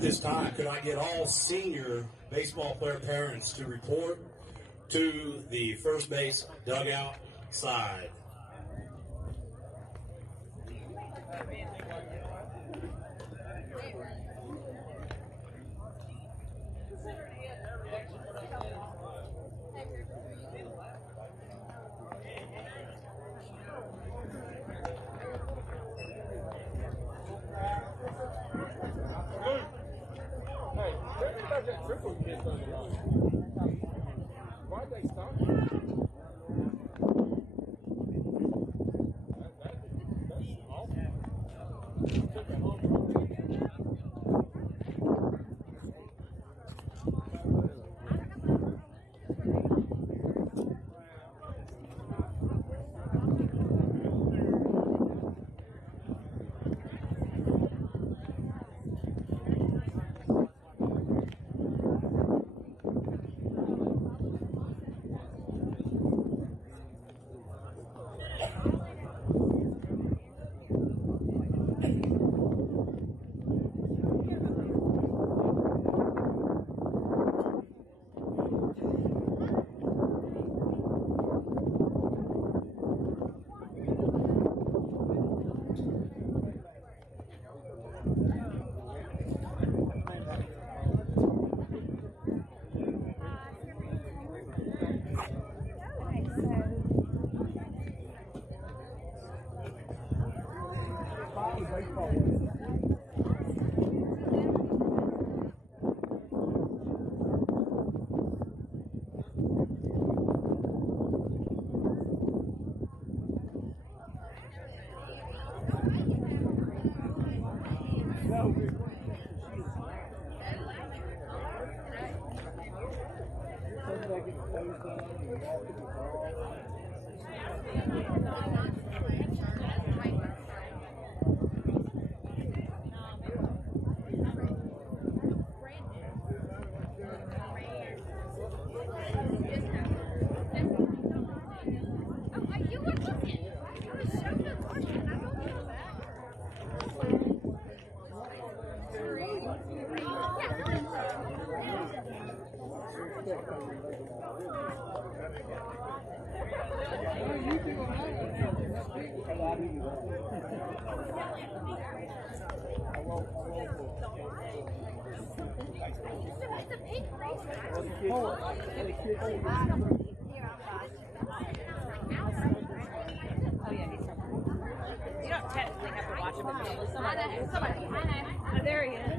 At this time, could I get all senior baseball player parents to report to the first base dugout side? Why'd they stop? There he is. Okay.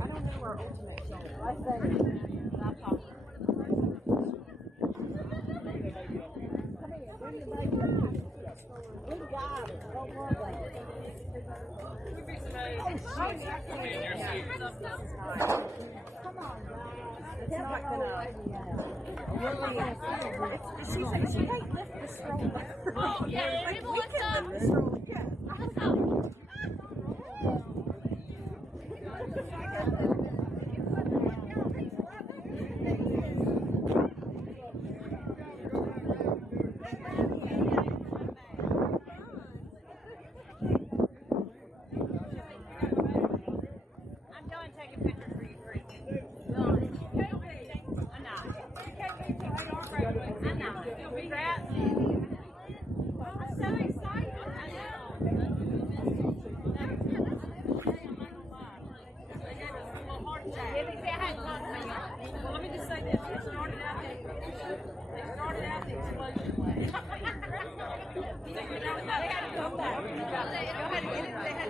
I don't know where ultimate is. I think I'll talk. We got it. Don't worry about it. Come on, guys. It's not gonna. She can't lift the stroller. Oh, yeah. Like, we can lift the stroller. Yeah. Let's go. Let me just say this. It started out the explosion way. They had to come back. Go ahead and get it. They had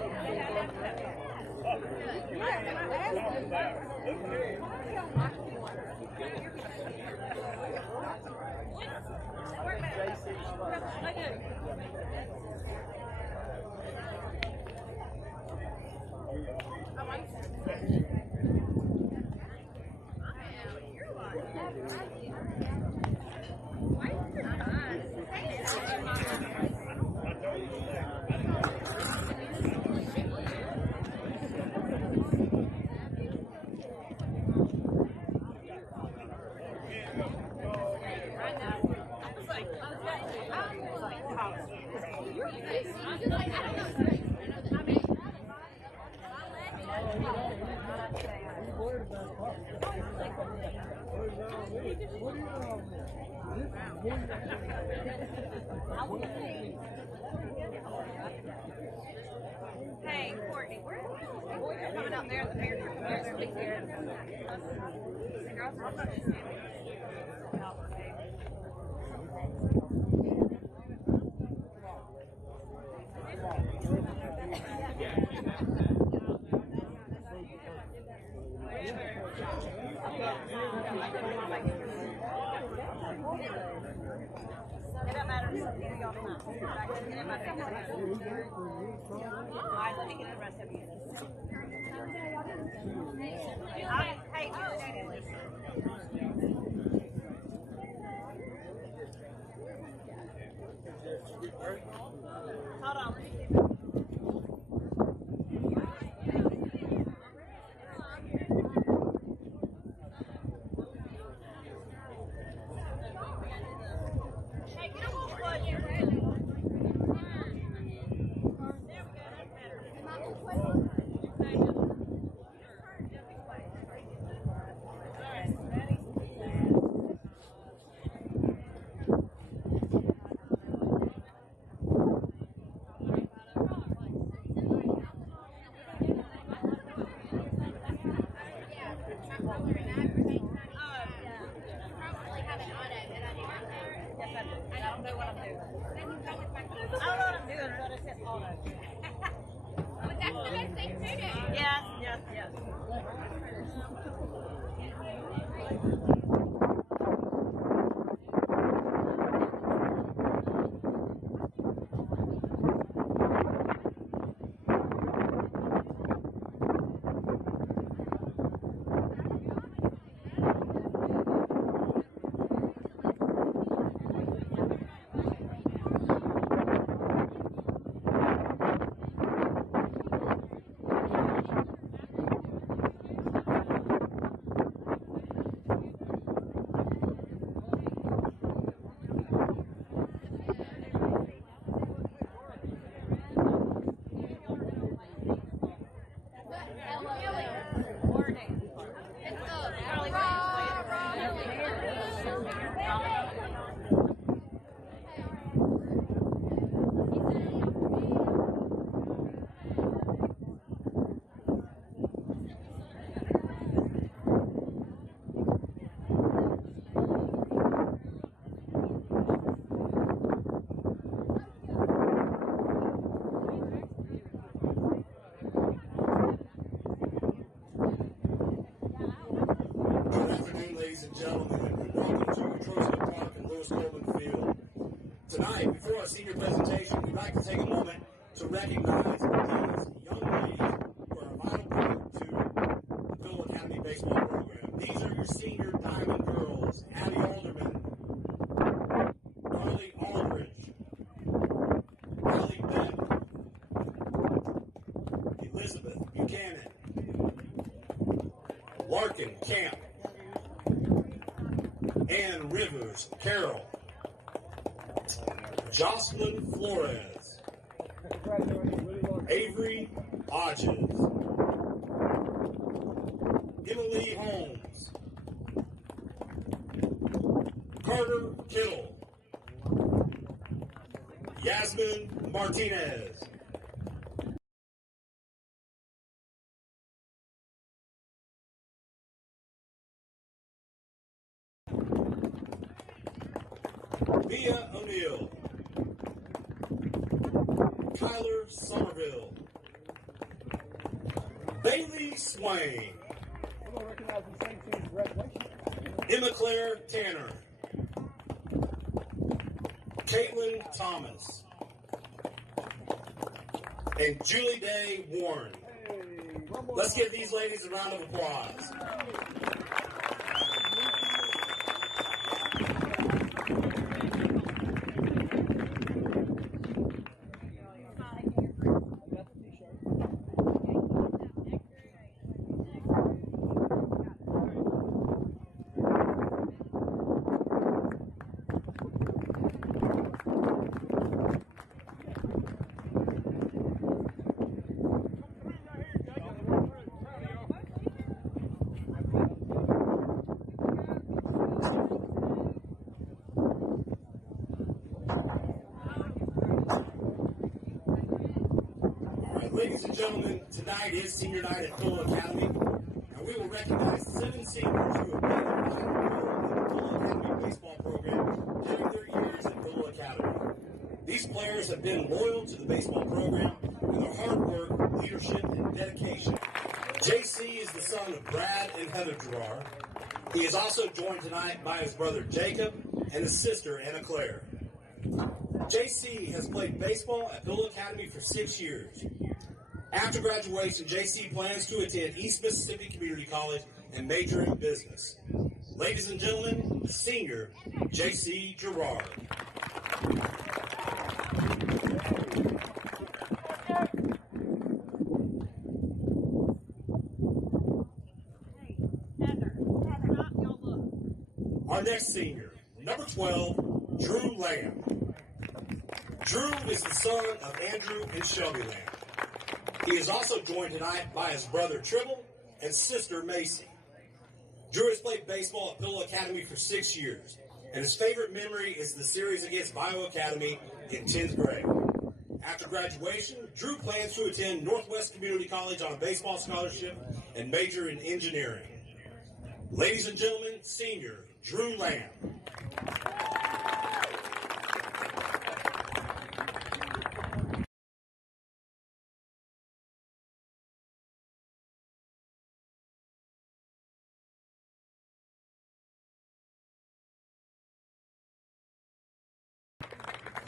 I don't know. Hey, Courtney, where the boys are coming out there, the parents are there, they're big there. The girls are coming in. It doesn't matter if y'all don't know. It doesn't matter. All right, let me get the rest of you. Hey, hold on. Hey, get a little foot here. There we go. That's better. Yes, yes, yes. Tonight, before our senior presentation, we'd like to take a moment to recognize these young ladies who are a vital part to the Bill Academy baseball program. These are your senior Diamond Girls: Abby Alderman, Carly Aldridge, Kelly Beck, Elizabeth Buchanan, Larkin Camp, Ann Rivers Carroll, Jocelyn Flores, Avery Hodges, Emily Holmes, Carter Kittle, Yasmin Martinez, Mia O'Neill, Tyler Somerville, Bailey Swain, Emma Claire Tanner, Caitlin Thomas, and Julie Day Warren. Let's give these ladies a round of applause. Ladies and gentlemen, tonight is senior night at Pillow Academy, and we will recognize 7 seniors who have played a vital role in the Pillow Academy baseball program during their years at Pillow Academy. These players have been loyal to the baseball program with their hard work, leadership, and dedication. JC is the son of Brad and Heather Gerard. He is also joined tonight by his brother Jacob and his sister Anna Claire. JC has played baseball at Pillow Academy for 6 years. After graduation, JC plans to attend East Mississippi Community College and major in business. Ladies and gentlemen, the senior, JC Gerard. Our next senior, number 12, Drew Lamb. Drew is the son of Andrew and Shelby Lamb. He is also joined tonight by his brother Tribble and sister Macy. Drew has played baseball at Pillow Academy for 6 years, and his favorite memory is the series against Bio Academy in 10th grade. After graduation, Drew plans to attend Northwest Community College on a baseball scholarship and major in engineering. Ladies and gentlemen, senior Drew Lamb.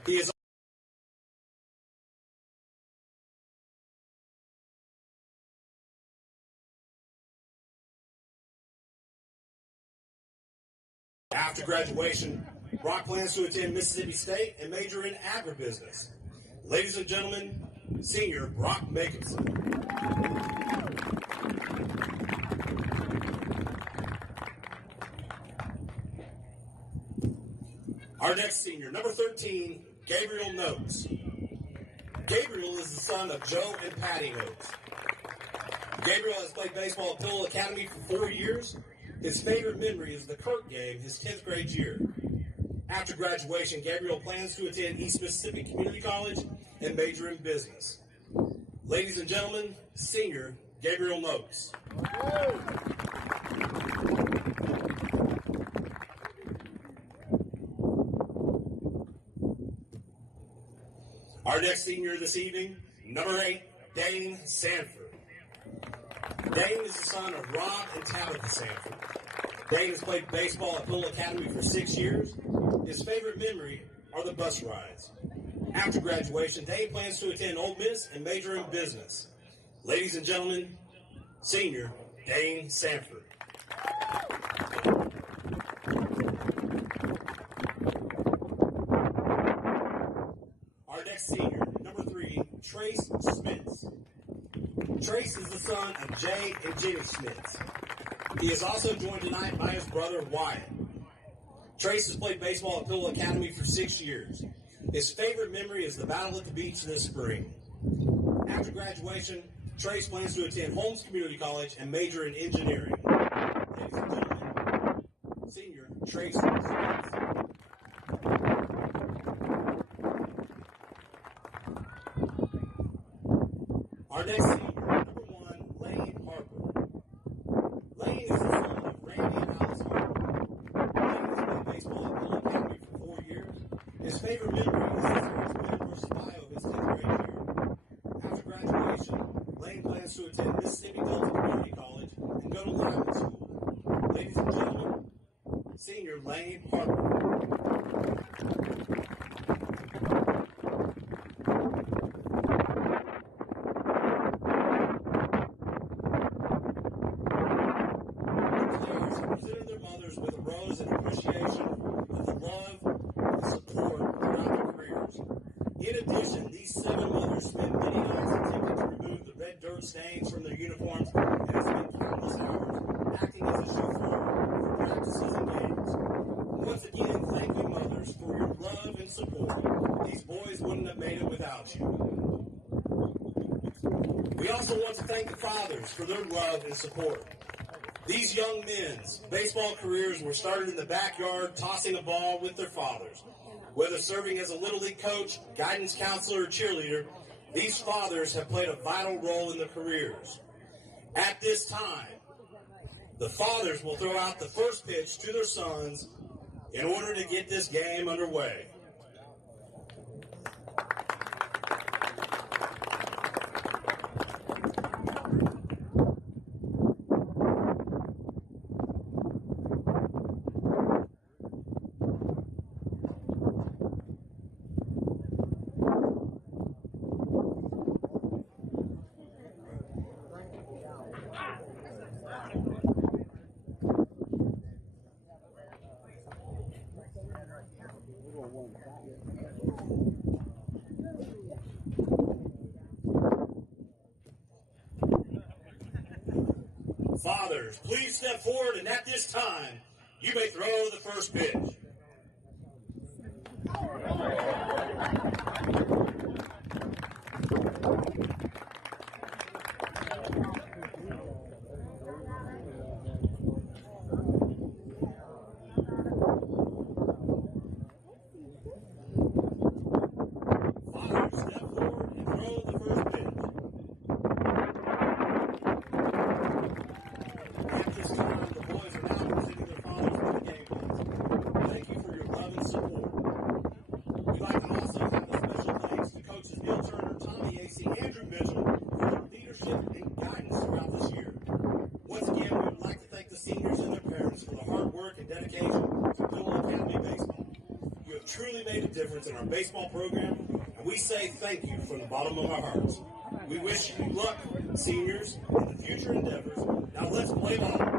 He is After graduation, Brock plans to attend Mississippi State and major in agribusiness. Ladies and gentlemen, senior Brock Makinson. Our next senior, number 13, Gabriel Noakes. Gabriel is the son of Joe and Patty Noakes. Gabriel has played baseball at Pillow Academy for 4 years. His favorite memory is the Kirk game his 10th grade year. After graduation, Gabriel plans to attend East Mississippi Community College and major in business. Ladies and gentlemen, senior Gabriel Noakes. Our next senior this evening, number 8, Dane Sanford. Dane is the son of Rob and Tabitha Sanford. Dane has played baseball at Pillow Academy for 6 years. His favorite memory are the bus rides. After graduation, Dane plans to attend Ole Miss and major in business. Ladies and gentlemen, senior Dane Sanford. Our next senior, number 3, Trace Smits. Trace is the son of Jay and Jenny Smits. He is also joined tonight by his brother Wyatt. Trace has played baseball at Pillow Academy for 6 years. His favorite memory is the battle at the beach this spring. After graduation, Trace plans to attend Holmes Community College and major in engineering. Ladies and gentlemen, senior Trace Smits. Our next senior, number 1, Lane Harper. Lane is the son of Randy and Alice Harper. Lane has played baseball at Pillow Academy for 4 years. His favorite memory is the series win versus Bio his 10th grade year. After graduation, Lane plans to attend Mississippi Delta Community College and go to Lyman School. Ladies and gentlemen, senior Lane Harper. Presented their mothers with a rose in appreciation of the love and support throughout their careers. In addition, these 7 mothers spent many nights attempting to remove the red dirt stains from their uniforms and have spent countless hours acting as a chauffeur for practices and games. Once again, thank you, mothers, for your love and support. These boys wouldn't have made it without you. We also want to thank the fathers for their love and support. These young men's baseball careers were started in the backyard tossing a ball with their fathers. Whether serving as a Little League coach, guidance counselor, or cheerleader, These fathers have played a vital role in their careers. At this time, the fathers will throw out the first pitch to their sons in order to get this game underway. Fathers, please step forward, and at this time, you may throw the first pitch. Fathers, step forward and throw the first pitch. At this time, the boys are now presenting their fathers with the game plans. Thank you for your love and support. We'd like to also have a special thanks to coaches Neil Turner, Tommy Acey, Andrew Mitchell for their leadership and guidance throughout this year. Once again, we would like to thank the seniors and their parents for the hard work and dedication to Bill Academy Baseball. You have truly made a difference in our baseball program, and we say thank you from the bottom of our hearts. We wish you luck, seniors, in the future endeavors. Now let's play ball.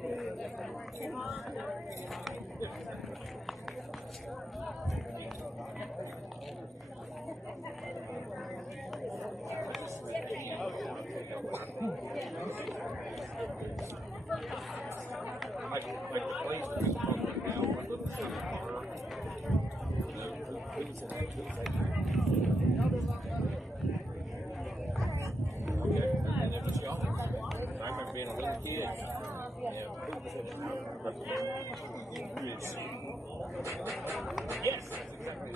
I remember being a little kid. Yes, that's exactly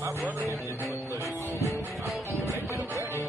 my brother didn't put loose. They did a wedding.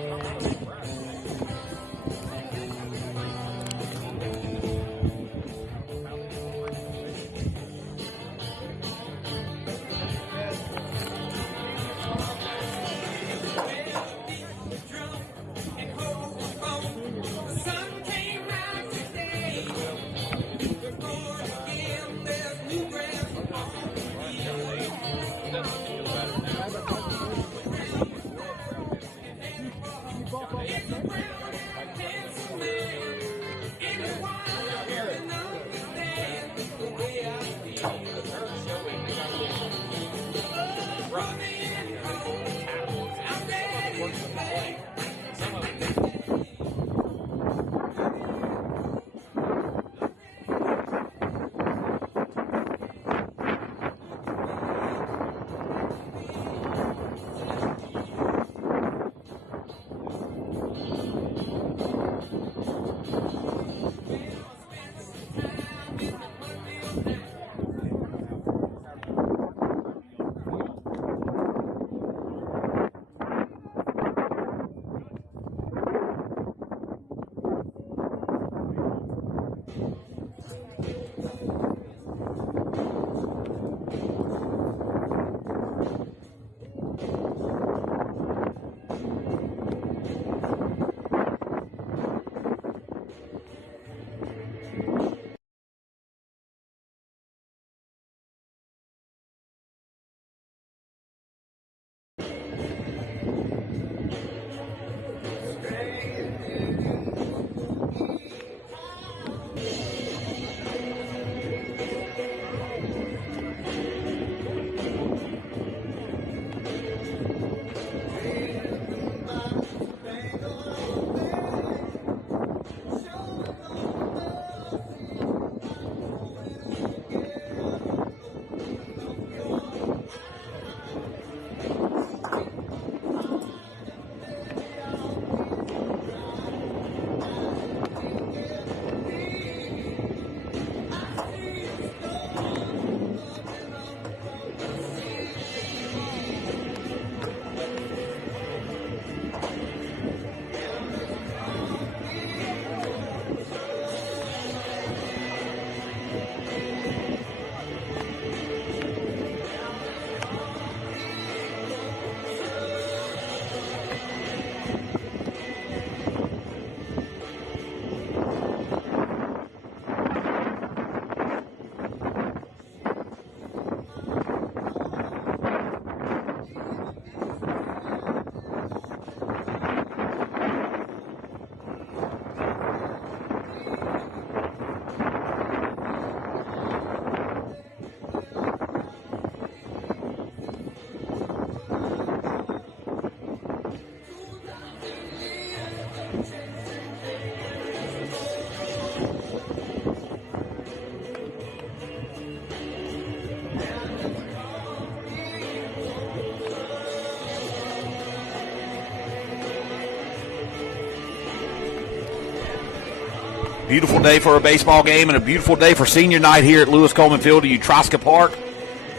Beautiful day for a baseball game and a beautiful day for senior night here at Lewis Coleman Field at Utroska Park.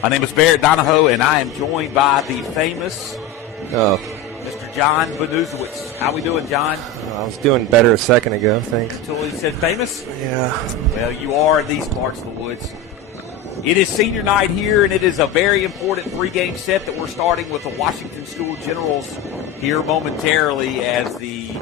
My name is Barrett Donahoe, and I am joined by the famous Mr. John Benuzowitz. How we doing, John? I was doing better a second ago, thanks. Until he said famous? Yeah. Well, you are in these parts of the woods. It is senior night here, and it is a very important pregame set that we're starting with the Washington School Generals here momentarily as the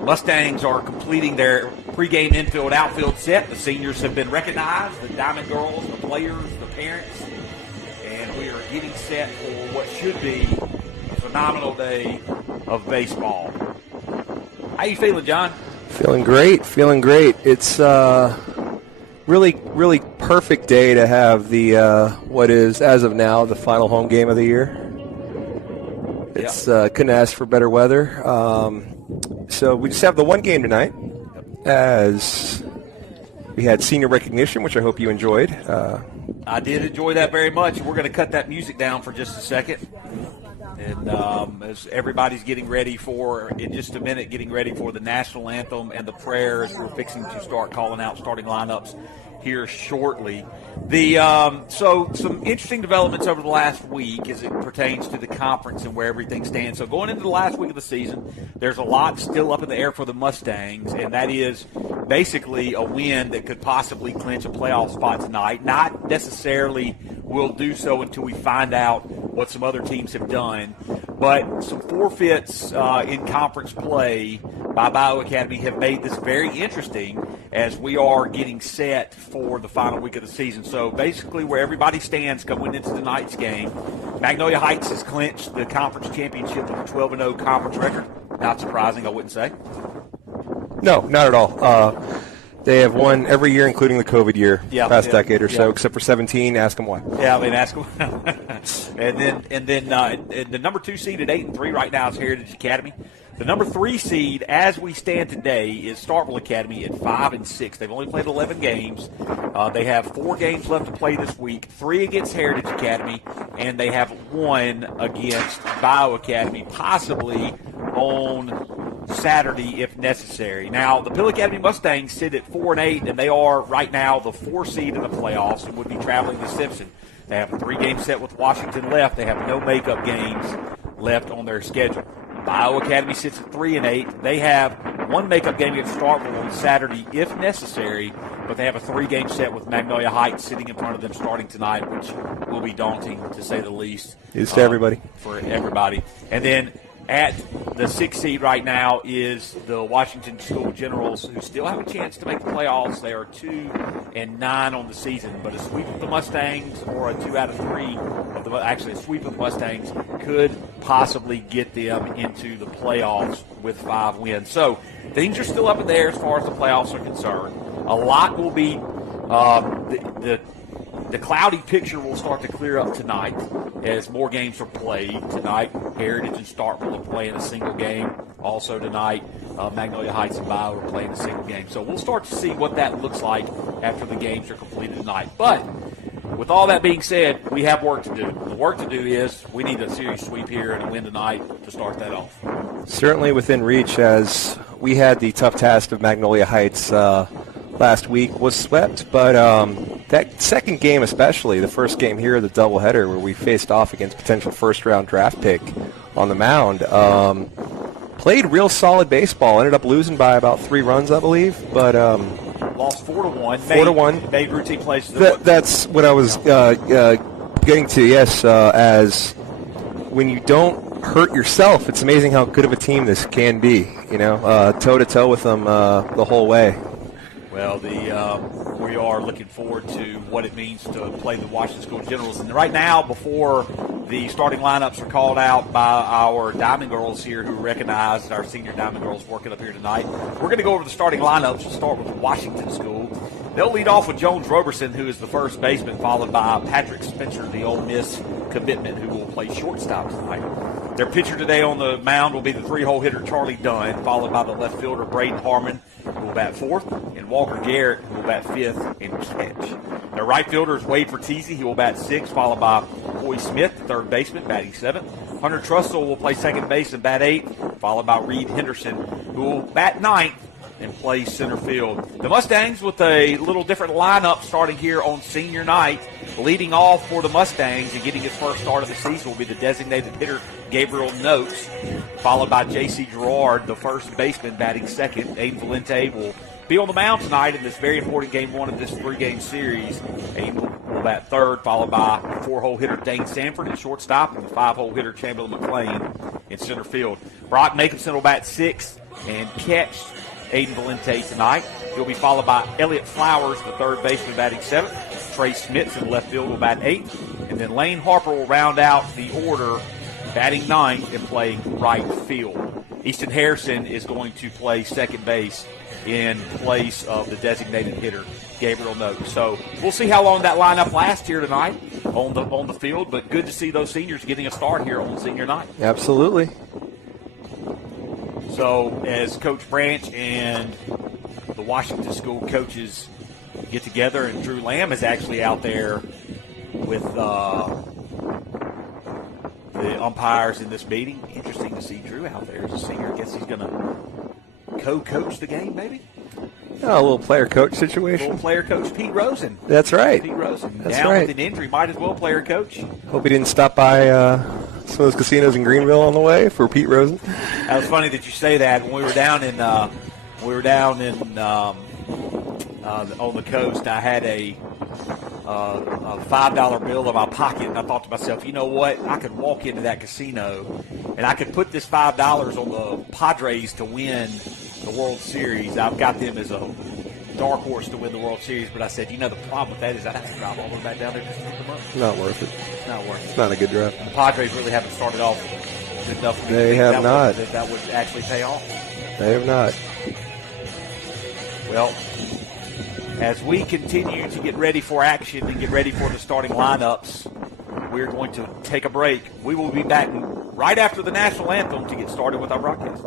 Mustangs are completing their pregame infield-outfield set. The seniors have been recognized, the Diamond Girls, the players, the parents, and we are getting set for what should be a phenomenal day of baseball. How you feeling, John? Feeling great. It's really, really perfect day to have the what is, as of now, the final home game of the year. It's couldn't ask for better weather. So we just have the one game tonight, as we had senior recognition, which I hope you enjoyed. I did enjoy that very much. We're going to cut that music down for just a second. And as everybody's getting ready for, in just a minute, getting ready for the national anthem and the prayers, we're fixing to start calling out starting lineups here shortly. So some interesting developments over the last week as it pertains to the conference and where everything stands. So going into the last week of the season, there's a lot still up in the air for the Mustangs, and that is basically a win that could possibly clinch a playoff spot tonight. Not necessarily will do so until we find out what some other teams have done, but some forfeits in conference play by Bio Academy have made this very interesting as we are getting set for the final week of the season. So basically where everybody stands going into tonight's game, Magnolia Heights has clinched the conference championship with a 12-0 conference record. Not surprising, I wouldn't say. No, not at all. They have won every year, including the COVID year, past decade or so, except for 17. Ask them why. Yeah, I mean, ask them. and then the number 2 seed at 8-3 right now is Heritage Academy. The number 3 seed, as we stand today, is Starkville Academy at 5-6. They've only played 11 games. They have 4 games left to play this week, 3 against Heritage Academy, and they have 1 against Bio Academy, possibly on Saturday if necessary. Now, the Pill Academy Mustangs sit at 4-8, and they are right now the 4 seed in the playoffs and would be traveling to Simpson. They have a 3-game set with Washington left. They have no makeup games left on their schedule. Bio Academy sits at 3-8. They have 1 makeup game against Starkville on Saturday if necessary, but they have a 3-game set with Magnolia Heights sitting in front of them starting tonight, which will be daunting to say the least. It's to everybody. For everybody. And then at the 6th seed right now is the Washington School Generals, who still have a chance to make the playoffs. They are 2-9 on the season, but a sweep of the Mustangs or a 2 out of 3 of the, actually a sweep of the Mustangs could possibly get them into the playoffs with 5 wins. So things are still up in the air as far as the playoffs are concerned. A lot will be the cloudy picture will start to clear up tonight as more games are played tonight. Heritage and Starkville are playing a single game. Also tonight, Magnolia Heights and Bio are playing a single game. So we'll start to see what that looks like after the games are completed tonight. But with all that being said, we have work to do. The work to do is we need a series sweep here and a win tonight to start that off. Certainly within reach, as we had the tough task of Magnolia Heights last week was swept, but that second game especially, the first game here, the doubleheader where we faced off against potential first-round draft pick on the mound, played real solid baseball. Ended up losing by about 3 runs, I believe, but lost 4-1. 4-1. Made routine plays. That's what I was getting to. Yes, as when you don't hurt yourself, it's amazing how good of a team this can be. You know, toe-to-toe with them the whole way. Well, we are looking forward to what it means to play the Washington School Generals. And right now, before the starting lineups are called out by our Diamond Girls here who recognized our senior Diamond Girls working up here tonight, we're going to go over the starting lineups. We'll start with Washington School. They'll lead off with Jones Roberson, who is the first baseman, followed by Patrick Spencer, the Ole Miss commitment, who will play shortstop tonight. Their pitcher today on the mound will be the 3-hole hitter Charlie Dunn, followed by the left fielder Braden Harmon, who will bat 4th, and Walker Garrett, who will bat 5th and catch. Their right fielder is Wade Fertizzi. He will bat 6th, followed by Hoy Smith, the third baseman, batting 7th. Hunter Trussell will play second base and bat 8th, followed by Reed Henderson, who will bat 9th and play center field. The Mustangs with a little different lineup starting here on senior night. Leading off for the Mustangs and getting his first start of the season will be the designated hitter Gabriel Notes, followed by J.C. Gerard, the first baseman, batting 2nd. Aiden Valente will be on the mound tonight in this very important game 1 of this 3-game series. Aiden will bat 3rd, followed by 4-hole hitter Dane Sanford at shortstop and the 5-hole hitter Chamberlain McLean in center field. Brock Makinson will bat 6th and catch Aiden Valente tonight. He'll be followed by Elliott Flowers, the third baseman, batting 7th. Trey Smits in left field will bat 8th. And then Lane Harper will round out the order, batting ninth and playing right field. Easton Harrison is going to play second base in place of the designated hitter, Gabriel Noakes. So we'll see how long that lineup lasts here tonight on the field, but good to see those seniors getting a start here on senior night. Absolutely. So as Coach Branch and the Washington School coaches get together, and Drew Lamb is actually out there with the umpires in this meeting. Interesting to see Drew out there as a senior. I guess he's going to co-coach the game, maybe? Oh, a little player-coach situation. Little player-coach Pete Rosen. That's right. Pete Rosen. That's down right. with an injury. Might as well player-coach. Hope he didn't stop by some of those casinos in Greenville on the way for Pete Rosen. That was funny that you say that. When we were down on the coast, I had a $5 bill in my pocket, and I thought to myself, you know what? I could walk into that casino, and I could put this $5 on the Padres to win the World Series. I've got them as a dark horse to win the World Series, but I said, the problem with that is I have to drive all the way back down there just to pick them up. Not worth it. It's not worth it. It's not a good drive. The Padres really haven't started off good enough for me They to think have not. that would actually pay off. They have not. Well, as we continue to get ready for action and get ready for the starting lineups, we're going to take a break. We will be back right after the national anthem to get started with our broadcast.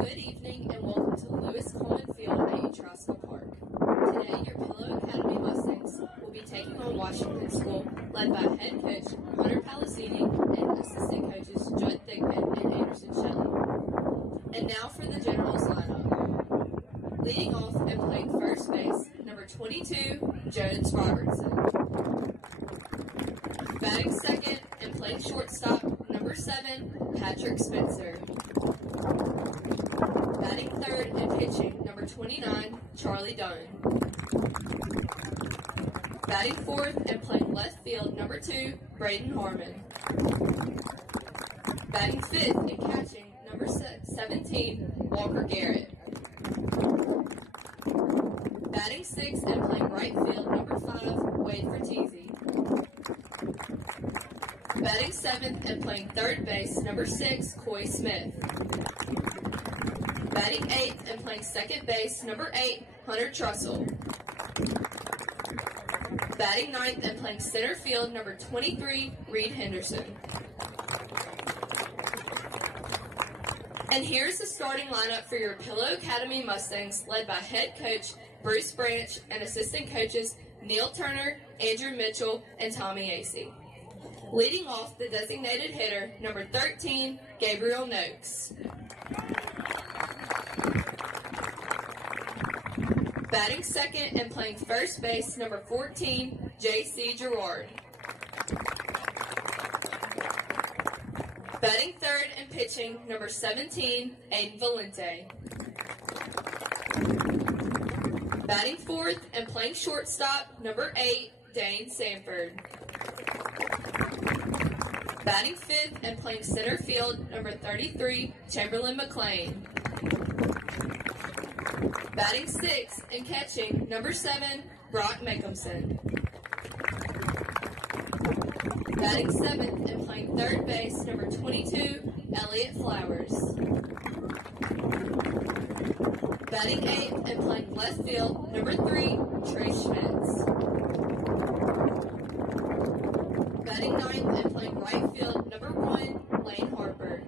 Good evening and welcome to Lewis Coleman Field at Utrasca Park. Today, your Pillow Academy Mustangs will be taking on Washington School, led by head coach Hunter Palazzini and assistant coaches Judd Thigpen and Anderson Shelley. And now for the Generals lineup. Leading off and playing first base, number 22, Jones Robertson. Batting second and playing shortstop, number 7, Patrick Spencer. Batting third and pitching, number 29, Charlie Dunn. Batting fourth and playing left field, number 2, Braden Harmon. Batting fifth and catching, number 17, Walker Garrett. Batting sixth and playing right field, number 5, Wade Fertizzi. Batting seventh and playing third base, number 6, Coy Smith. Batting 8th and playing second base, number 8, Hunter Trussell. Batting 9th and playing center field, number 23, Reed Henderson. And here's the starting lineup for your Pillow Academy Mustangs, led by head coach Bruce Branch and assistant coaches Neil Turner, Andrew Mitchell, and Tommy Acey. Leading off, the designated hitter, number 13, Gabriel Noakes. Batting second and playing first base, number 14, J.C. Gerard. Batting third and pitching, number 17, Aiden Valente. Batting fourth and playing shortstop, number 8, Dane Sanford. Batting fifth and playing center field, number 33, Chamberlain McLean. Batting sixth and catching, number 7, Brock Mickelson. Batting seventh and playing third base, number 22, Elliott Flowers. Batting eighth and playing left field, number 3, Trey Schmitz. Batting ninth and playing right field, number 1, Lane Harper.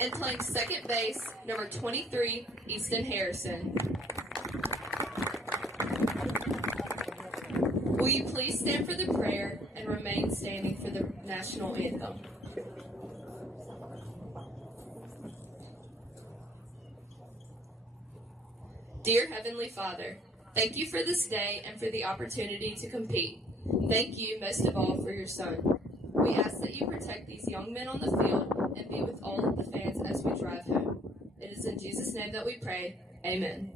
And playing second base, number 23, Easton Harrison. Will you please stand for the prayer and remain standing for the national anthem? Dear Heavenly Father, thank you for this day and for the opportunity to compete. Thank you most of all for your son. We ask that you protect these young men on the field and be with all of the fans as we drive home. It is in Jesus' name that we pray. Amen.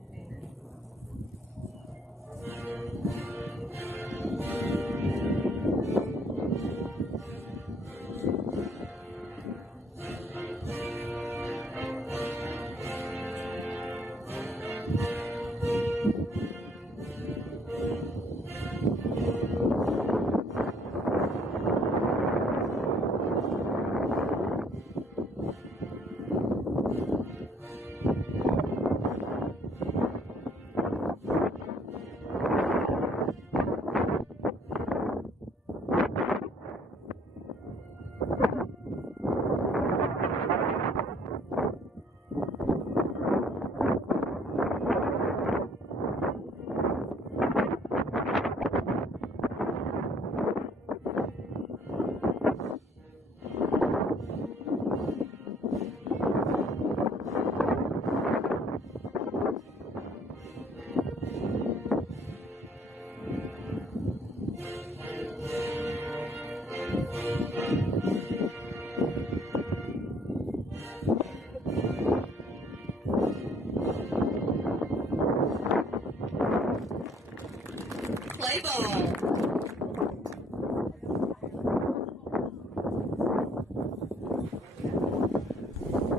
Play ball.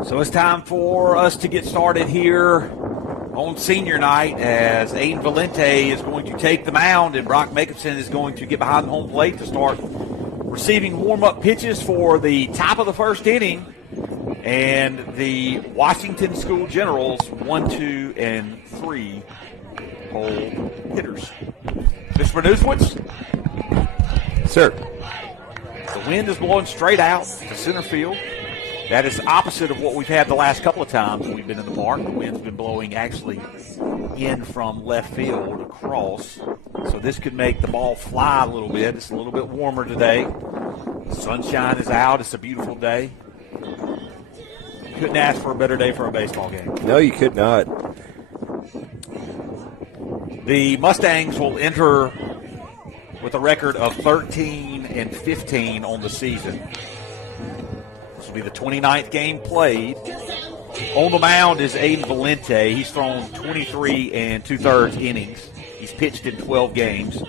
So it's time for us to get started here on senior night as Aiden Valente is going to take the mound and Brock Mickelson is going to get behind the home plate to start receiving warm-up pitches for the top of the first inning. And the Washington School Generals 1, 2, and 3 hold hitters. Mr. Newswoods? Sir. The wind is blowing straight out to center field. That is opposite of what we've had the last couple of times we've been in the park. The wind's been blowing actually in from left field across. So this could make the ball fly a little bit. It's a little bit warmer today. The sunshine is out. It's a beautiful day. Couldn't ask for a better day for a baseball game. No, you could not. The Mustangs will enter with a record of 13-15 on the season. This will be the 29th game played. On the mound is Aiden Valente. He's thrown 23 2/3 innings. He's pitched in 12 games.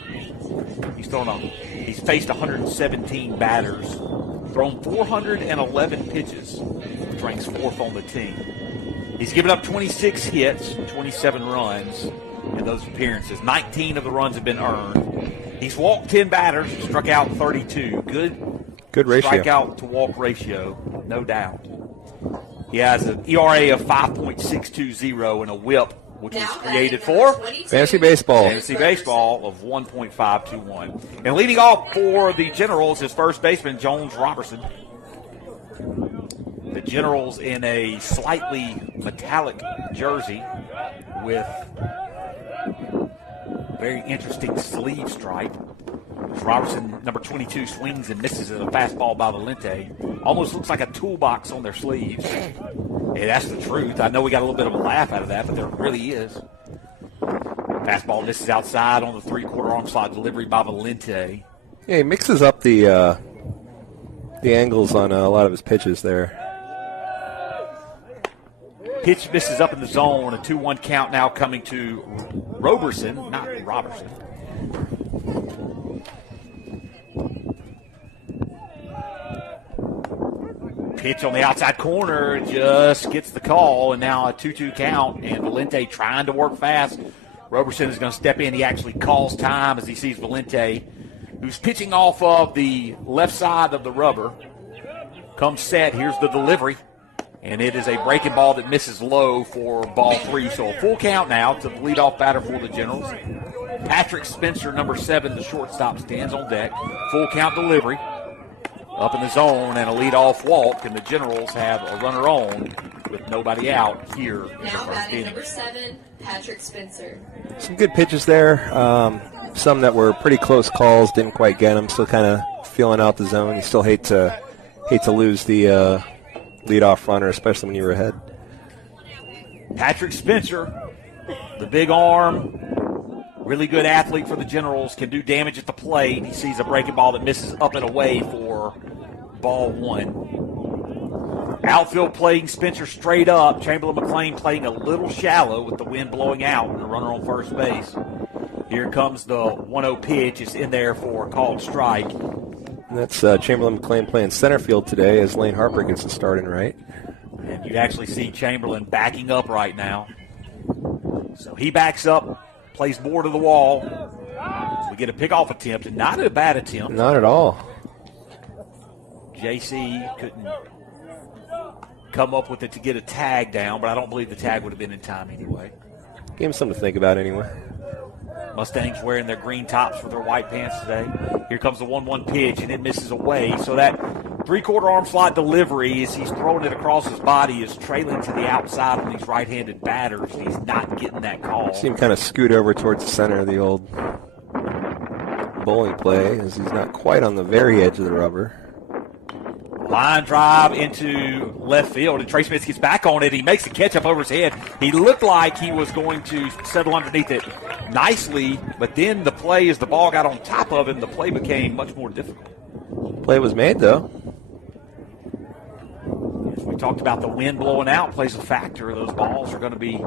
He's faced 117 batters, thrown 411 pitches, which ranks 4th on the team. He's given up 26 hits, 27 runs in those appearances. 19 of the runs have been earned. He's walked 10 batters, struck out 32. Good ratio. Strikeout to walk ratio, no doubt. He has an ERA of 5.620 and a WHIP, which was created for Fantasy baseball. Fantasy baseball of 1.521. And leading off for the Generals is first baseman Jones Robertson. The Generals in a slightly metallic jersey with very interesting sleeve stripe. Robertson, number 22, swings and misses at a fastball by Valente. Almost looks like a toolbox on their sleeves. Hey, that's the truth. I know we got a little bit of a laugh out of that, but there really is. Fastball misses outside on the three-quarter arm slot delivery by Valente. Yeah, he mixes up the angles on a lot of his pitches there. Pitch misses up in the zone. A 2-1 count now coming to Roberson, not Robertson. Pitch on the outside corner just gets the call, and now a 2-2 count, and Valente trying to work fast. Roberson is going to step in. He actually calls time as he sees Valente, who's pitching off of the left side of the rubber. Comes set. Here's the delivery, and it is a breaking ball that misses low for ball 3. So a full count now to the leadoff batter for the Generals. Patrick Spencer, number 7, the shortstop, stands on deck. Full count delivery. Up in the zone and a leadoff walk, and the Generals have a runner on with nobody out here. Now batting number 7, Patrick Spencer. Some good pitches there. Some that were pretty close calls, didn't quite get them. Still kind of feeling out the zone. You still hate to lose the leadoff runner, especially when you were ahead. Patrick Spencer, the big arm, really good athlete for the Generals, can do damage at the plate. He sees a breaking ball that misses up and away for ball 1. Outfield playing Spencer straight up. Chamberlain McLean playing a little shallow with the wind blowing out and the runner on first base. Here comes the 1-0 pitch. It's in there for a called strike. And that's Chamberlain McLean playing center field today as Lane Harper gets the start in right. And you actually see Chamberlain backing up right now. So he backs up, plays more to the wall. So we get a pickoff attempt, and not a bad attempt. Not at all. JC couldn't come up with it to get a tag down, but I don't believe the tag would have been in time anyway. Gave him something to think about anyway. Mustangs wearing their green tops for their white pants today. Here comes the 1-1 pitch, and it misses away. So that three-quarter arm slot delivery, as he's throwing it across his body, is trailing to the outside of these right-handed batters. He's not getting that call. See him kind of scoot over towards the center of the old bowling play, as he's not quite on the very edge of the rubber. Line drive into left field, and Trey Smith gets back on it. He makes the catch up over his head. He looked like he was going to settle underneath it nicely, but then the play, as the ball got on top of him, the play became much more difficult. Play was made, though. As we talked about, the wind blowing out plays a factor. Those balls are going to be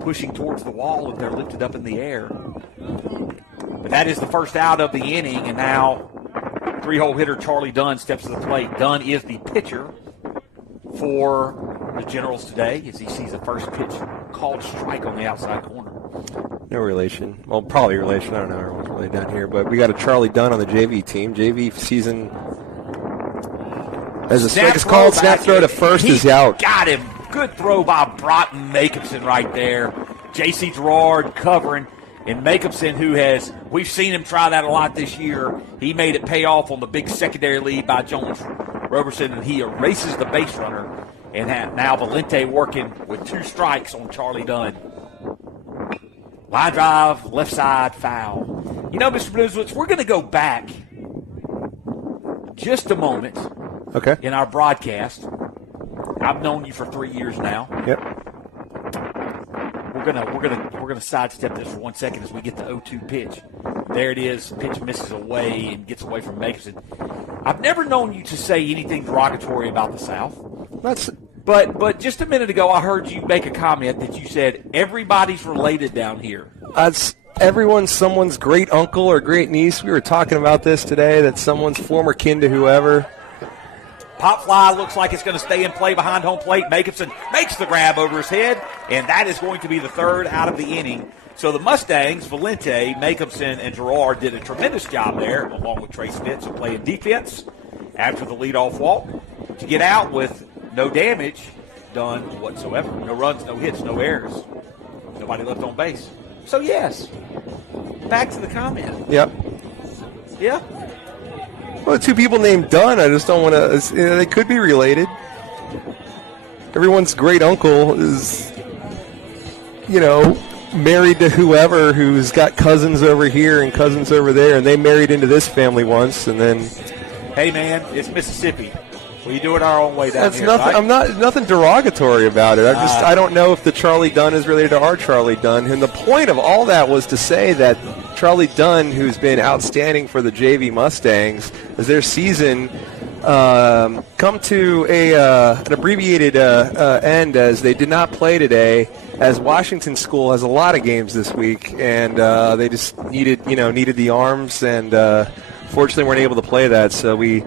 pushing towards the wall if they're lifted up in the air. But that is the first out of the inning, and now three-hole hitter Charlie Dunn steps to the plate. Dunn is the pitcher for the Generals today as he sees the first pitch called strike on the outside corner. No relation. Well, probably relation. I don't know. Everyone's really down here. But we got a Charlie Dunn on the JV team. JV season, as a strike is called, snap throw to first is out. Got him. Good throw by Broughton Jacobson right there. J.C. Gerard covering. And Jacobson, who we've seen him try that a lot this year, he made it pay off on the big secondary lead by Jones Roberson, and he erases the base runner. And now Valente working with 2 strikes on Charlie Dunn. Line drive, left side, foul. You know, Mr. Blueswitz, we're going to go back just a moment in our broadcast. I've known you for 3 years now. Yep. We're gonna sidestep this for 1 second as we get the 0-2 pitch. There it is. Pitch misses away and gets away from Jacobson. I've never known you to say anything derogatory about the South. But just a minute ago, I heard you make a comment that you said everybody's related down here. Everyone's someone's great uncle or great niece. We were talking about this today, that someone's former kin to whoever. Pop fly looks like it's going to stay in play behind home plate. Jacobson makes the grab over his head, and that is going to be the third out of the inning. So the Mustangs, Valente, Jacobson, and Gerard did a tremendous job there, along with Trey Smith, so playing defense after the leadoff walk to get out with no damage done whatsoever. No runs, no hits, no errors. Nobody left on base. So, yes, back to the comment. Yep. Yeah. Well, 2 people named Dunn, I just don't want to, they could be related. Everyone's great uncle is, married to whoever who's got cousins over here and cousins over there, and they married into this family once, and then. Hey, man, it's Mississippi. We do it our own way down That's here, nothing. right? I'm not nothing derogatory about it. I don't know if the Charlie Dunn is related to our Charlie Dunn. And the point of all that was to say that Charlie Dunn, who's been outstanding for the JV Mustangs, as their season come to an abbreviated end, as they did not play today. As Washington School has a lot of games this week, and they just needed the arms, and fortunately weren't able to play that. So we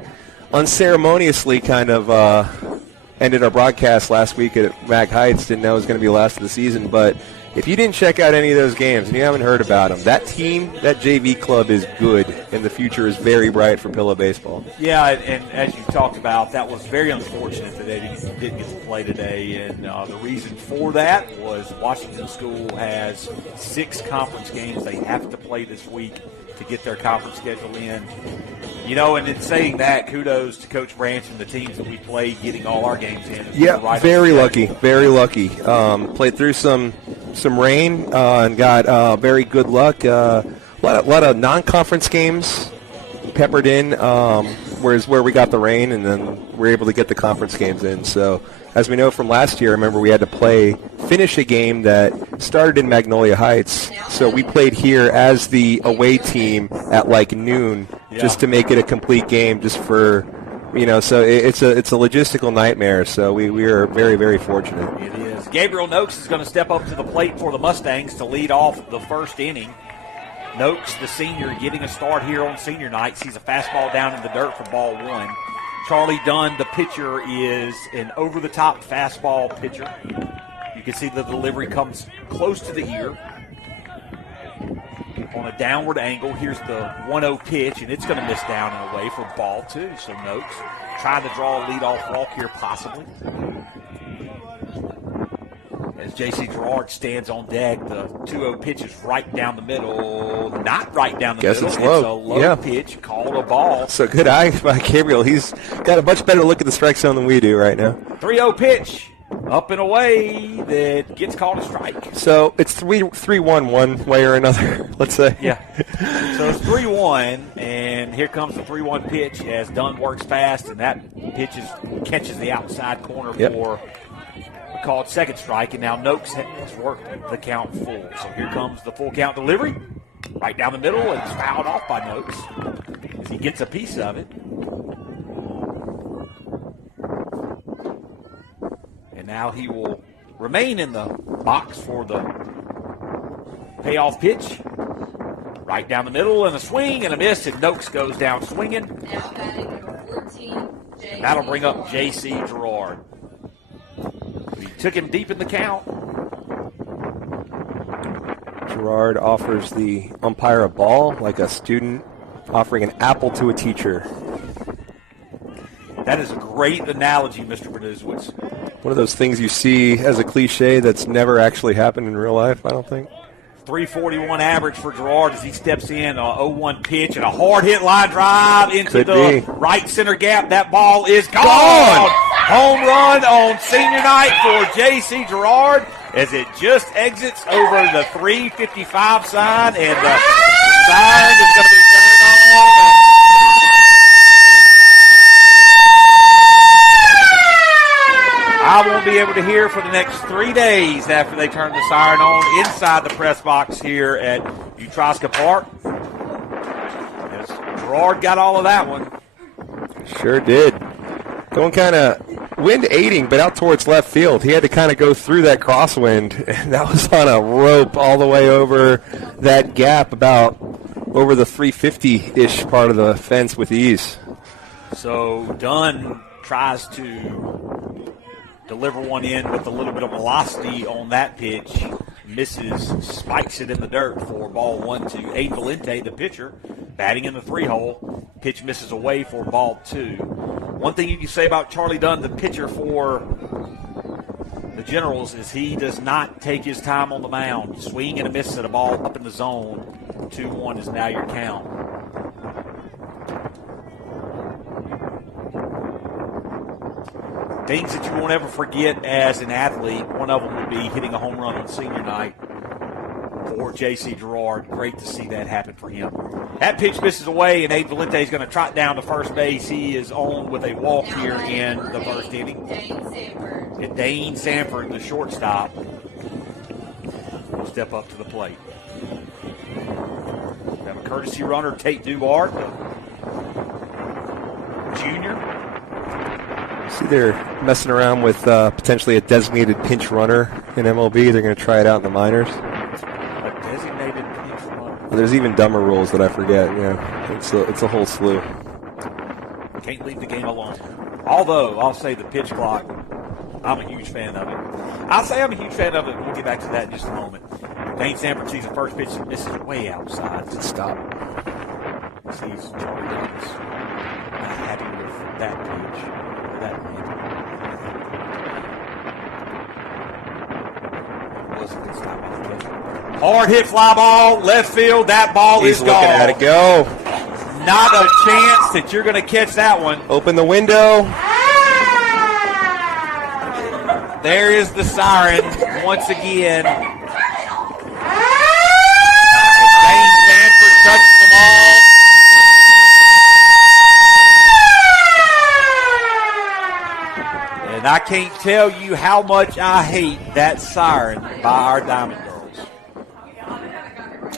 unceremoniously kind of ended our broadcast last week at Mag Heights. Didn't know it was going to be the last of the season, but if you didn't check out any of those games and you haven't heard about them, that team, that JV club is good, and the future is very bright for Pillow baseball. Yeah, and as you talked about, that was very unfortunate that they didn't get to play today, and the reason for that was Washington School has 6 conference games they have to play this week to get their conference schedule in. And in saying that, kudos to Coach Branch and the teams that we played getting all our games in. Yeah, very lucky, very lucky. Played through some rain and got very good luck. A lot of non-conference games peppered in, whereas where we got the rain, and then we're able to get the conference games in. So, as we know from last year, remember we had to finish a game that started in Magnolia Heights. So we played here as the away team at like noon, just to make it a complete game, just for. So it's a logistical nightmare. So we are very, very fortunate. It is. Gabriel Noakes is going to step up to the plate for the Mustangs to lead off the first inning. Noakes, the senior, getting a start here on senior night. Sees a fastball down in the dirt for ball 1. Charlie Dunn, the pitcher, is an over-the-top fastball pitcher. You can see the delivery comes close to the ear. On a downward angle, here's the 1-0 pitch, and it's going to miss down and away for ball 2. So Noakes trying to draw a leadoff walk here possibly. As J.C. Girard stands on deck, the 2-0 pitch is right down the middle. Not right down the middle. It's low. It's a low pitch, called a ball. So good eye by Gabriel. He's got a much better look at the strike zone than we do right now. 3-0 pitch. Up and away that gets called a strike. So it's 3-1 one way or another, let's say. Yeah. So it's 3-1, and here comes the 3-1 pitch as Dunn works fast, and that pitch catches the outside corner for a called second strike, and now Noakes has worked the count full. So here comes the full count delivery. Right down the middle, and it's fouled off by Noakes as he gets a piece of it. Now he will remain in the box for the payoff pitch. Right down the middle, and a swing and a miss, and Noakes goes down swinging. Now batting number 14, J.C. That'll bring up J.C. Girard. He took him deep in the count. Girard offers the umpire a ball like a student offering an apple to a teacher. That is a great analogy, Mr. Bernuzowitz. One of those things you see as a cliche that's never actually happened in real life, I don't think. 341 average for Girard as he steps in. A 0-1 pitch and a hard hit line drive into right center gap. That ball is gone. Home run on senior night for J.C. Girard as it just exits over the 355 sign, and the sign is going to be turned on. I won't be able to hear for the next 3 days after they turn the siren on inside the press box here at Utroska Park. Yes, Girard got all of that one. Sure did. Going kind of wind aiding, but out towards left field. He had to kind of go through that crosswind, and that was on a rope all the way over that gap, about over the 350-ish part of the fence with ease. So Dunn tries to deliver one in with a little bit of velocity on that pitch. Misses, spikes it in the dirt for ball 1 to Aiden Valente, the pitcher, batting in the 3-hole. Pitch misses away for ball 2. One thing you can say about Charlie Dunn, the pitcher for the Generals, is he does not take his time on the mound. Swing and a miss at a ball up in the zone. 2-1 is now your count. Things that you won't ever forget as an athlete, one of them would be hitting a home run on senior night for J.C. Girard. Great to see that happen for him. That pitch misses away, and Abe Valente is going to trot down to first base. He is on with a walk here in the first inning. And Dane Sanford, the shortstop, will step up to the plate. We have a courtesy runner, Tate Duarte, junior. See, they're messing around with potentially a designated pinch runner in MLB. They're going to try it out in the minors. A designated pinch runner. Well, there's even dumber rules that I forget. Yeah, it's a whole slew. Can't leave the game alone. Although, I'll say the pitch clock, I'm a huge fan of it. I'll say I'm a huge fan of it. We'll get back to that in just a moment. Dane Sanford sees the first pitch and misses way outside. Good stop. Sees Charlie Davis not happy with that pitch. That was a good stop by the catcher. Hard hit fly ball, left field. That ball is gone. He's looking at it go. Not a chance that you're going to catch that one. Open the window. There is the siren once again. Dane Sanford touches the ball. And I can't tell you how much I hate that siren by our Diamond Girls.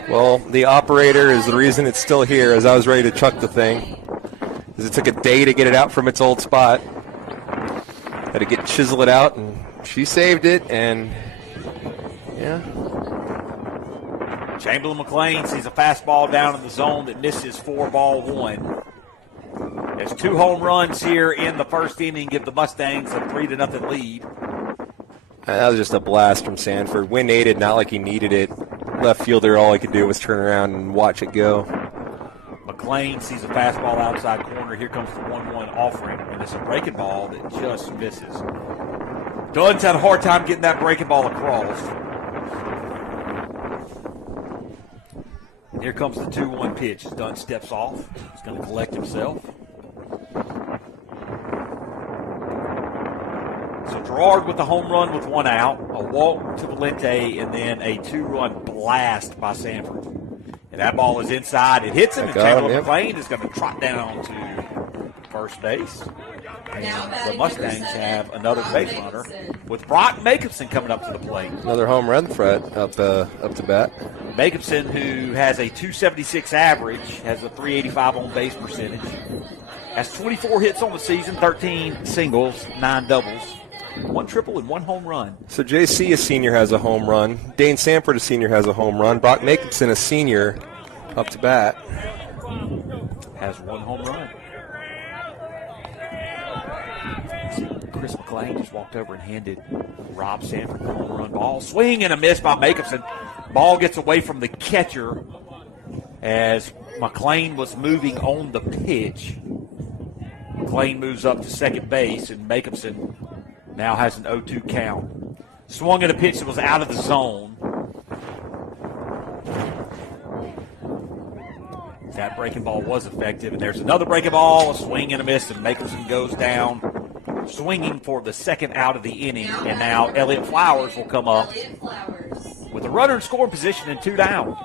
Well, the operator is the reason it's still here, as I was ready to chuck the thing. Because it took a day to get it out from its old spot. Had to chisel it out, and she saved it, and yeah. Chamberlain McLean sees a fastball down in the zone that misses 4-1. There's 2 home runs here in the first inning, give the Mustangs a 3-0 lead. That was just a blast from Sanford. Wind aided, not like he needed it. Left fielder, all he could do was turn around and watch it go. McLean sees a fastball outside corner. Here comes the 1-1 offering, and it's a breaking ball that just misses. Dunn's had a hard time getting that breaking ball across. Here comes the 2-1 pitch. Dunn steps off. He's going to collect himself. So Girard with the home run with 1 out, a walk to Valente, and then a 2-run blast by Sanford. And that ball is inside. It hits him, and Chamberlain McLean is going to trot down to first base. And the Mustangs have another base runner with Brock Jacobson coming up to the plate. Another home run threat up to bat. Jacobson, who has a 276 average, has a 385 on base percentage, has 24 hits on the season, 13 singles, 9 doubles, 1 triple, and 1 home run. So JC, a senior, has a home run. Dane Sanford, a senior, has a home run. Brock Jacobson, a senior, up to bat, has 1 home run. Chris McLean just walked over and handed Rob Sanford the home run ball. Swing and a miss by Jacobson. Ball gets away from the catcher as McLean was moving on the pitch. McLean moves up to second base, and Jacobson now has an 0-2 count. Swung at a pitch that was out of the zone. That breaking ball was effective, and there's another breaking ball, a swing and a miss, and Jacobson goes down, swinging for the second out of the inning, and now Elliott Flowers will come up with a runner in scoring position and 2 down.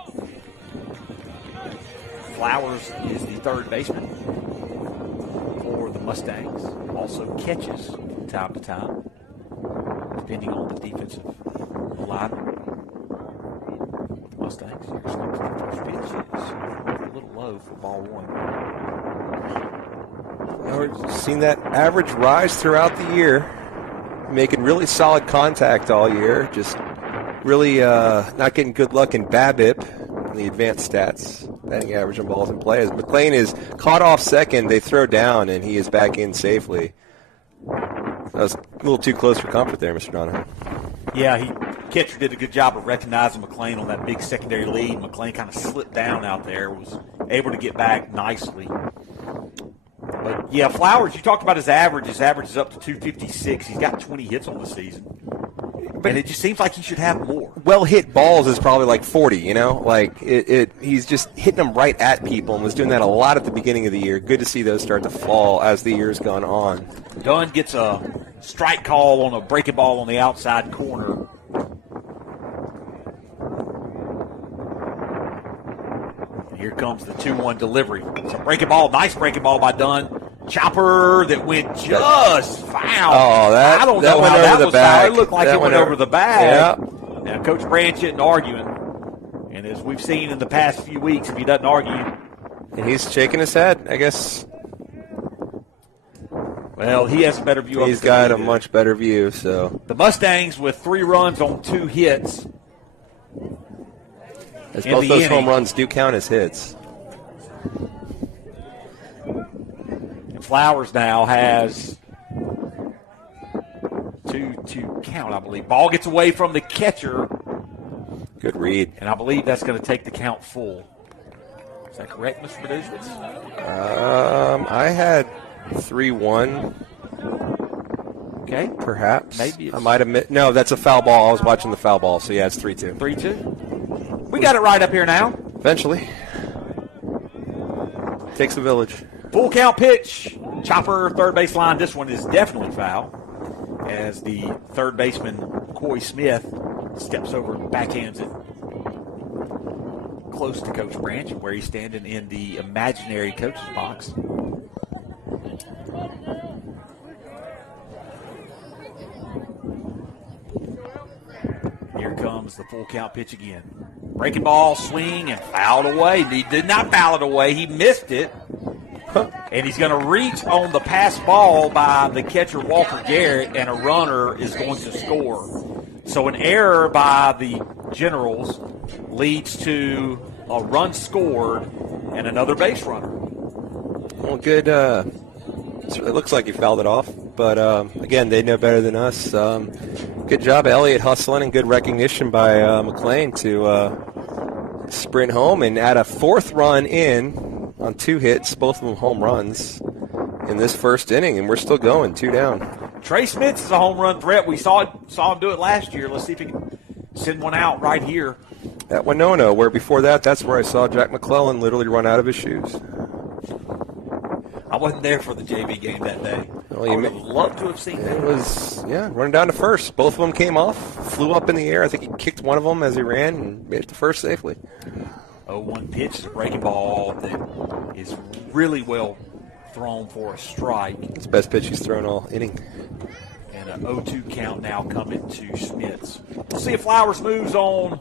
Flowers is the third baseman for the Mustangs. Also catches from time to time, depending on the defensive line. The Mustangs. Here's the first pitch is a little low for ball 1. We've seen that average rise throughout the year, making really solid contact all year, just really not getting good luck in BABIP, the advanced stats, batting average on balls in play. As McLean is caught off second, they throw down, and he is back in safely. That was a little too close for comfort there, Mr. Donahoe. Yeah, catcher did a good job of recognizing McLean on that big secondary lead. McLean kind of slipped down out there, was able to get back nicely. But, yeah, Flowers, you talked about his average. His average is up to 256. He's got 20 hits on the season. And it just seems like he should have more. Well-hit balls is probably like 40, you know? Like, he's just hitting them right at people and was doing that a lot at the beginning of the year. Good to see those start to fall as the year's gone on. Dunn gets a strike call on a breaking ball on the outside corner. Here comes the 2-1 delivery. It's a breaking ball. Nice breaking ball by Dunn. Chopper that went just foul. Oh, I don't know went how over that the was bag. foul. It looked like That it went over the bag. Yeah. Now, Coach Branch isn't arguing. And as we've seen in the past few weeks, if he doesn't argue. And he's shaking his head, I guess. Well, he has a better view of it. He's got a much better view, so. The Mustangs with 3 runs on 2 hits. As both those home runs do count as hits. And Flowers now has 2 count, I believe. Ball gets away from the catcher. Good read. And I believe that's going to take the count full. Is that correct, Mr. Producer? I had 3-1. Okay. Perhaps. Maybe I might have no, that's a foul ball. I was watching the foul ball, so yeah, it's 3-2. 3-2. We got it right up here now. Eventually. Takes a village. Full count pitch. Chopper, third baseline. This one is definitely foul. As the third baseman, Coy Smith, steps over and backhands it close to Coach Branch, where he's standing in the imaginary coach's box. Here comes the full count pitch again. Breaking ball, swing, and fouled away. He did not foul it away. He missed it. And he's going to reach on the pass ball by the catcher, Walker Garrett, and a runner is going to score. So an error by the Generals leads to a run scored and another base runner. Well, good. It looks like he fouled it off. But, again, they know better than us. Good job, Elliott, hustling, and good recognition by McLean to sprint home and add a 4th run in on 2 hits, both of them home runs in this first inning, and we're still going, 2 down. Trey Smith is a home run threat. We saw him do it last year. Let's see if he can send one out right here. At Winona, where before that's where I saw Jack McClellan literally run out of his shoes. I wasn't there for the JV game that day. Well, I would have loved to have seen that. It was, running down to first. Both of them came off, flew up in the air. I think he kicked one of them as he ran and made it to first safely. 0-1 pitch is a breaking ball that is really well thrown for a strike. It's the best pitch he's thrown all inning. And an 0-2 count now coming to Schmitz. We'll see if Flowers moves on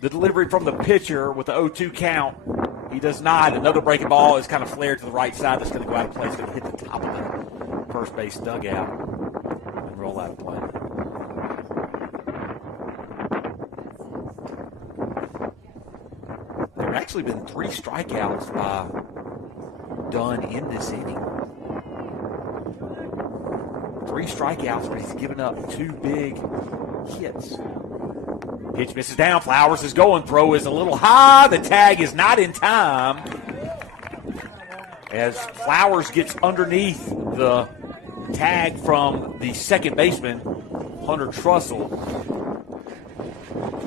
the delivery from the pitcher with the 0-2 count. He does not. Another breaking ball is kind of flared to the right side. That's going to go out of play. It's going to hit the top of the first base dugout and roll out of play. There have actually been 3 strikeouts by Dunn in this inning. 3 strikeouts, but he's given up 2 big hits. Pitch misses down. Flowers is going. Throw is a little high. The tag is not in time. As Flowers gets underneath the tag from the second baseman, Hunter Trussell.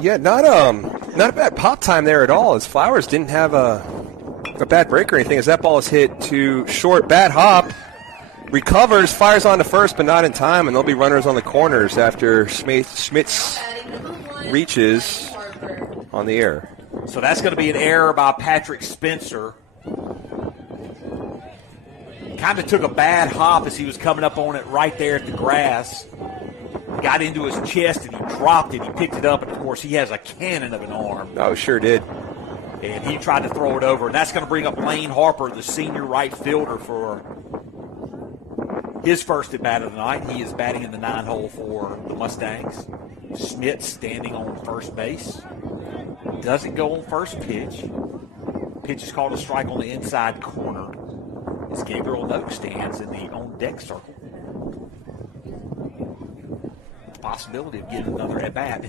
Yeah, not a bad pop time there at all, as Flowers didn't have a bad break or anything, as that ball is hit to short. Bad hop. Recovers, fires on to first, but not in time, and there'll be runners on the corners after Schmitz reaches on the air. So that's going to be an error by Patrick Spencer. Kind of took a bad hop as he was coming up on it right there at the grass. Got into his chest and he dropped it. He picked it up, and of course he has a cannon of an arm. Oh, sure did. And he tried to throw it over, and that's going to bring up Lane Harper, the senior right fielder, for his first at bat of the night. He is batting in the 9 hole for the Mustangs. Schmidt standing on first base. Doesn't go on first pitch. Pitch is called a strike on the inside corner as Gabriel Noak stands in the on-deck circle. Possibility of getting another at-bat.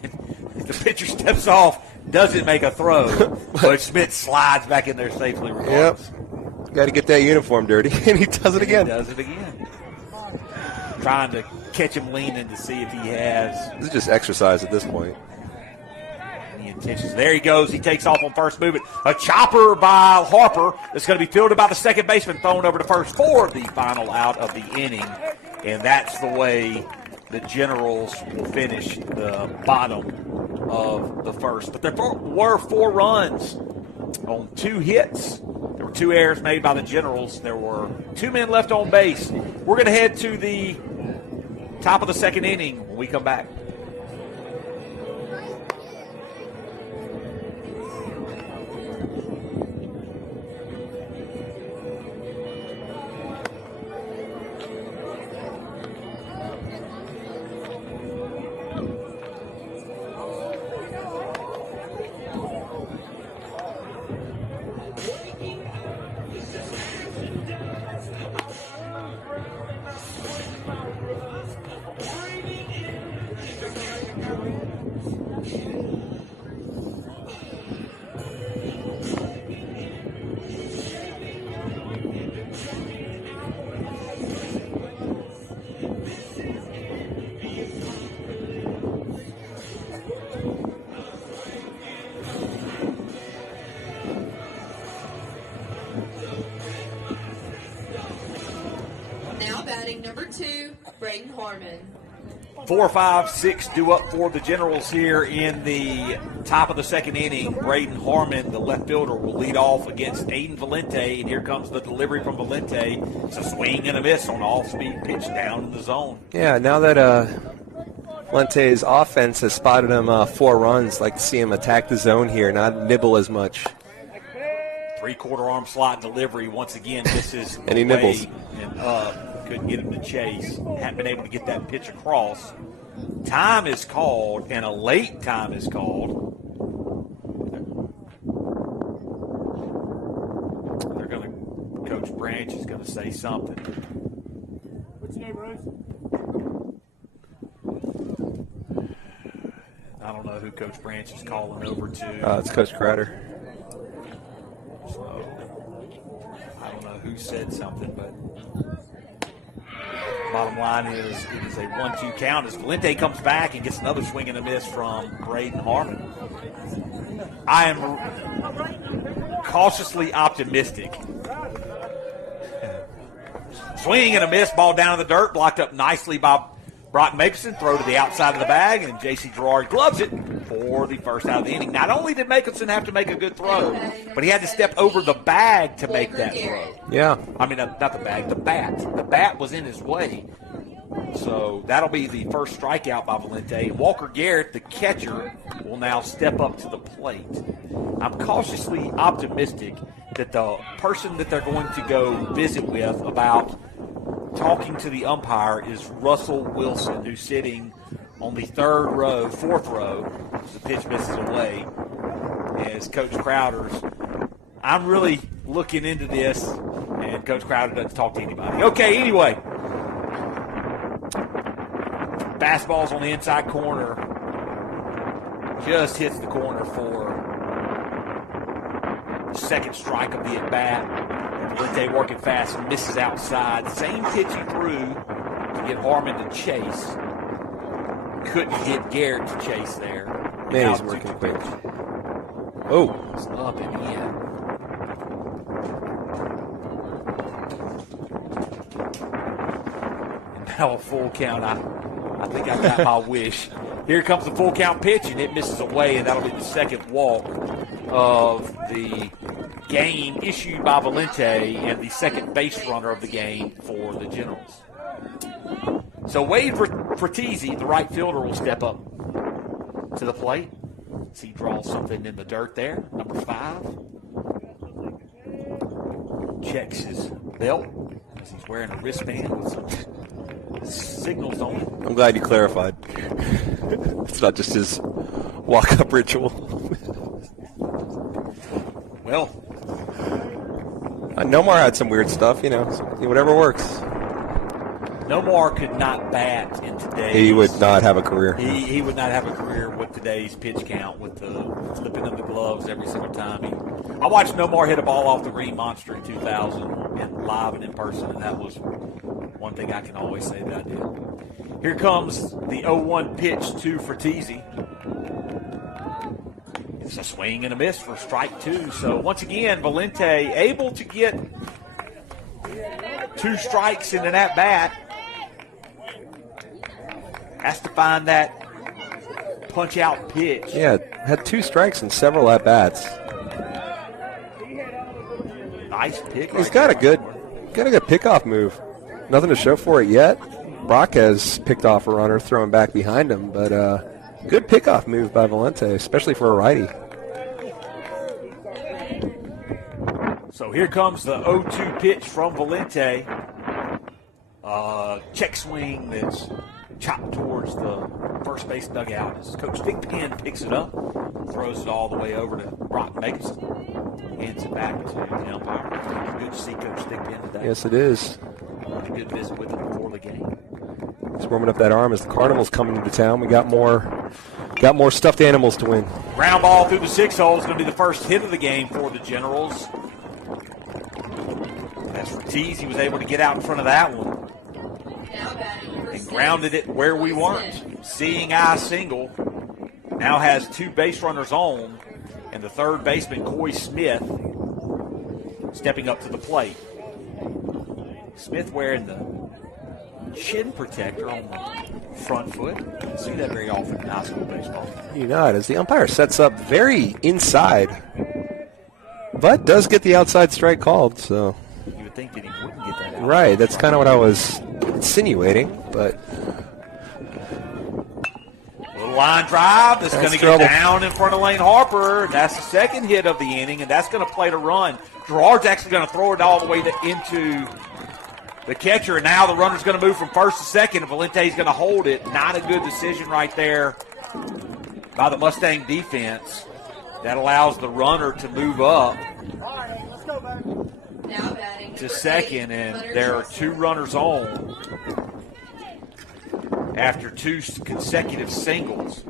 If the pitcher steps off, doesn't make a throw, but Schmidt slides back in there safely regardless. Yep. Got to get that uniform dirty, and he does it again. He does it again. Trying to catch him leaning to see if he has. This is just exercise at this point. Any intentions. There he goes. He takes off on first movement. A chopper by Harper that's going to be fielded by the second baseman, thrown over to first for the final out of the inning. And that's the way the Generals will finish the bottom of the first. But there were 4 runs on 2 hits. There were 2 errors made by the Generals. There were 2 men left on base. We're going to head to the top of the 2nd inning when we come back. Now batting number 2, Braden Harmon. 4, 5, 6 due up for the Generals here in the top of the 2nd inning. Braden Harmon, the left fielder, will lead off against Aiden Valente, and here comes the delivery from Valente. It's a swing and a miss on an off-speed pitch down in the zone. Yeah, now that Valente's offense has spotted him 4 runs, like to see him attack the zone here, not nibble as much. 3/4 arm slot delivery. Once again, this is And he nibbles. And up. Couldn't get him to chase. Haven't been able to get that pitch across. Time is called, and a late time is called. They're going to, Coach Branch is going to say something. What's your name, Rose? I don't know who Coach Branch is calling over to. It's Coach Crowder. So, I don't know who said something, but bottom line is it is a 1-2 count as Valente comes back and gets another swing and a miss from Braden Harmon. I am cautiously optimistic. Swing and a miss, ball down in the dirt, blocked up nicely by Brock Mapleson. Throw to the outside of the bag, and J.C. Gerard gloves it for the first out of the inning. Not only did Mapleson have to make a good throw, but he had to step over the bag to make that throw. Yeah. I mean, not the bag, the bat. The bat was in his way. So that'll be the first strikeout by Valente. Walker Garrett, the catcher, will now step up to the plate. I'm cautiously optimistic that the person that they're going to go visit with about talking to the umpire is Russell Wilson, who's sitting on the 4th row, as the pitch misses away, as Coach Crowder's. I'm really looking into this, and Coach Crowder doesn't talk to anybody. Okay, anyway. Fastball's on the inside corner. Just hits the corner for the second strike of the at-bat. Valente working fast and misses outside. Same pitch he threw to get Harmon to chase. Couldn't get Garrett to chase there. Man, he's working quick. Oh. It's up and in. And now a full count. I think I got my wish. Here comes the full count pitch, and it misses away, and that'll be the second walk of the game issued by Valente and the second base runner of the game for the Generals. So Wade Fratesi, the right fielder, will step up to the plate. As he draws something in the dirt there, number 5. Checks his belt as he's wearing a wristband with some signals on it. I'm glad you clarified. It's not just his walk-up ritual. Well, Nomar had some weird stuff, so whatever works. Nomar could not bat in today's. He would not have a career. He would not have a career with today's pitch count, with the flipping of the gloves every single time. I watched Nomar hit a ball off the Green Monster in 2000 and live and in person, and that was one thing I can always say that I did. Here comes the 0-1 pitch to Fratesi. It's a swing and a miss for strike 2. So once again, Valente able to get 2 strikes in an at-bat. Has to find that punch-out pitch. Yeah, had 2 strikes and several at-bats. Nice pick. He's got a good pickoff move. Nothing to show for it yet. Brock has picked off a runner, throwing back behind him, but good pickoff move by Valente, especially for a righty. So here comes the 0-2 pitch from Valente. Check swing that's chopped towards the first base dugout as Coach Dick Penn picks it up, throws it all the way over to Brock Makeson, hands it back to the umpire. Good to see Coach Dick Penn today. Yes, it is. A good visit with him before the game. He's warming up that arm as the Cardinals coming into town. We got more stuffed animals to win. Ground ball through the 6 hole is going to be the first hit of the game for the Generals. As for Tease, he was able to get out in front of that one and grounded it where we weren't. Seeing eye single, now has 2 base runners on, and the third baseman, Coy Smith, stepping up to the plate. Smith wearing the chin protector on the front foot. You see that very often in high school baseball. You know it, as the umpire sets up very inside, but does get the outside strike called, so. You would think that he wouldn't get that out. Right, that's kind of what I was insinuating, but. Little line drive that's going to get down in front of Lane Harper. That's the second hit of the inning, and that's going to play to run. Gerard's actually going to throw it all the way into the catcher, and now the runner's going to move from first to second, and Valente's going to hold it. Not a good decision right there by the Mustang defense. That allows the runner to move up to second, and there are 2 runners on after 2 consecutive singles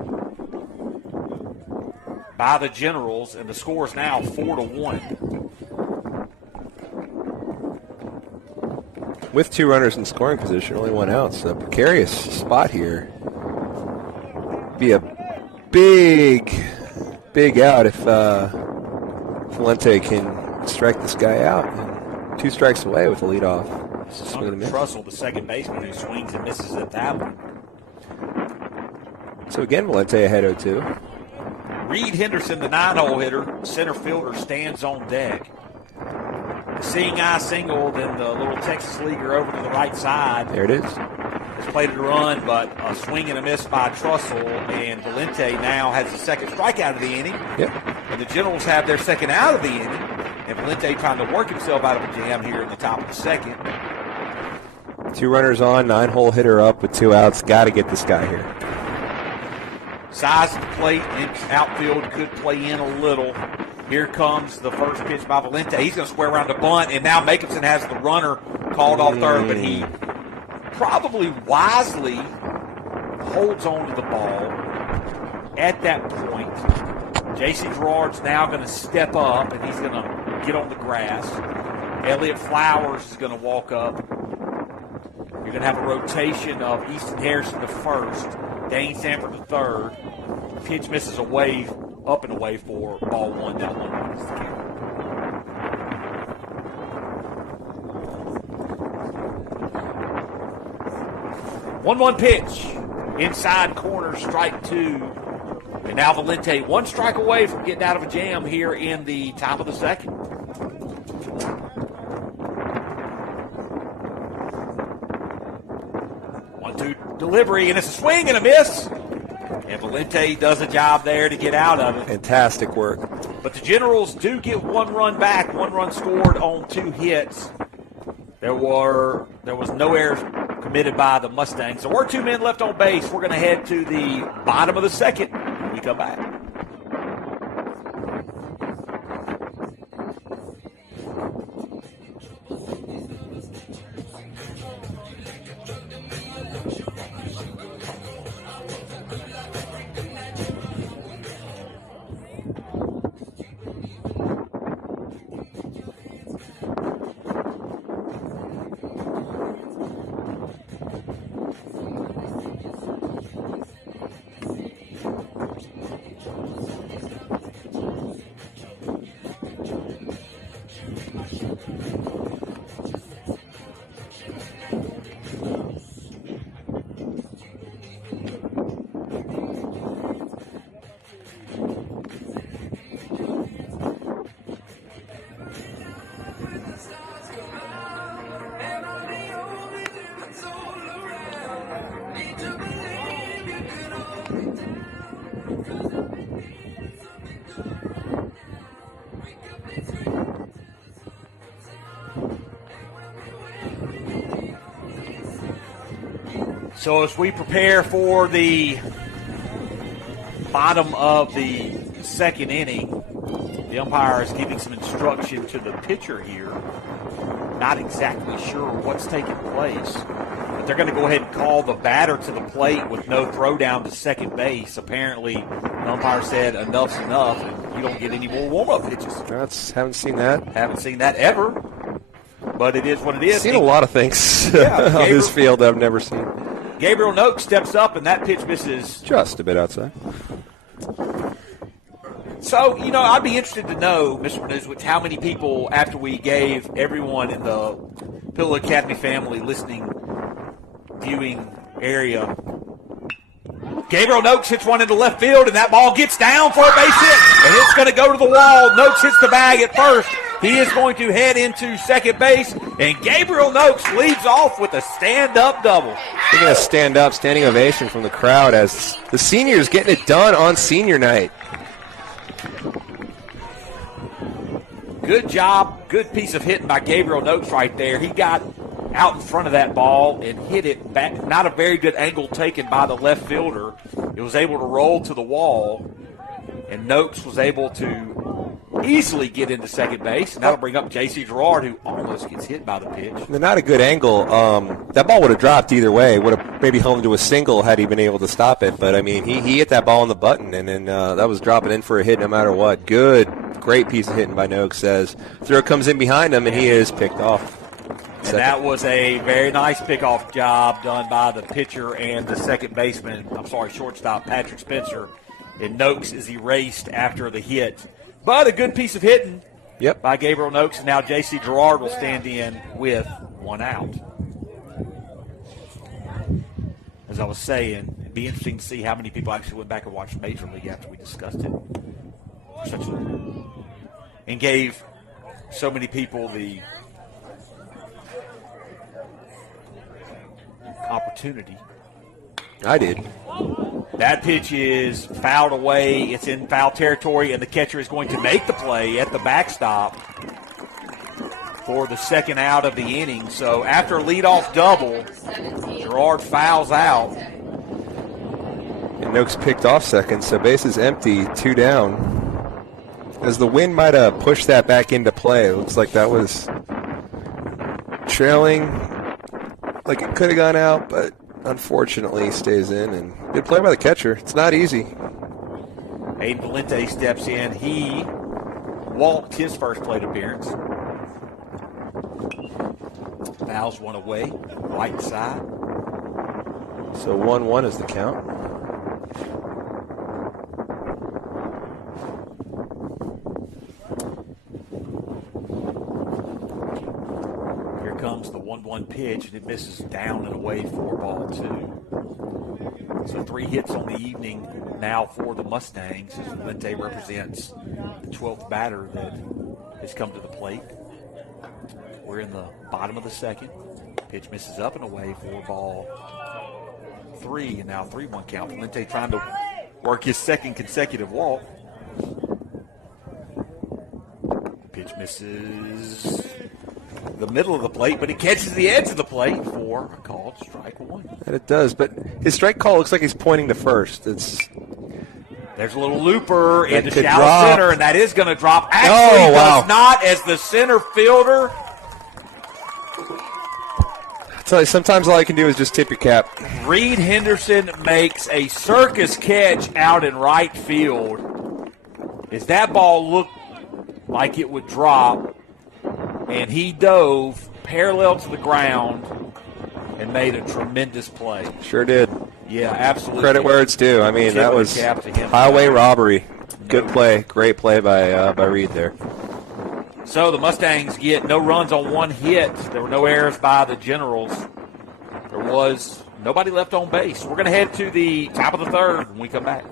by the Generals, and the score is now 4-1. With 2 runners in scoring position, only 1 out, so precarious spot here. Be a big out if Valente can strike this guy out. And 2 strikes away with the leadoff. Trussell, the second baseman, who swings and misses at that one. So again, Valente ahead 0-2. Reed Henderson, the 9-hole hitter, center fielder, stands on deck. The seeing eye single, then the little Texas leaguer over to the right side. There it is. Has played it a run, but a swing and a miss by Trussell, and Valente now has the second strikeout of the inning. Yep. And the Generals have their second out of the inning, and Valente trying to work himself out of a jam here in the top of the second. 2 runners on, 9-hole hitter up with 2 outs. Got to get this guy here. Size of the plate and outfield could play in a little. Here comes the first pitch by Valente. He's going to square around the bunt, and now Makeson has the runner called off third, but he probably wisely holds on to the ball at that point. J.C. Gerard's now going to step up, and he's going to get on the grass. Elliott Flowers is going to walk up. You're going to have a rotation of Easton Harrison to first, Dane Sanford to third. Pitch misses away, up and away for ball 1, down 1 is the count. 1-1 pitch, inside corner, strike 2. And now Valente 1 strike away from getting out of a jam here in the top of the second. 1-2 delivery, and it's a swing and a miss. And Valente does a job there to get out of it. Fantastic work. But the Generals do get 1 run back, 1 run scored on 2 hits. There was no errors committed by the Mustangs. So we're 2 men left on base. We're going to head to the bottom of the second when we come back. So as we prepare for the bottom of the second inning, the umpire is giving some instruction to the pitcher here. Not exactly sure what's taking place, but they're going to go ahead and call the batter to the plate with no throw down to second base. Apparently, the umpire said enough's enough, and you don't get any more warm-up pitches. Haven't seen that. Haven't seen that ever, but it is what it is. Seen a lot of things on this field that I've never seen. Gabriel Noakes steps up, and that pitch misses just a bit outside. So, I'd be interested to know, Mr. Newswich, how many people, after we gave everyone in the Pillow Academy family listening, viewing area, Gabriel Noakes hits one into left field, and that ball gets down for a base hit, and it's going to go to the wall. Noakes hits the bag at first. He is going to head into second base, and Gabriel Noakes leads off with a stand-up double. Speaking of stand-up, standing ovation from the crowd as the seniors getting it done on senior night. Good job, good piece of hitting by Gabriel Noakes right there. He got out in front of that ball and hit it back. Not a very good angle taken by the left fielder. It was able to roll to the wall, and Noakes was able to easily get into second base. And that'll bring up J.C. Gerard, who almost gets hit by the pitch. Not a good angle. That ball would have dropped either way. Would have maybe homed to a single had he been able to stop it. But, I mean, he hit that ball on the button, and then that was dropping in for a hit no matter what. Great piece of hitting by Noakes as throw comes in behind him, and he is picked off. And that was a very nice pickoff job done by the pitcher and the shortstop, Patrick Spencer. And Noakes is erased after the hit. But a good piece of hitting by Gabriel Noakes. And now J.C. Gerard will stand in with one out. As I was saying, it'd be interesting to see how many people actually went back and watched Major League after we discussed it. And gave so many people the opportunity. I did. That pitch is fouled away. It's in foul territory, and the catcher is going to make the play at the backstop for the second out of the inning. So after a leadoff double, Gerard fouls out. And Noakes picked off second, so base is empty, 2 down. As the wind might have pushed that back into play, it looks like that was trailing like it could have gone out, but unfortunately stays in. And good play by the catcher. It's not easy. Aiden Valente steps in. He walked his first plate appearance. Fouls one away, right side. So 1-1 is the count. Comes the 1-1 pitch, and it misses down and away for ball 2. So 3 hits on the evening now for the Mustangs as Valente represents the 12th batter that has come to the plate. We're in the bottom of the second. Pitch misses up and away for ball 3, and now 3-1 count. Valente trying to work his second consecutive walk. Pitch misses the middle of the plate, but he catches the edge of the plate for a called strike 1. And it does, but his strike call looks like he's pointing to first. There's a little looper into shallow center, and that is going to drop. Actually, does not, as the center fielder. I tell you, sometimes all I can do is just tip your cap. Reed Henderson makes a circus catch out in right field. As that ball looked like it would drop, and he dove parallel to the ground and made a tremendous play. Sure did. Yeah, absolutely. Credit where it's due. I mean, that was highway robbery. Good play. Great play by Reed there. So the Mustangs get no runs on 1 hit. There were no errors by the Generals. There was nobody left on base. We're going to head to the top of the third when we come back.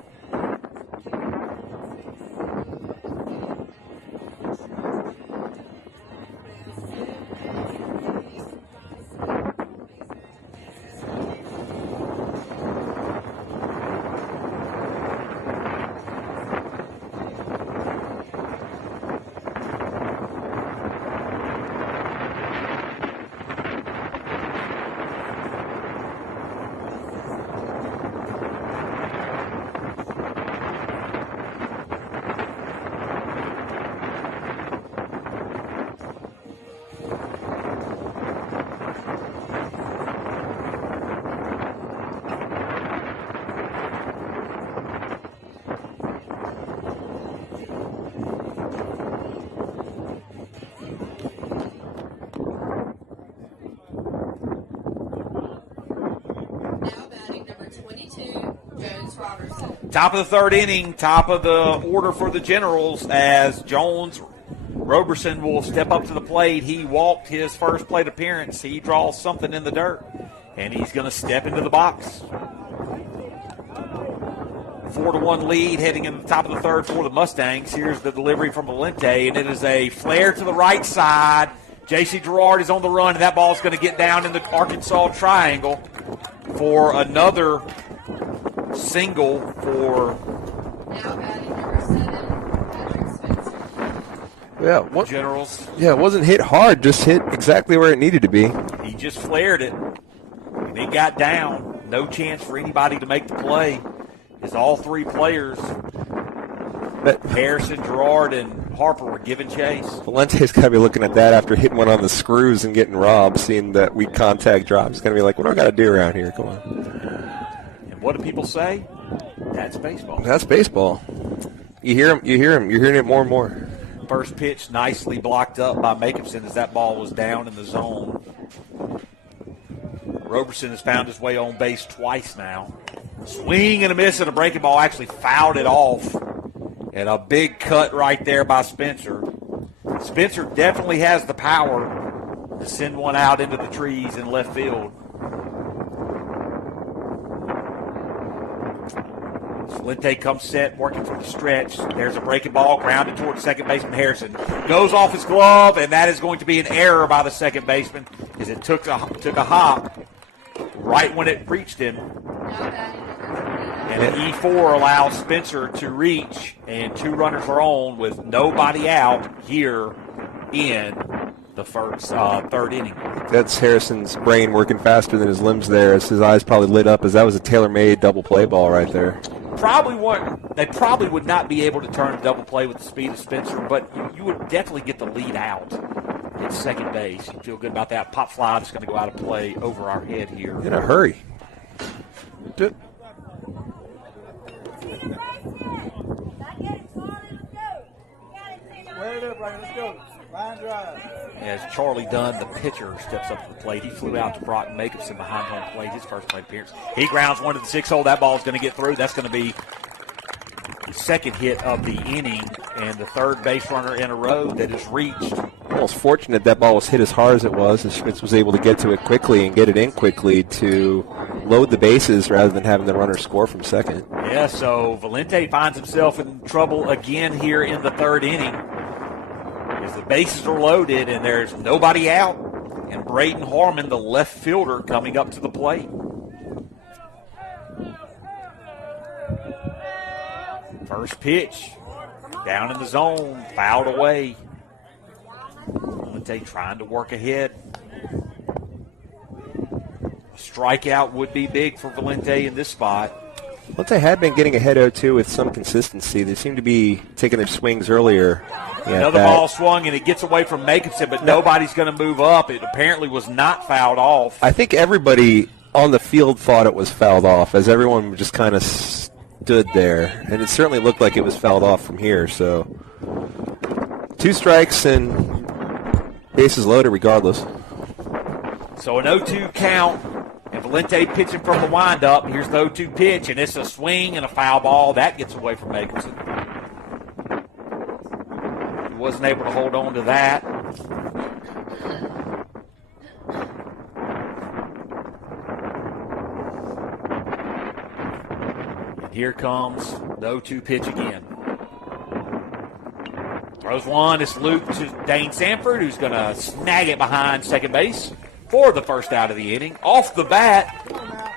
Robertson. Top of the third inning, top of the order for the Generals as Jones Roberson will step up to the plate. He walked his first plate appearance. He draws something in the dirt, and he's going to step into the box. 4-1 lead heading into the top of the third for the Mustangs. Here's the delivery from Valente, and it is a flare to the right side. J.C. Girard is on the run, and that ball is going to get down in the Arkansas triangle for another single for Now batting number 7, Patrick Spencer. Yeah, Generals. Yeah, it wasn't hit hard, just hit exactly where it needed to be. He just flared it, and it got down. No chance for anybody to make the play. As all three players, Harrison, Girard, and Harper, were giving chase. Valente's got to be looking at that after hitting one on the screws and getting robbed, seeing that weak contact drop. He's going to be like, what do I got to do around here? Come on. And what do people say? That's baseball. That's baseball. You hear him. You're hearing it more and more. First pitch nicely blocked up by Makeupson as that ball was down in the zone. Roberson has found his way on base twice now. Swing and a miss, and a breaking ball actually fouled it off. And a big cut right there by Spencer. Spencer definitely has the power to send one out into the trees in left field. Valente comes set, working from the stretch. There's a breaking ball, grounded towards second baseman Harrison. Goes off his glove, and that is going to be an error by the second baseman as it took a hop right when it reached him. Now batting number 29. And an E4 allows Spencer to reach, and two runners are on with nobody out here in the third inning. That's Harrison's brain working faster than his limbs there, as his eyes probably lit up as that was a tailor-made double play ball right there. They probably would not be able to turn a double play with the speed of Spencer, but you would definitely get the lead out at second base. You feel good about that. Pop fly is going to go out of play over our head here. In a hurry. As Charlie Dunn, the pitcher, steps up to the plate. He flew out to Brock Makeupson behind home plate, his first plate appearance. He grounds one to the 6-hole. That ball is going to get through. That's going to be the second hit of the inning and the third base runner in a row that is reached. Almost fortunate that ball was hit as hard as it was, and Schmitz was able to get to it quickly and get it in quickly to load the bases rather than having the runner score from second. Yeah, so Valente finds himself in trouble again here in the third inning. As the bases are loaded and there's nobody out, and Brayton Harmon, the left fielder, coming up to the plate. First pitch, down in the zone, fouled away. Valente trying to work ahead. A strikeout would be big for Valente in this spot. Valente had been getting ahead 0-2 with some consistency. They seem to be taking their swings earlier. Another ball swung, and it gets away from Makeupson, but nobody's going to move up. It apparently was not fouled off. I think everybody on the field thought it was fouled off, as everyone just kind of stood there. And it certainly looked like it was fouled off from here. So 2 strikes and bases loaded regardless. So an 0-2 count, and Valente pitching from the windup. Here's the 0-2 pitch, and it's a swing and a foul ball. That gets away from Makeupson. Wasn't able to hold on to that. And here comes the 0-2 pitch again. Throws one. It's Luke to Dane Sanford, who's going to snag it behind second base for the first out of the inning. Off the bat,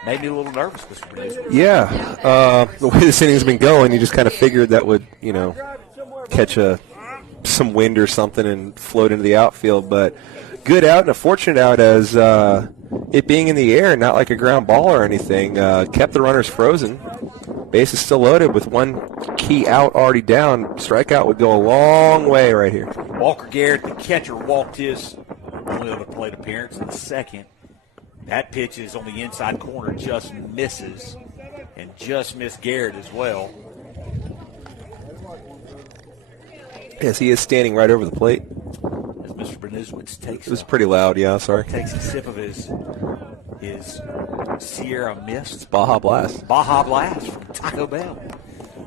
made me a little nervous, Mr. Producer. Yeah, the way this inning's been going, you just kind of figured that would, catch some wind or something and float into the outfield, but good out and a fortunate out as it being in the air, not like a ground ball or anything, kept the runners frozen. Base is still loaded with one key out already down. Strikeout would go a long way right here. Walker Garrett, the catcher, walked his only other plate appearance in the second. That pitch is on the inside corner, just misses, and just missed Garrett as well. Yes, he is standing right over the plate. As Mr. Benizowitz takes It was pretty loud, yeah, sorry. Takes a sip of his is Sierra Mist. Baja Blast. Baja Blast from Taco Bell.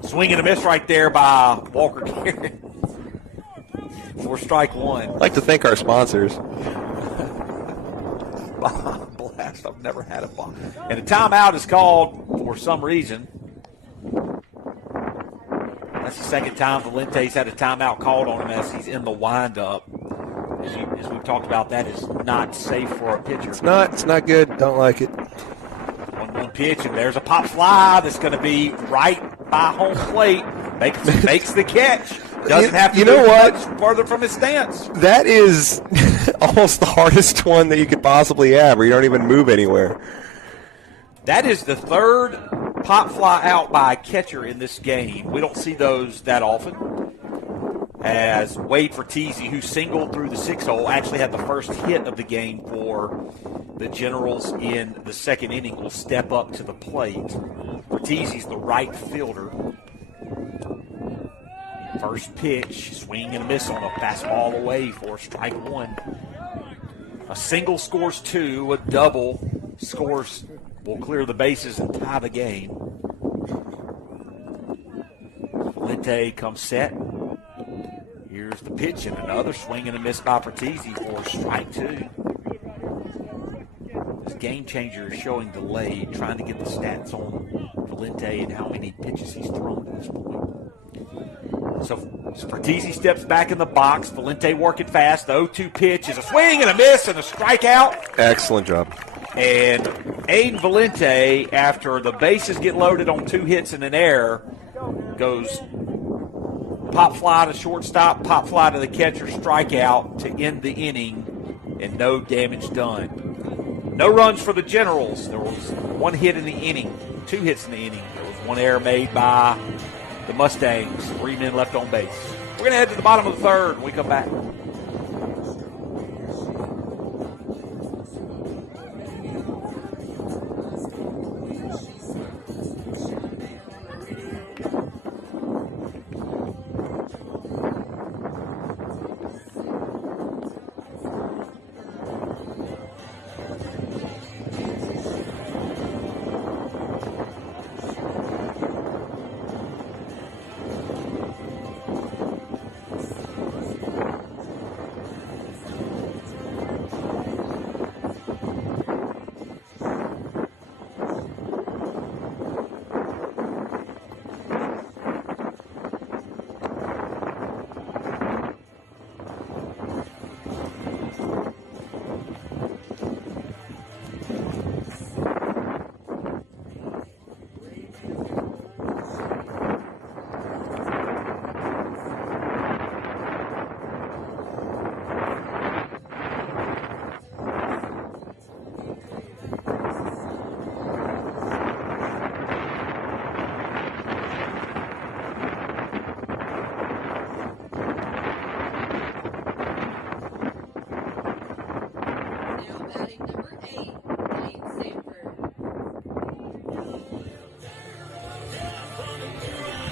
Swing and a miss right there by Walker Garrett for strike one. I'd like to thank our sponsors. Baja Blast. I've never had a Baja. And a timeout is called for some reason. That's the second time Valente's had a timeout called on him as he's in the windup. As we've talked about, that is not safe for a pitcher. It's not good. Don't like it. 1-1 pitch, and there's a pop fly that's going to be right by home plate. Makes the catch. Doesn't have to move much further from his stance. That is almost the hardest one that you could possibly have, where you don't even move anywhere. That is the third pop fly out by a catcher in this game. We don't see those that often. As Wade Fertizzi, who singled through the 6-hole, actually had the first hit of the game for the Generals in the second inning, will step up to the plate. Fertizzi's the right fielder. First pitch, swing and a miss on a fastball away for strike one. A single scores two, a double will clear the bases and tie the game. Valente comes set. Here's the pitch and another swing and a miss by Fertizzi for strike two. This game changer is showing delay, trying to get the stats on Valente and how many pitches he's thrown at this point. So Fertizzi steps back in the box. Valente working fast. The 0-2 pitch is a swing and a miss and a strikeout. Excellent job. And Aiden Valente, after the bases get loaded on 2 hits and an error, goes pop fly to shortstop, pop fly to the catcher, strikeout to end the inning, and no damage done. No runs for the Generals. There was 1 hit in the inning, 2 hits in the inning. There was 1 error made by the Mustangs. 3 men left on base. We're going to head to the bottom of the third when we come back.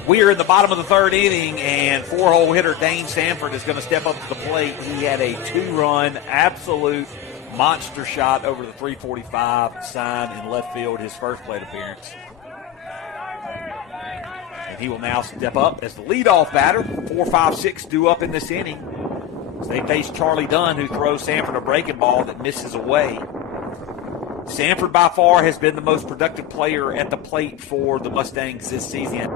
We are in the bottom of the third inning, and 4-hole hitter Dane Sanford is going to step up to the plate. He had a 2-run, absolute monster shot over the 345 sign in left field, his first plate appearance. And he will now step up as the leadoff batter. 4, 5, 6 due up in this inning. So they face Charlie Dunn, who throws Sanford a breaking ball that misses away. Sanford, by far, has been the most productive player at the plate for the Mustangs this season.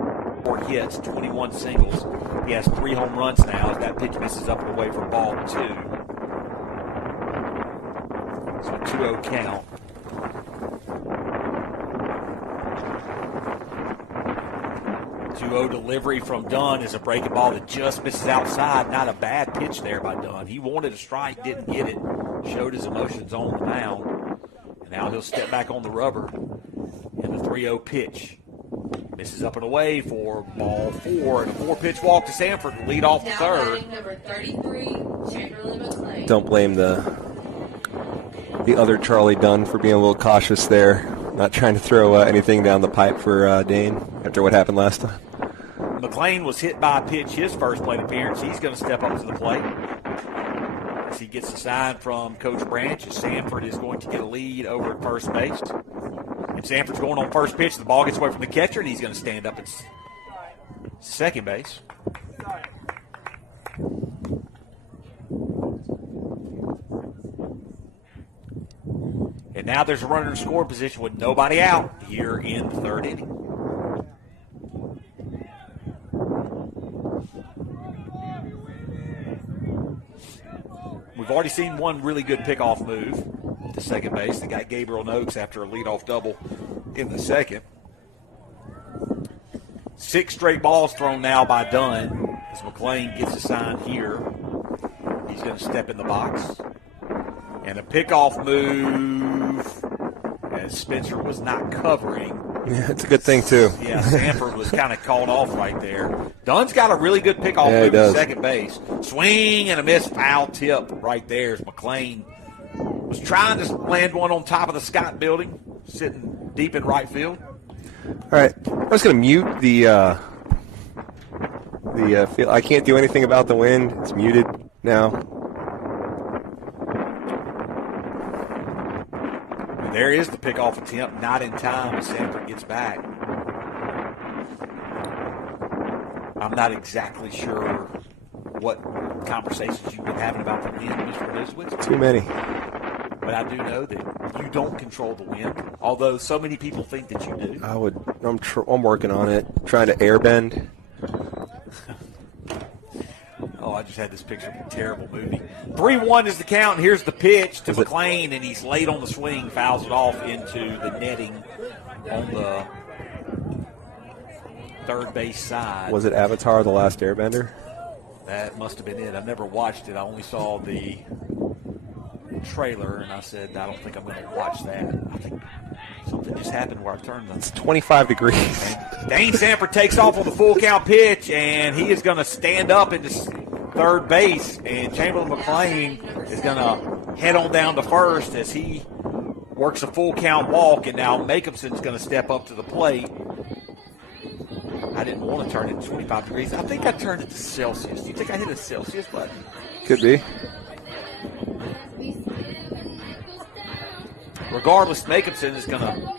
4 hits, 21 singles. He has 3 home runs now as that pitch misses up and away for ball 2. So a 2-0 count. 2-0 delivery from Dunn is a breaking ball that just misses outside. Not a bad pitch there by Dunn. He wanted a strike, didn't get it. Showed his emotions on the mound. And now he'll step back on the rubber. And the 3-0 pitch misses up and away for ball 4. And a 4-pitch walk to Sanford to lead off the third. Number 33, Chamberlain McClain. Don't blame the other Charlie Dunn for being a little cautious there. Not trying to throw anything down the pipe for Dane after what happened last time. McClain was hit by a pitch his first plate appearance. He's going to step up to the plate. As he he gets the sign from Coach Branch, Sanford is going to get a lead over at first base. And Sanford's going on first pitch. The ball gets away from the catcher, and he's going to stand up at second base. And now there's a runner in scoring position with nobody out here in the third inning. We've already seen one really good pickoff move to second base that got Gabriel Noakes after a leadoff double in the second. 6 straight balls thrown now by Dunn as McLean gets a sign here. He's going to step in the box. And a pickoff move as Spencer was not covering. Yeah, it's a good thing, too. Yeah, Sanford was kind of called off right there. Dunn's got a really good pickoff move at second base. Swing and a miss, foul tip right there as McLean was trying to land one on top of the Scott building, sitting deep in right field. All right, I'm just going to mute the field. I can't do anything about the wind. It's muted now. There is the pickoff attempt, not in time as Sanford gets back. I'm not exactly sure what conversations you've been having about the wind, Mr. Elizabeth. Too many. But I do know that you don't control the wind, although so many people think that you do. I'm working on it, trying to airbend. Oh, I just had this picture of a terrible movie. 3-1 is the count. Here's the pitch to McLean, and he's late on the swing, fouls it off into the netting on the third base side. Was it Avatar: The Last Airbender? That must have been it. I never watched it. I only saw the trailer, and I said, I don't think I'm going to watch that. I think something just happened where I turned It's 25 degrees. And Dane Sanford takes off on the full count pitch, and he is going to stand up into third base, and Chamberlain McLean is going to head on down to first as he works a full count walk, and now Makemson's going to step up to the plate. I didn't want to turn it to 25 degrees. I think I turned it to Celsius. Do you think I hit a Celsius button? Could be. Regardless, Makemson is going to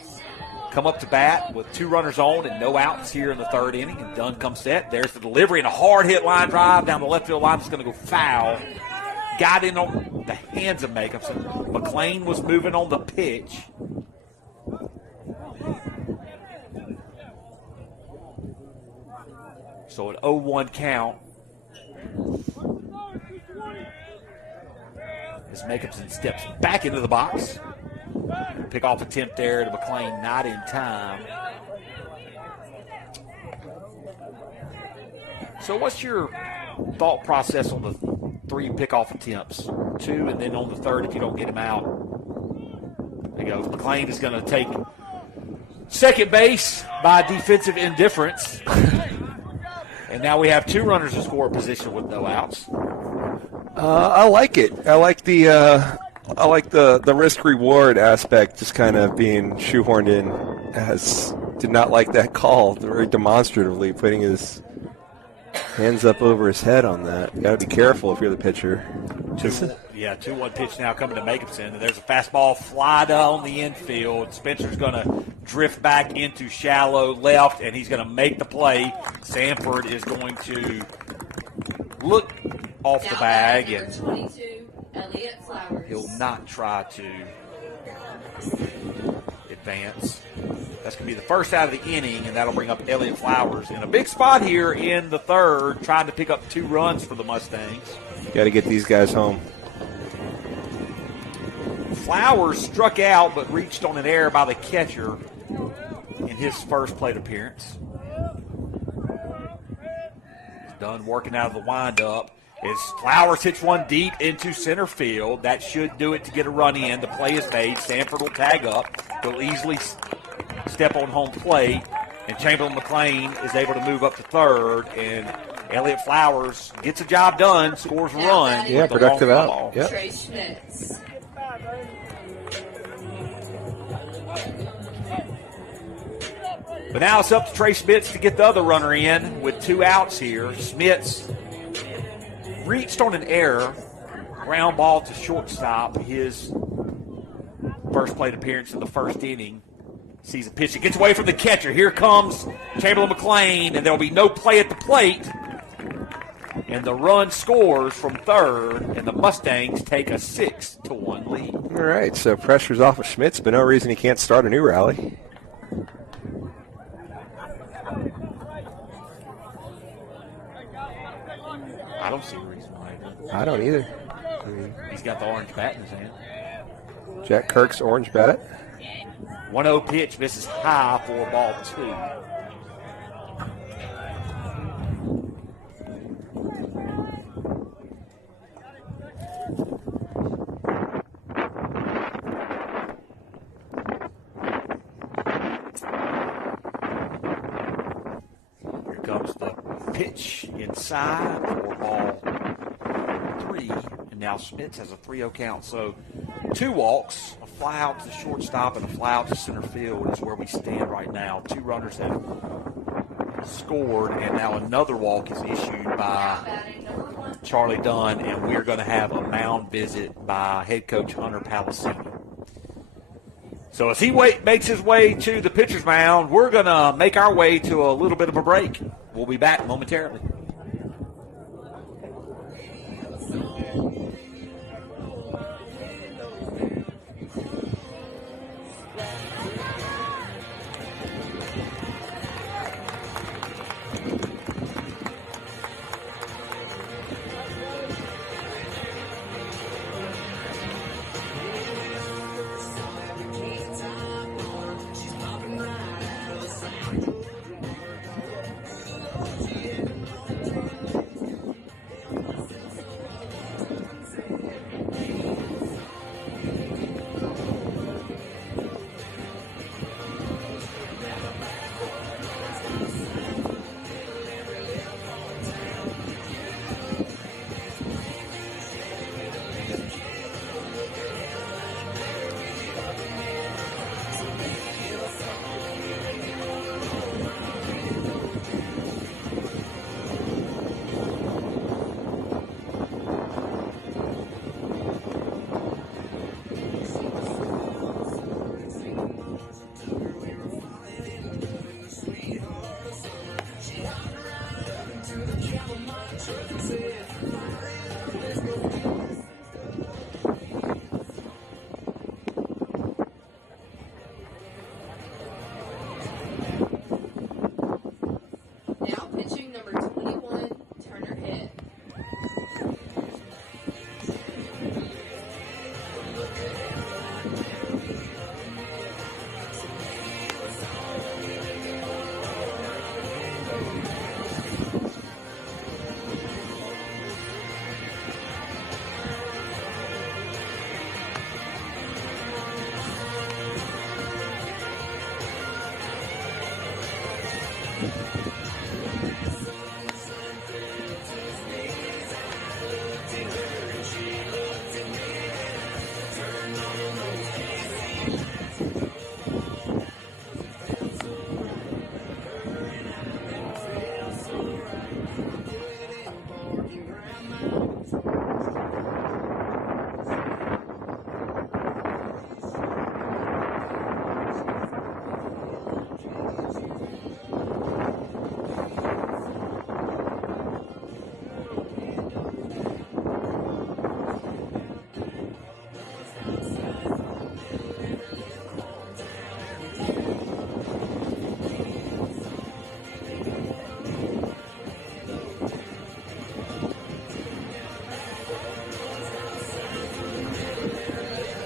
come up to bat with 2 runners on and no outs here in the third inning. And Dunn comes set. There's the delivery and a hard hit line drive down the left field line. It's going to go foul. Got in on the hands of Makemson. McLean was moving on the pitch. So an 0-1 count. As Makemson steps back into the box. Pick-off attempt there to McLean, not in time. So what's your thought process on the 3 pick-off attempts? 2, and then on the third, if you don't get him out, there you go. McLean is going to take second base by defensive indifference. And now we have 2 runners in score position with no outs. I like it. I like the risk reward aspect just kind of being shoehorned in. Did not like that call very demonstratively, putting his hands up over his head on that. You got to be careful if you're the pitcher. 2-1 pitch now coming to Makemson. And there's a fastball fly down the infield. Spencer's going to drift back into shallow left, and he's going to make the play. Sanford is going to look off the bag, and 22, Elliott Flowers. He'll not try to advance. That's going to be the first out of the inning, and that'll bring up Elliott Flowers in a big spot here in the third, trying to pick up 2 runs for the Mustangs. Got to get these guys home. Flowers struck out but reached on an error by the catcher in his first plate appearance. Dunn working out of the windup. As Flowers hits one deep into center field. That should do it to get a run in. The play is made. Sanford will tag up. He'll easily step on home plate. And Chamberlain McLean is able to move up to third. And Elliott Flowers gets a job done, scores a run. Yeah, productive out. Yep. Trey Schmitz. But now it's up to Trey Schmitz to get the other runner in with 2 outs here. Schmitz reached on an error ground ball to shortstop, his first plate appearance in the first inning. Sees a pitch. It gets away from the catcher. Here comes Chamberlain McLean, and there will be no play at the plate. And the run scores from third, and the Mustangs take a 6-1 lead. All right, so pressure's off of Schmitz, but no reason he can't start a new rally. I don't see a reason why. I don't either. He's got the orange bat in his hand. Jack Kirk's orange bat. 1-0 pitch, misses high for ball 2. Here comes the pitch inside for ball 3. And now Schmitz has a 3-0 count. So 2 walks, a fly out to the shortstop, and a fly out to center field is where we stand right now. 2 runners have scored, and now another walk is issued by Charlie Dunn, and we're going to have a mound visit by head coach Hunter Palacini. So as he makes his way to the pitcher's mound, we're going to make our way to a little bit of a break. We'll be back momentarily. Now pitching number 21, Turner hit.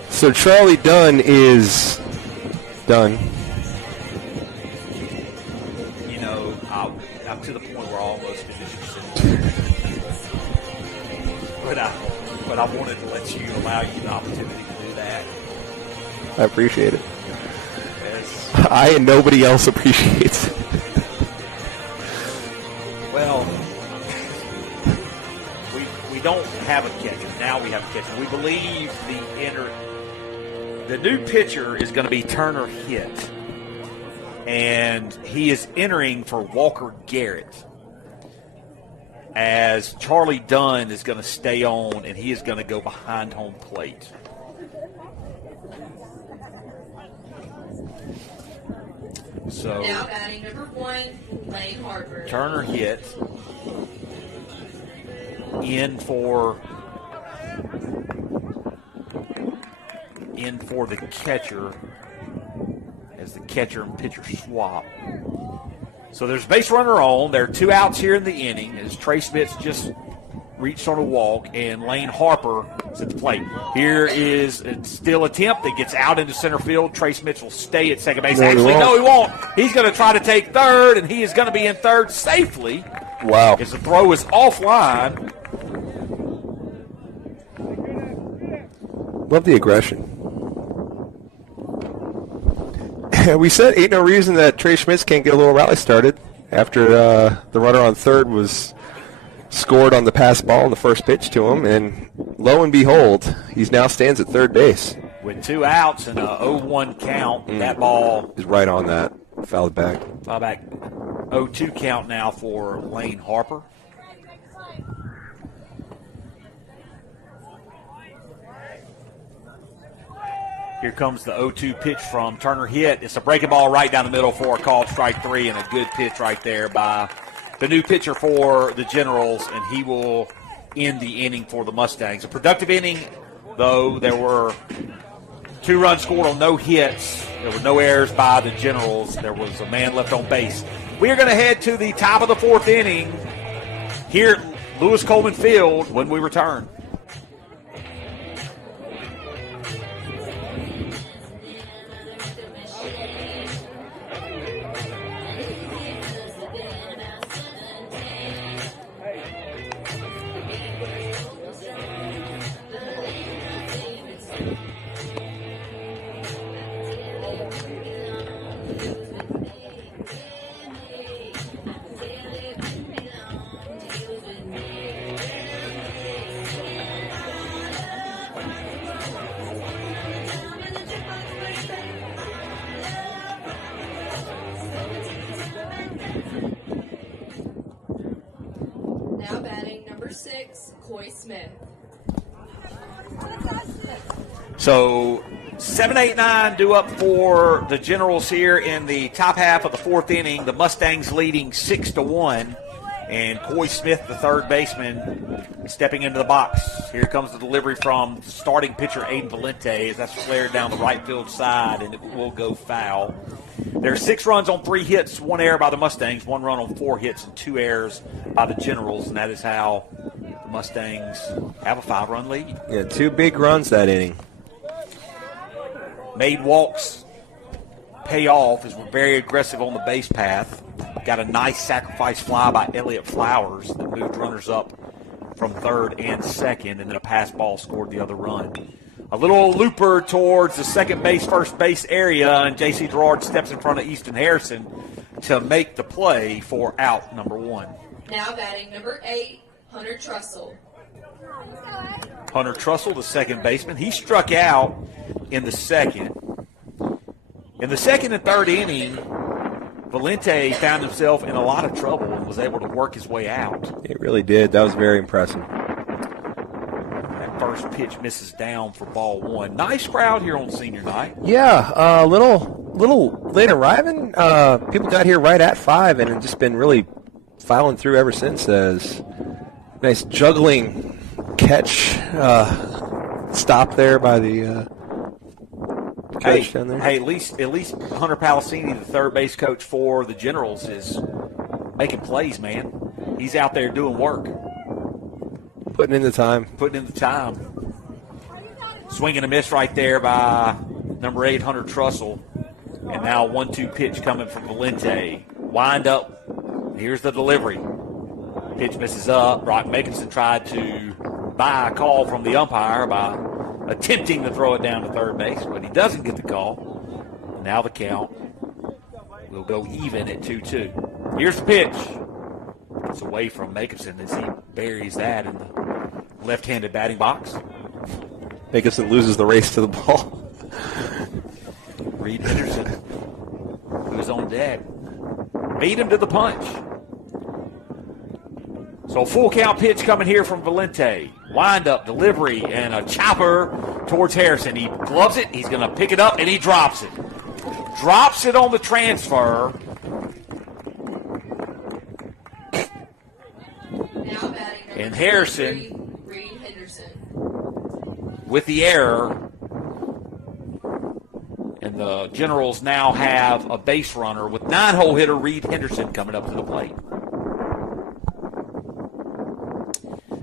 So Charlie Dunn is done. You know, I'm to the point where I almost finished. But I wanted to let you allow you the opportunity to do that. I appreciate it. As, I and nobody else appreciates it. well, we don't have a catcher. Now we have a catcher. We believe the new pitcher is going to be Turner Hit. And he is entering for Walker Garrett. as Charlie Dunn is going to stay on, and he is going to go behind home plate. So Now batting number 1, Lane Harper. Turner hit in for the catcher as the catcher and pitcher swap. So there's a base runner on. There are 2 outs here in the inning as Trey Smith just reached on a walk, and Lane Harper is at the plate. Here is a still attempt that gets out into center field. Trey Smith will stay at second base. Actually, no, he won't. He's going to try to take third, and he is going to be in third safely. Wow. As the throw is offline. Love the aggression. We said ain't no reason that Trey Schmitz can't get a little rally started after the runner on third was scored on the pass ball in the first pitch to him, and lo and behold, he now stands at third base. With 2 outs and a 0-1 count, that ball is right on that. Fouled back. Foul back. 0-2 count now for Lane Harper. Here comes the 0-2 pitch from Turner hit. It's a breaking ball right down the middle for a called strike 3, and a good pitch right there by the new pitcher for the Generals, and he will end the inning for the Mustangs. A productive inning, though. There were 2 runs scored on no hits. There were no errors by the Generals. There was a man left on base. We are going to head to the top of the 4th inning here at Lewis Coleman Field when we return. Now batting number 6, Coy Smith. So 7, 8, 9 due up for the Generals here in the top half of the 4th inning. The Mustangs leading 6-1. And Coy Smith, the third baseman, stepping into the box. Here comes the delivery from starting pitcher Aiden Valente as that's flared down the right field side, and it will go foul. There are 6 runs on 3 hits, 1 error by the Mustangs, 1 run on 4 hits, and 2 errors by the Generals, and that is how the Mustangs have a 5-run lead. Yeah, 2 big runs that inning. Made walks pay off as we're very aggressive on the base path. Got a nice sacrifice fly by Elliott Flowers that moved runners up from third and second, and then a pass ball scored the other run. A little looper towards the second base, first base area, and J.C. Gerard steps in front of Easton Harrison to make the play for out number 1. Now batting number 8, Hunter Trussell. Hunter Trussell, the second baseman, he struck out in the second. In the second and third inning, Valente found himself in a lot of trouble and was able to work his way out. It really did. That was very impressive. That first pitch misses down for ball 1. Nice crowd here on senior night. Yeah, a little late arriving. People got here right at 5 and have just been really filing through ever since. As nice juggling catch stop there by the coach down there. Hey, at least Hunter Palacini, the third base coach for the Generals, is making plays, man. He's out there doing work. Putting in the time. Swing and a miss right there by number 8, Hunter Trussell. And now 1-2 pitch coming from Valente. Wind up. Here's the delivery. Pitch misses up. Brock Makinson tried to buy a call from the umpire by attempting to throw it down to third base, but he doesn't get the call. Now the count will go even at 2-2. Here's the pitch. It's away from Makinson as he buries that in the left-handed batting box. Makinson loses the race to the ball. Reed Henderson, who's on deck, beat him to the punch. So full count pitch coming here from Valente. Wind up, delivery, and a chopper towards Harrison. He gloves it. He's going to pick it up, and he drops it. Drops it on the transfer. Now batting And Harrison 3, Reed Henderson. with the error. And the Generals now have a base runner with 9-hole hitter Reed Henderson coming up to the plate.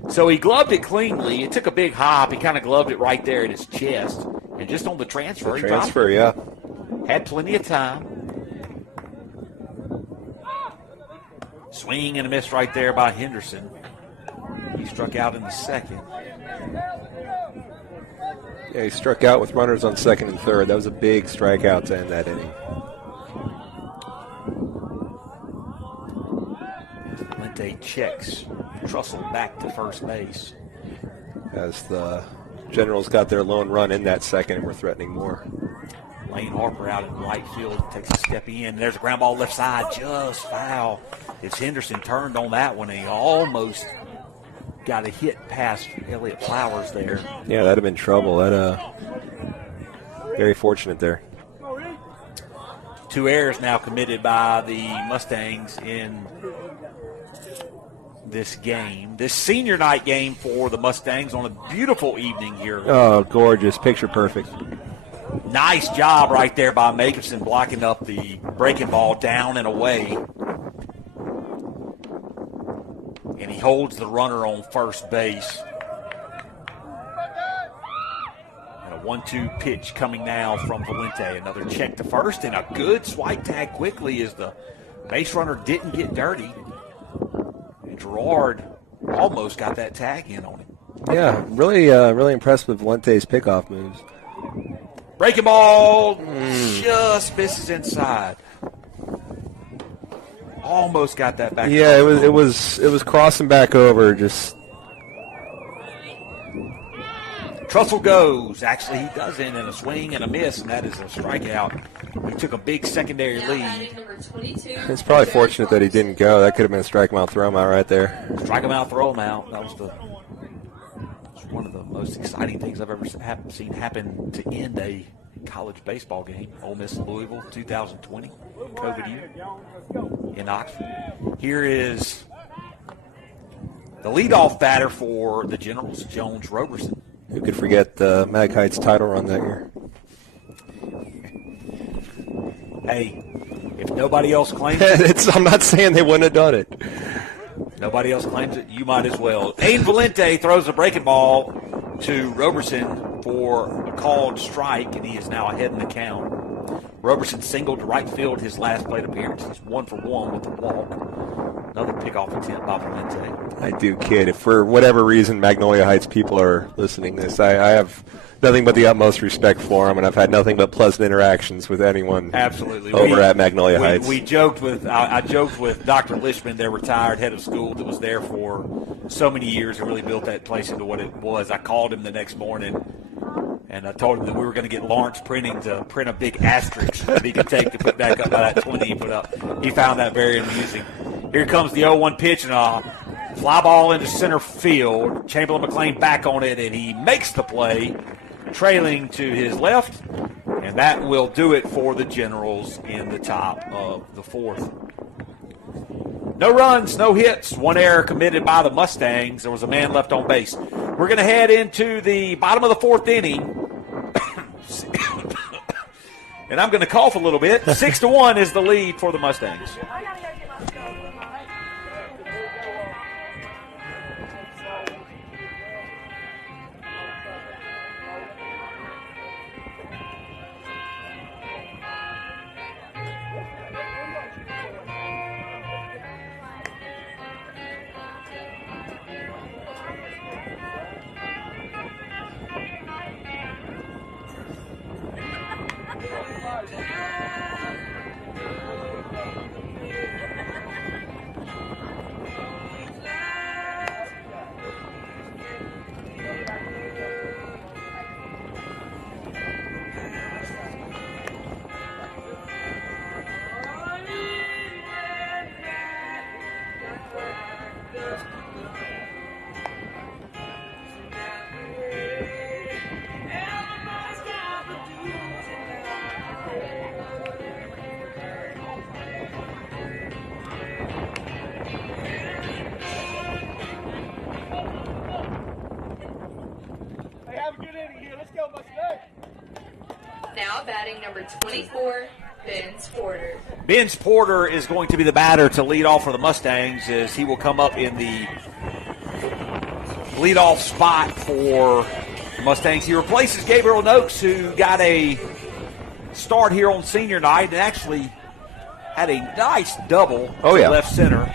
So he gloved it cleanly. It took a big hop. He kind of gloved it right there at his chest. And just on the transfer, he dropped it. Yeah. Had plenty of time. Swing and a miss right there by Henderson. He struck out in the second. Yeah, he struck out with runners on second and third. That was a big strikeout to end that inning. Valente checks Trussell back to first base. As the Generals got their lone run in that second and were threatening more. Lane Harper out in right field takes a step in. There's a ground ball left side, just foul. It's Henderson turned on that one, and he almost got a hit past Elliott Flowers there. Yeah, that'd have been trouble. Very fortunate there. 2 errors now committed by the Mustangs in this game. This senior night game for the Mustangs on a beautiful evening here. Oh, gorgeous. Picture perfect. Nice job right there by Makerson blocking up the breaking ball down and away. And he holds the runner on first base. And a 1-2 pitch coming now from Valente. Another check to first and a good swipe tag quickly as the base runner didn't get dirty. And Gerard almost got that tag in on him. Yeah, really impressed with Valente's pickoff moves. Breaking ball just misses inside. Almost got that back. Yeah, it was crossing back over. Just Trussell goes. Actually, he doesn't, and a swing and a miss, and that is a strikeout. He took a big secondary Now lead. batting number 22. it's probably fortunate that he didn't go. That could have been a strike him out, throw him out right there. Strike him out, throw him out. That was one of the most exciting things I've ever seen happen to end a college baseball game. Ole Miss Louisville, 2020, COVID year in Oxford. Here is the leadoff batter for the Generals, Jones Roberson. Who could forget the Mag Heights title run that year? Hey, if nobody else claims it, I'm not saying they wouldn't have done it. nobody else claims it, you might as well. Aiden Valente throws a breaking ball to Roberson for a called strike, and he is now ahead in the count. Roberson singled to right field his last plate appearance. He's 1 for 1 with the walk. Another pickoff attempt by Valente. I do kid. If for whatever reason Magnolia Heights people are listening to this, I have nothing but the utmost respect for them, and I've had nothing but pleasant interactions with anyone Absolutely. over at Magnolia Heights. We joked with I joked with Dr. Lishman, their retired head of school that was there for so many years and really built that place into what it was. I called him the next morning, and I told him that we were going to get Lawrence Printing to print a big asterisk that he could take to put back up by that 20 he put up. He found that very amusing. Here comes the 0-1 pitch, and a fly ball into center field. Chamberlain McLean back on it, and he makes the play, trailing to his left, and that will do it for the Generals in the top of the fourth. No runs, no hits, 1 error committed by the Mustangs. There was a man left on base. We're going to head into the bottom of the fourth inning. And I'm going to cough a little bit. 6-1 is the lead for the Mustangs. number 24, Ben Porter. Ben Porter is going to be the batter to lead off for the Mustangs as he will come up in the leadoff spot for the Mustangs. He replaces Gabriel Noakes, who got a start here on senior night and actually had a nice double to left center.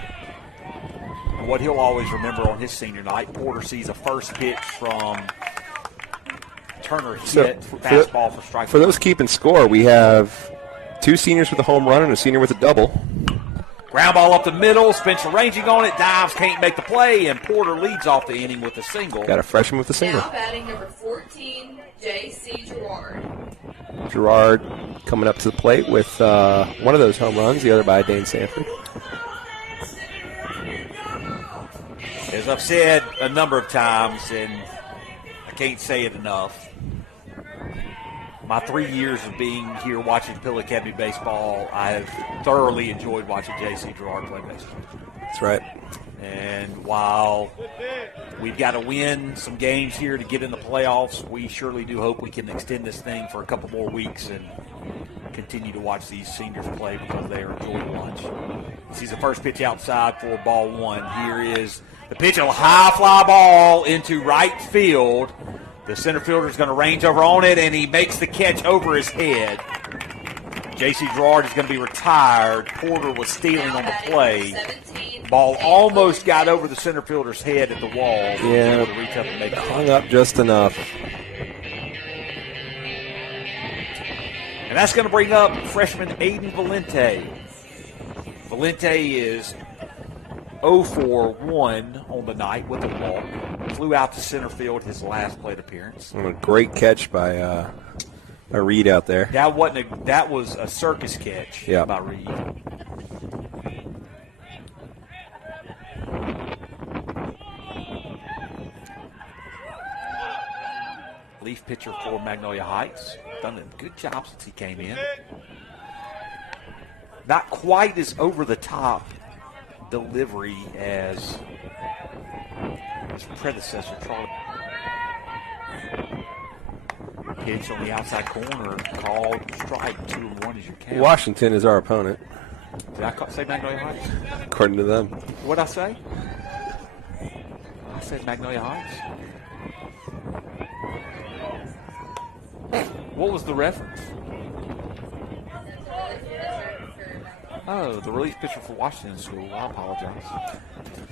And what he'll always remember on his senior night, Porter sees a first pitch from Turner hit, fastball for strike. For those keeping score, we have 2 seniors with a home run and a senior with a double. Ground ball up the middle, Spencer ranging on it, dives, can't make the play, and Porter leads off the inning with a single. Got a freshman with a single. Now batting number 14, J.C. Gerard. Gerard coming up to the plate with one of those home runs, the other by Dane Sanford. As I've said a number of times, and I can't say it enough, my 3 years of being here watching Pill Academy baseball, I have thoroughly enjoyed watching J.C. Gerard play baseball. That's right. And while we've got to win some games here to get in the playoffs, we surely do hope we can extend this thing for a couple more weeks and continue to watch these seniors play because they are a joy to watch. Sees the first pitch outside for ball 1. Here is the pitch, a high fly ball into right field. The center fielder is going to range over on it, and he makes the catch over his head. J.C. Gerard is going to be retired. Porter was stealing on the play. Ball almost got over the center fielder's head at the wall. Yeah, to reach up and make it. Hung up just enough. And that's going to bring up freshman Aiden Valente. Valente is 0 for 1 on the night with a walk. Flew out to center field his last plate appearance. And a great catch by Reed out there. That was a circus catch by Reed. Leaf pitcher for Magnolia Heights. Done a good job since he came in. Not quite as over-the-top delivery as his predecessor, Charlie. Pitch on the outside corner, called strike. 2-1 is your count. Washington is our opponent. Did I say Magnolia Heights? According to them. What'd I say? I said Magnolia Heights. What was the reference? Oh, the relief pitcher for Washington School. I apologize.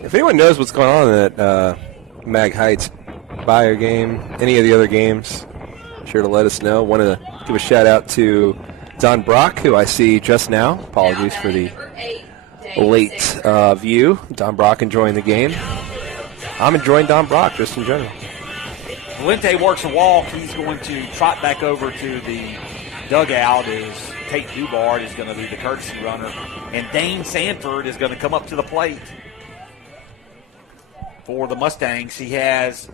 If anyone knows what's going on at Mag Heights Bayer game, any of the other games, sure to let us know. Want to give a shout out to Don Brock, who I see just now. Apologies for the late view. Don Brock enjoying the game. I'm enjoying Don Brock just in general. Valente works a walk. He's going to trot back over to the dugout as Tate Dubard is going to be the courtesy runner. And Dane Sanford is going to come up to the plate for the Mustangs. He has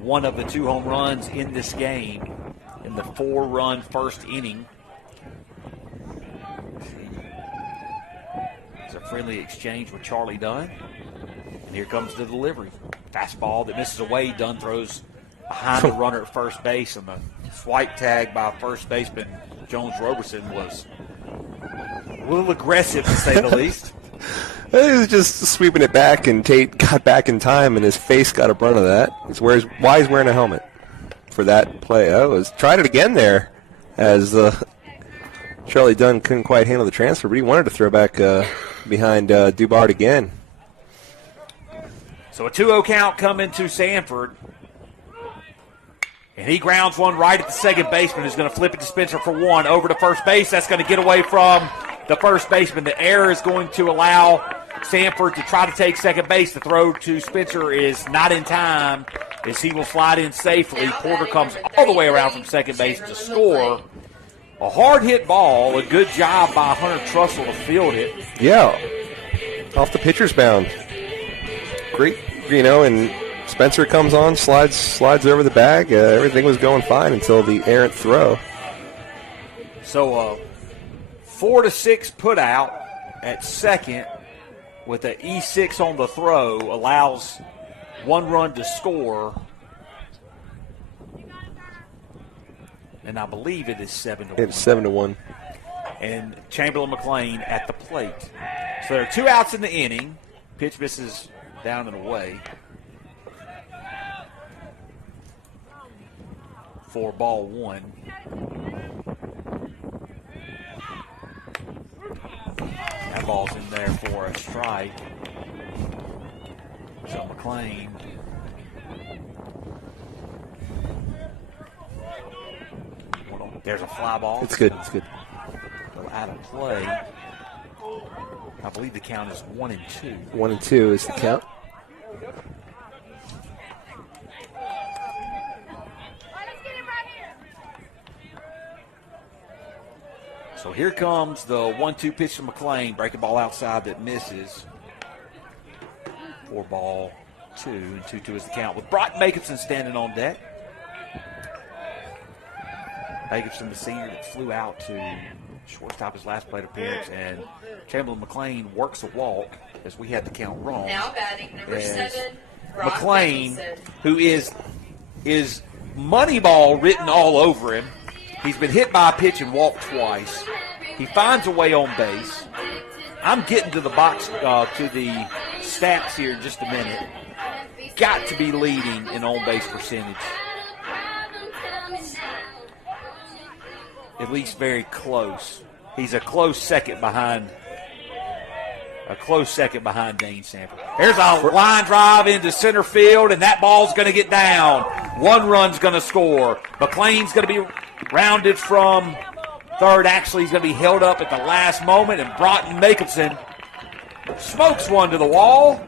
one of the 2 home runs in this game in the 4-run first inning. It's a friendly exchange with Charlie Dunn. And here comes the delivery. Fastball that misses away. Dunn throws behind the runner at first base, and the swipe tag by first baseman Jones Roberson was a little aggressive, to say the least. He was just sweeping it back, and Tate got back in time, and his face got a brunt of that. Why he's wearing a helmet for that play. Tried it again there, as Charlie Dunn couldn't quite handle the transfer, but he wanted to throw back behind Dubard again. So a 2-0 count coming to Sanford. And he grounds one right at the second baseman, who's going to flip it to Spencer for 1. Over to first base. That's going to get away from the first baseman. The error is going to allow Sanford to try to take second base. The throw to Spencer is not in time as he will slide in safely. Porter comes all the way around from second base to score. A hard-hit ball. A good job by Hunter Trussell to field it. Yeah. Off the pitcher's mound. Great, and Spencer comes on, slides over the bag. Everything was going fine until the errant throw. So 4-6 put out at second with an E6 on the throw allows 1 run to score. and I believe it is 7-1. It's 7-1. And Chamberlain McLean at the plate. So there are 2 outs in the inning. Pitch misses down and away. For ball 1. That ball's in there for a strike. So McLean. There's a fly ball. It's good. It's good. Out of play. I believe the count is 1-2. 1-2 is the count. So here comes the 1-2 pitch to McLean. Breaking ball outside that misses. For ball 2, and 2-2 is the count. With Brock Jacobson standing on deck. Jacobson, the senior that flew out to shortstop his last plate appearance, and Chamberlain McLean works a walk as we had the count wrong. Now batting number 7, Brock McLean, Jacobson. who is Moneyball written all over him. He's been hit by a pitch and walked twice. He finds a way on base. I'm getting to the box, to the stats here in just a minute. Got to be leading in on-base percentage. At least very close. He's a close second behind Dane Sample. There's a line drive into center field, and that ball's going to get down. 1 run's going to score. McLean's going to be rounded from third. Actually, he's going to be held up at the last moment, and Broughton Jacobson smokes one to the wall.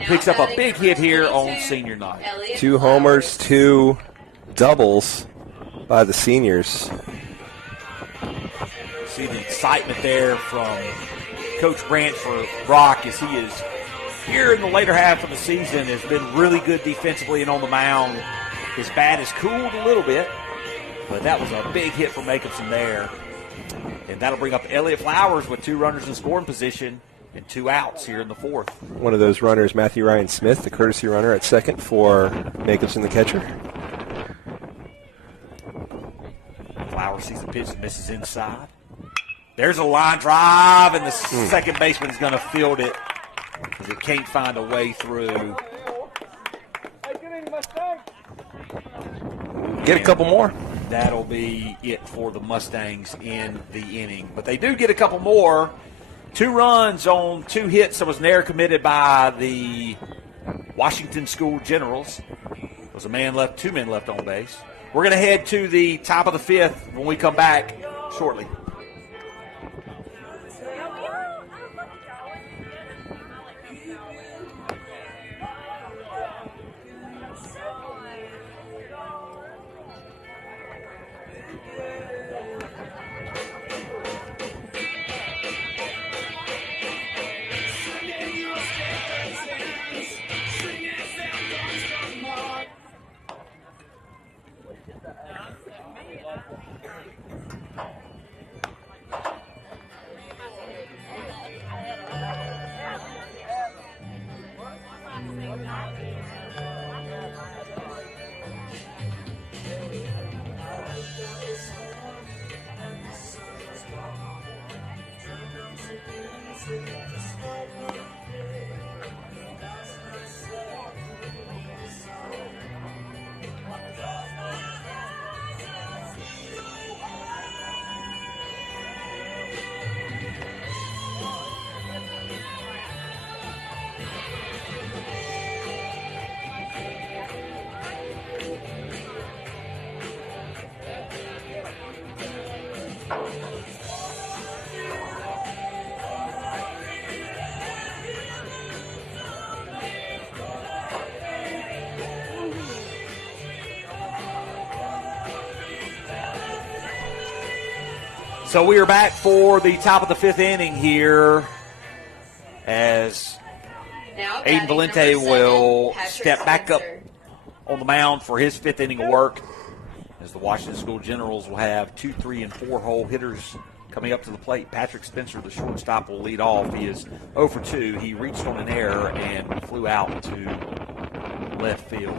Picks up a big hit here on senior night. 2 homers, 2 doubles by the seniors. See the excitement there from Coach Branch for Brock as he is here in the later half of the season, has been really good defensively and on the mound. His bat has cooled a little bit, but that was a big hit from Jacobson there. And that'll bring up Elliott Flowers with 2 runners in scoring position and 2 outs here in the 4th. One of those runners, Matthew Ryan Smith, the courtesy runner at second for Jacobson, the catcher. Flowers sees the pitch and misses inside. There's a line drive, and the second baseman is going to field it because it can't find a way through. Get a couple more. That'll be it for the Mustangs in the inning. But they do get a couple more. 2 runs on 2 hits that was never committed by the Washington School Generals. There was a man left, 2 men left on base. We're going to head to the top of the 5th when we come back shortly. So we are back for the top of the 5th inning here as Aiden Valente will step back up on the mound for his 5th inning of work, as the Washington School Generals will have 2, 3, and 4 hole hitters coming up to the plate. Patrick Spencer, the shortstop, will lead off. He is 0 for 2. He reached on an error and flew out to left field.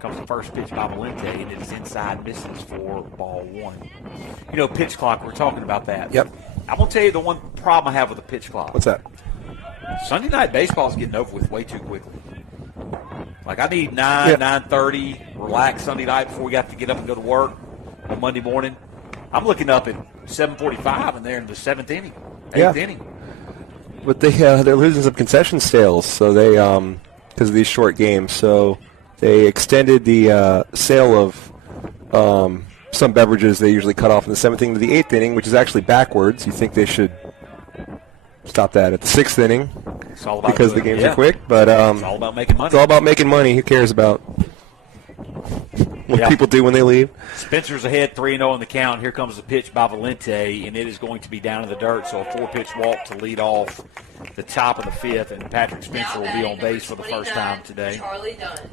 Comes the first pitch by Valente, and it is inside, misses for ball one. You know, pitch clock, we're talking about that. Yep. I'm going to tell you the one problem I have with the pitch clock. What's that? Sunday night baseball is getting over with way too quickly. Like, I need 9:30, relax Sunday night before we got to get up and go to work on Monday morning. I'm looking up at 7:45, and they're in the seventh inning, eighth inning. But they're losing some concession sales, so they because of these short games. So they extended the sale of some beverages they usually cut off in the seventh inning to the eighth inning, which is actually backwards. You think they should stop that at the sixth inning because the games are quick. But it's all about making money. It's all about making money. Who cares about what people do when they leave? Spencer's ahead 3-0 in the count. Here comes the pitch by Valente, and it is going to be down in the dirt. So a 4-pitch walk to lead off the top of the fifth, and Patrick Spencer will be on base for the first time today. Charlie Dunn.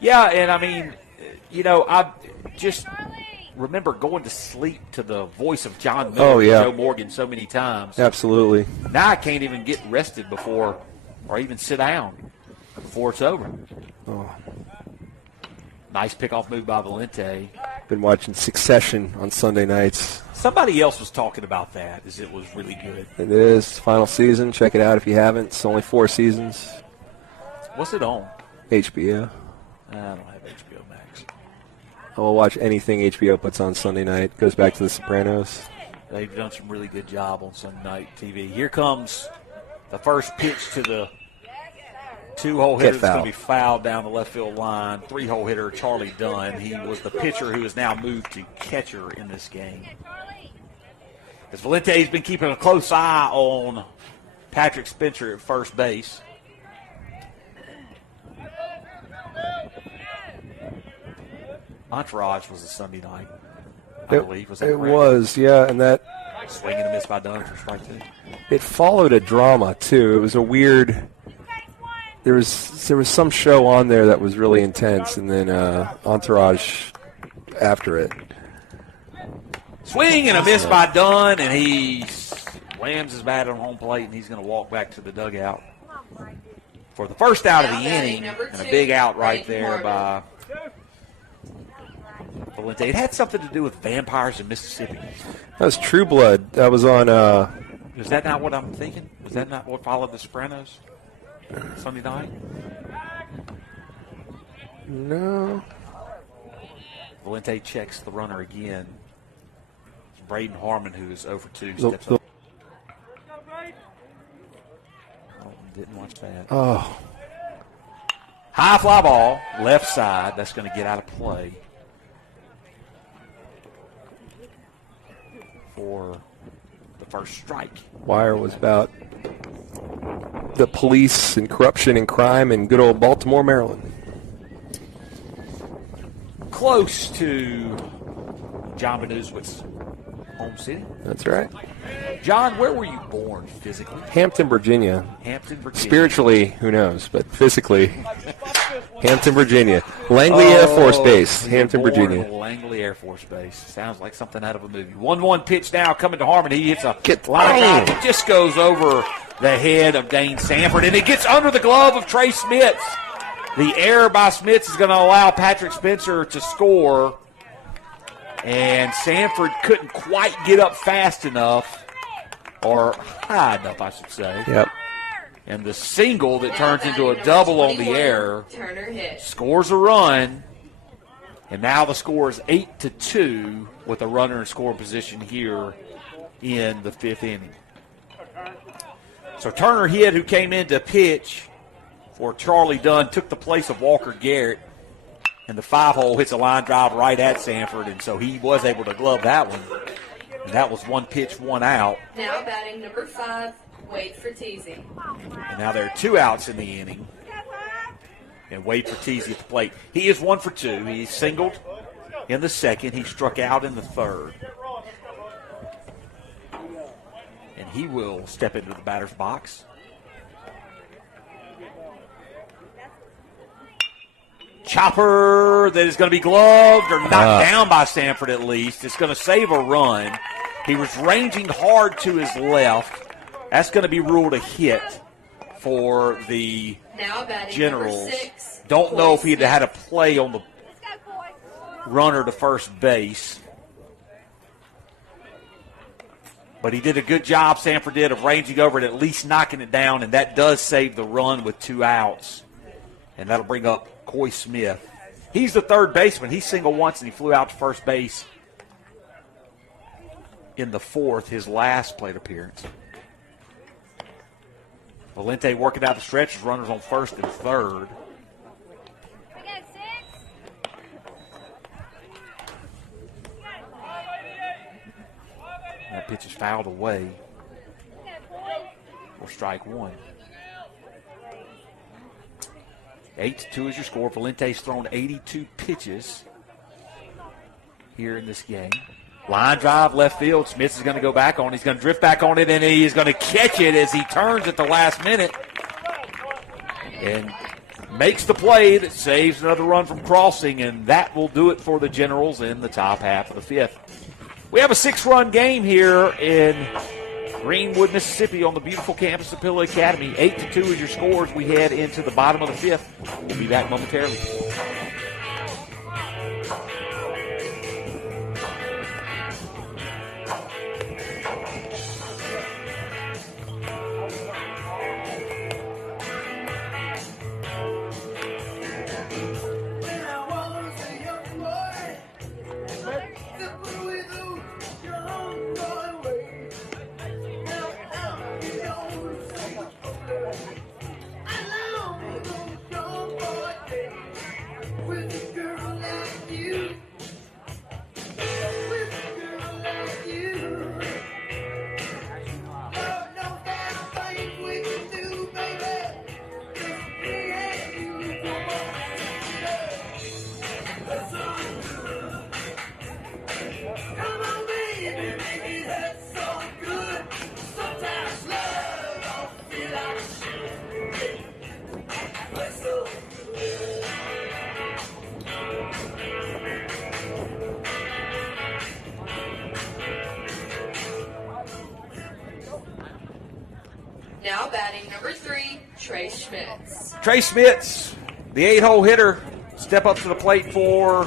Yeah, and I mean, you know, I just remember going to sleep to the voice of John Miller and Joe Morgan so many times. Absolutely. Now I can't even get rested before or even sit down before it's over. Oh. Nice pickoff move by Valente. Been watching Succession on Sunday nights. Somebody else was talking about that, as it was really good. It is. Final season. Check it out if you haven't. It's only 4 seasons. What's it on? HBO. I don't have HBO Max. I will watch anything HBO puts on Sunday night. Goes back to The Sopranos. They've done some really good job on Sunday night TV. Here comes the first pitch to the 2-hole hitter that's going to be fouled down the left field line. 3-hole hitter, Charlie Dunn. He was the pitcher who has now moved to catcher in this game. As Valente's been keeping a close eye on Patrick Spencer at first base. Entourage was a Sunday night, I believe. Was that correct? It was, yeah, and that swing and a miss by Dunn for strike 2. It followed a drama too. It was a weird. There was some show on there that was really intense, and then Entourage after it. Swing and a miss by Dunn, and he slams his bat on home plate, and he's going to walk back to the dugout for the first out of the inning, and a big out right there by Valente. It had something to do with vampires in Mississippi. That was True Blood. That was on. Is that not what I'm thinking? Was that not what followed The Sopranos Sunday night? No. Valente checks the runner again. It's Braden Harmon, who is over 2, steps up. Oh, didn't watch that. Oh. High fly ball, left side. That's going to get out of play for the first strike. Wire was about the police and corruption and crime in good old Baltimore, Maryland. Close to John Benuzwitz's home city. That's right. John, where were you born physically? Hampton, Virginia. Hampton, Virginia. Spiritually, who knows, but physically, Hampton, Virginia. Langley Air Force Base, Hampton, Virginia. Langley Air Force Base. Sounds like something out of a movie. 1-1 pitch now coming to Harmon. He hits a line drive. It just goes over the head of Dane Sanford, and it gets under the glove of Trey Smits. The error by Smits is going to allow Patrick Spencer to score, and Sanford couldn't quite get up fast enough, or high enough, I should say. Yep. And the single that turns into a double on the air scores a run, and now the score is 8-2 with a runner in scoring position here in the 5th inning. So Turner Hitt, who came in to pitch for Charlie Dunn, took the place of Walker Garrett, and the 5-hole hits a line drive right at Sanford, and so he was able to glove that one. And that was 1 pitch, 1 out. Now batting number 5, Wade Fertizzi. And now there are 2 outs in the inning. And Wade Fertizzi at the plate. He is 1 for 2. He singled in the second. He struck out in the third. And he will step into the batter's box. Chopper that is going to be gloved or knocked down by Sanford at least. It's going to save a run. He was ranging hard to his left. That's going to be ruled a hit for the Now batting Generals. number 6. Don't know if he'd Smith. had a play on the runner to first base. But he did a good job, Sanford did, of ranging over it, at least knocking it down, and that does save the run with 2 outs. And that'll bring up Coy Smith. He's the third baseman. He singled once, and he flew out to first base in the 4th, his last plate appearance. Valente working out the stretch as runners on first and third. We got 6. That pitch is fouled away We got 4. for strike 1. 8-2 is your score. Valente's thrown 82 pitches here in this game. Line drive, left field. Smith is going to go back on. He's going to drift back on it, and he is going to catch it as he turns at the last minute and makes the play that saves another run from crossing, and that will do it for the Generals in the top half of the 5th. We have a 6-run game here in Greenwood, Mississippi on the beautiful campus of Pillow Academy. 8-2 is your scores. We head into the bottom of the 5th. We'll be back momentarily. Now batting number 3, Trey Schmitz. Trey Schmitz, the 8-hole hitter, step up to the plate for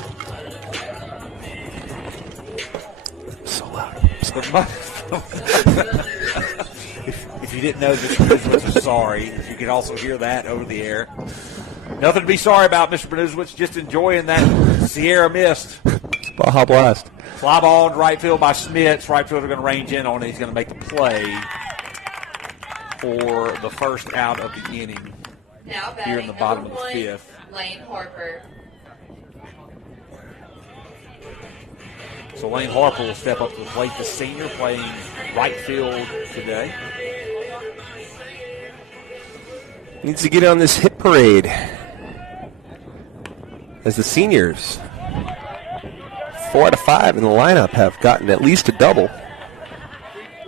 So loud. If you didn't know, Mr. Benuzowitz was sorry. You can also hear that over the air. Nothing to be sorry about, Mr. Benuzowitz. Just enjoying that Sierra mist. Baja Blast. Fly ball to right field by Schmitz. Right fielder going to range in on it. He's going to make the play for the first out of the inning. Now batting Here in the bottom number of the 1, 5th. Lane Harper. So Lane Harper will step up to the plate, the senior playing right field today. Needs to get on this hit parade as the seniors, 4 out of 5 in the lineup, have gotten at least a double.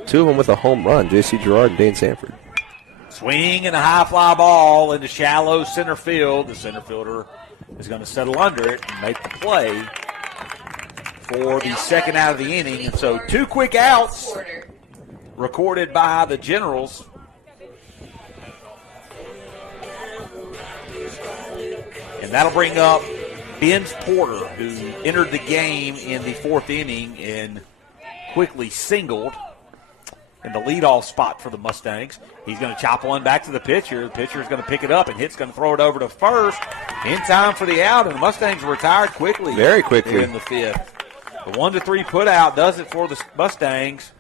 2 of them with a home run, J.C. Girard and Dane Sanford. Swing and a high fly ball into shallow center field. The center fielder is going to settle under it and make the play for the second out of the inning. And so 2 quick outs recorded by the Generals. And that'll bring up Ben Porter, who entered the game in the 4th inning and quickly singled in the leadoff spot for the Mustangs. He's going to chop one back to the pitcher. The pitcher is going to pick it up, and Hitt's going to throw it over to first in time for the out, and the Mustangs retired quickly. Very quickly. In the 5th. The 1-3 put out does it for the Mustangs.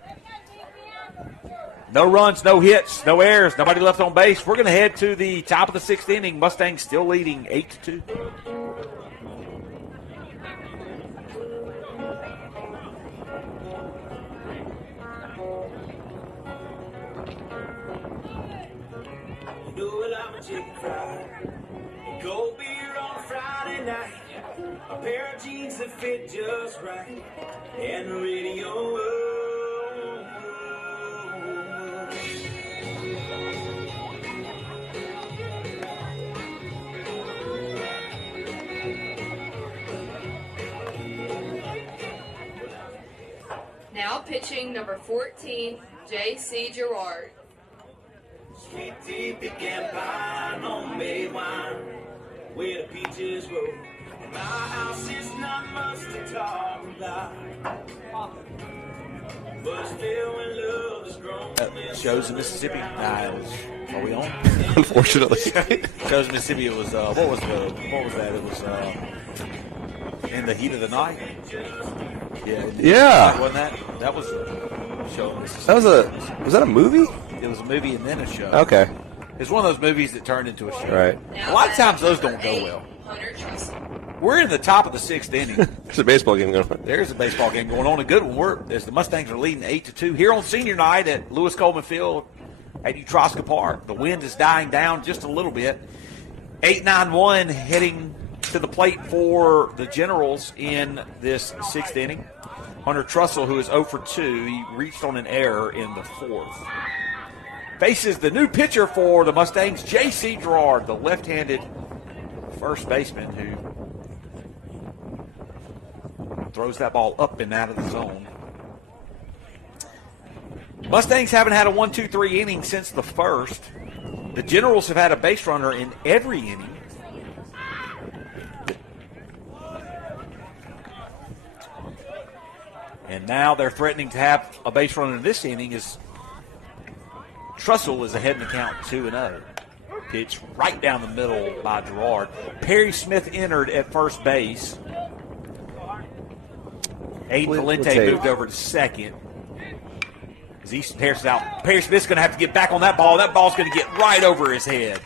No runs, no hits, no errors, nobody left on base. We're going to head to the top of the 6th inning. Mustangs still leading 8-2. Chicken fried, cold beer on a Friday night, a pair of jeans that fit just right, and the radio. Now pitching number 14, J.C. Girard. Sweet tea, pecan pie, homemade wine, where the peaches grow. My house is not much to talk about, but still when love is grown. Shows in Mississippi. Are we on? Unfortunately. Shows in Mississippi. It was what was that? It was In the Heat of the Night. Yeah. Wasn't that? That was a show in Mississippi. Was that a movie? It was a movie and then a show. Okay. It's one of those movies that turned into a show. Right. A lot of times those don't go well. We're in the top of the 6th inning. There's a baseball game going on. There's a baseball game going on, a good one. As the Mustangs are leading 8-2 here on senior night at Lewis Coleman Field at Utroska Park. The wind is dying down just a little bit. 8-9-1 heading to the plate for the Generals in this 6th inning. Hunter Trussell, who is 0 for 2, he reached on an error in the 4th. Faces the new pitcher for the Mustangs, J.C. Gerard, the left-handed first baseman who throws that ball up and out of the zone. Mustangs haven't had a 1-2-3 inning since the 1st. The Generals have had a base runner in every inning. And now they're threatening to have a base runner in this inning as Trussell is ahead in the count 2-0. Pitch right down the middle by Gerard. Perry Smith entered at first base. Aiden Valente moved over to second. As he stares out, Perry Smith's going to have to get back on that ball. That ball's going to get right over his head.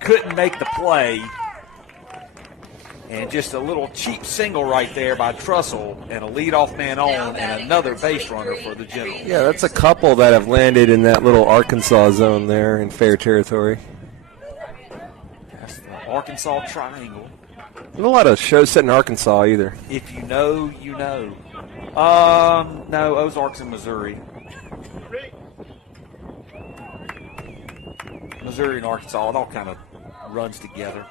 Couldn't make the play. And just a little cheap single right there by Trussell and a leadoff man on and another base runner for the Generals. Yeah, that's a couple that have landed in that little Arkansas zone there in fair territory. That's the Arkansas Triangle. Not a lot of shows set in Arkansas either. If you know, you know. No, Ozarks in Missouri. Missouri and Arkansas, it all kind of runs together.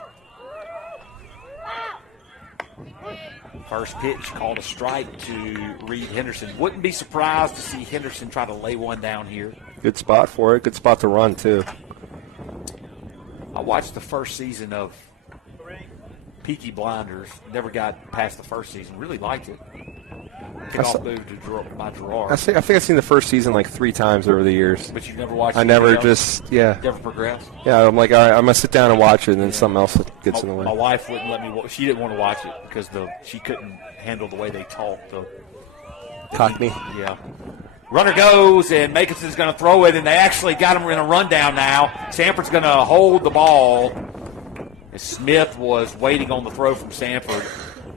First pitch called a strike to Reed Henderson. Wouldn't be surprised to see Henderson try to lay one down here. Good spot for it. Good spot to run, too. I watched the first season of Peaky Blinders. Never got past the first season. Really liked it. Kickoff move by Gerard. I think I've seen the first season like 3 times over the years. But you've never watched it? I never just, yeah. Never progressed? Yeah, I'm like, all right, I'm going to sit down and watch it, and then something else gets in the way. My wife wouldn't let me watch. She didn't want to watch it because she couldn't handle the way they talk. Cockney. Yeah. Runner goes, and Makelson's going to throw it, and they actually got him in a rundown now. Sanford's going to hold the ball. Smith was waiting on the throw from Sanford.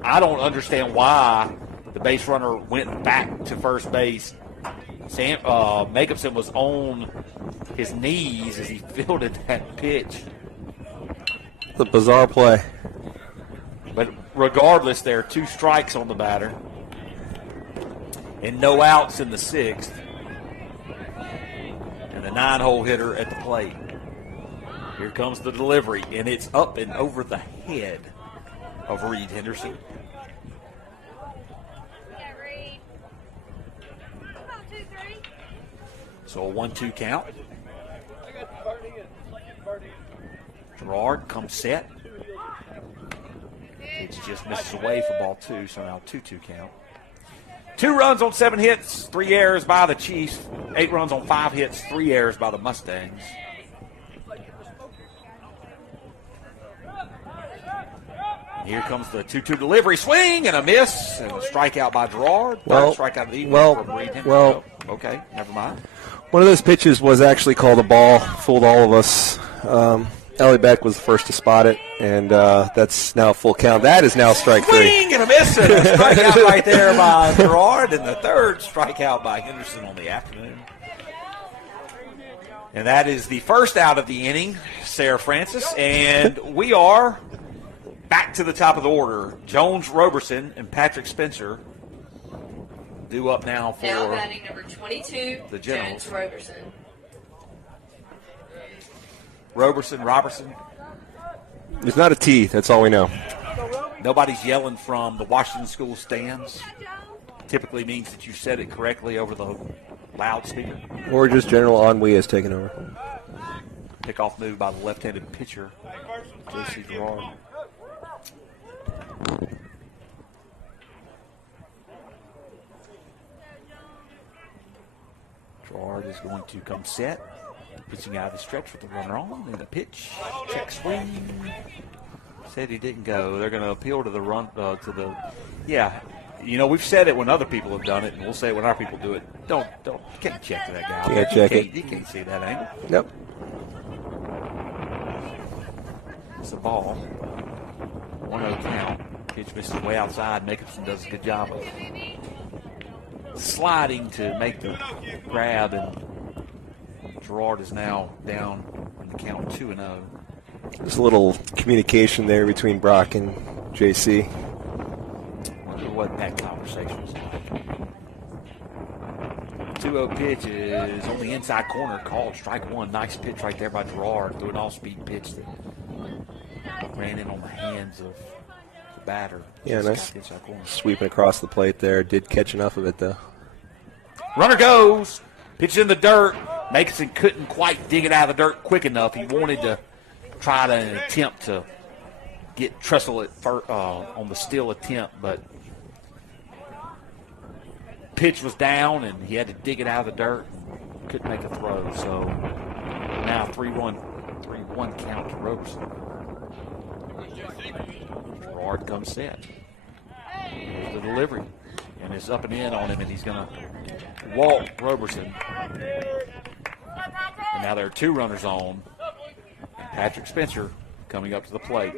I don't understand why the base runner went back to first base. Makelsson was on his knees as he fielded that pitch. The bizarre play. But regardless, there are 2 strikes on the batter and no outs in the 6th. And the 9-hole hitter at the plate. Here comes the delivery, and it's up and over the head of Reed Henderson. So a 1-2 count. Gerard comes set. It just misses away for ball 2, so now 2-2 count. 2 runs on 7 hits, 3 errors by the Chiefs. 8 runs on 5 hits, 3 errors by the Mustangs. Here comes the 2-2 delivery, swing and a miss, and a strikeout by Gerard. Strikeout of the evening from Reed Henderson. Okay, never mind. One of those pitches was actually called a ball, fooled all of us. Ellie Beck was the first to spot it, and that's now full count. That is now strike 3. Swing and a miss, and a strikeout right there by Gerard, and the 3rd strikeout by Henderson on the afternoon. And that is the first out of the inning, Sarah Francis, and we are back to the top of the order. Jones Roberson and Patrick Spencer due up now for now batting number 22, the Generals. Jones Roberson. Roberson. There's not a T. That's all we know. Nobody's yelling from the Washington School stands. Typically means that you said it correctly over the loudspeaker. Or just general ennui has taken over. Pickoff move by the left-handed pitcher, J.C. Gerard. Gerard is going to come set. Pitching out of the stretch with the runner on. And the pitch. Check swing. Said he didn't go. They're going to appeal to the run, yeah. You know, we've said it when other people have done it, and we'll say it when our people do it. You can't check to that guy. Can't check it. You can't see that angle. Nope. It's a ball. 1-0 count. Pitch misses way outside. Mickelson does a good job of sliding to make the grab, and Gerard is now down in the count 2-0. There's a little communication there between Brock and JC. Wonder what that conversation was like. 2-0 pitch is on the inside corner, called strike one. Nice pitch right there by Gerard. Threw an all-speed pitch that ran in on the hands of the batter. Yeah, nice sweeping across the plate there. Did catch enough of it, though. Runner goes. Pitch in the dirt. Makinson couldn't quite dig it out of the dirt quick enough. He wanted to try to attempt to get Tressel at on the steal attempt, but pitch was down and he had to dig it out of the dirt and couldn't make a throw. So now 3-1 count to Roberson. Gerard comes set. Here's the delivery. And it's up and in on him, and he's going to walk Roberson. And now there are 2 runners on. And Patrick Spencer coming up to the plate.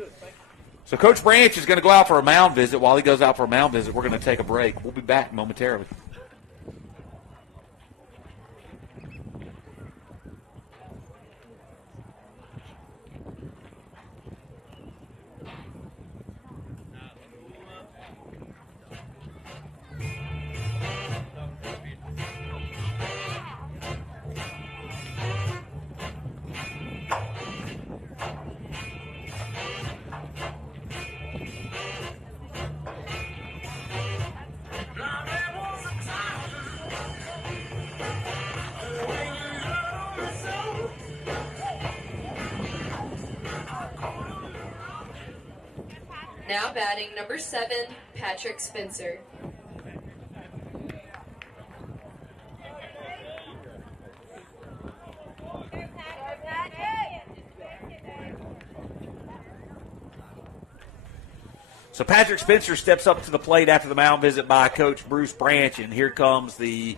So Coach Branch is going to go out for a mound visit. While he goes out for a mound visit, we're going to take a break. We'll be back momentarily. Now batting number 7, Patrick Spencer. So Patrick Spencer steps up to the plate after the mound visit by Coach Bruce Branch, and here comes the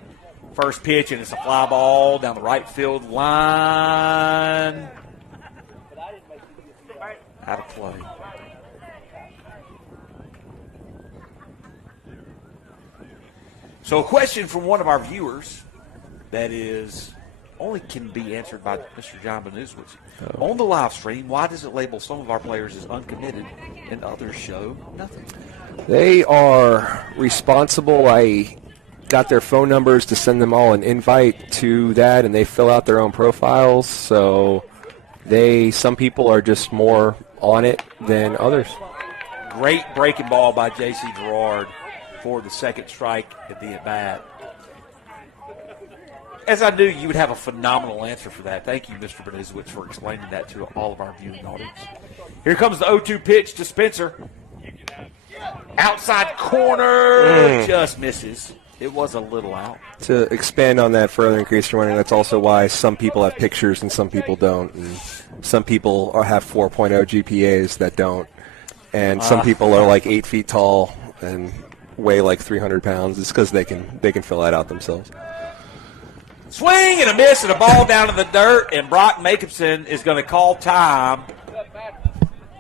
first pitch, and it's a fly ball down the right field line. Out of play. So a question from one of our viewers that is only can be answered by Mr. John Benuswitz. On the live stream, why does it label some of our players as uncommitted and others show nothing? They are responsible. I got their phone numbers to send them all an invite to that, and they fill out their own profiles. So some people are just more on it than others. Great breaking ball by J.C. Gerard for the second strike at the at-bat. As I knew you would have a phenomenal answer for that. Thank you, Mr. Benuswitz, for explaining that to all of our viewing audience. Here comes the 0-2 pitch to Spencer. Outside corner, just misses. It was a little out. To expand on that further, in case you're wondering, that's also why some people have pictures and some people don't. And some people have 4.0 GPAs that don't. And some people are like 8 feet tall and weigh like 300 pounds. It's because they can fill that out themselves. Swing and a miss and a ball down in the dirt, and Brock Jacobson is going to call time.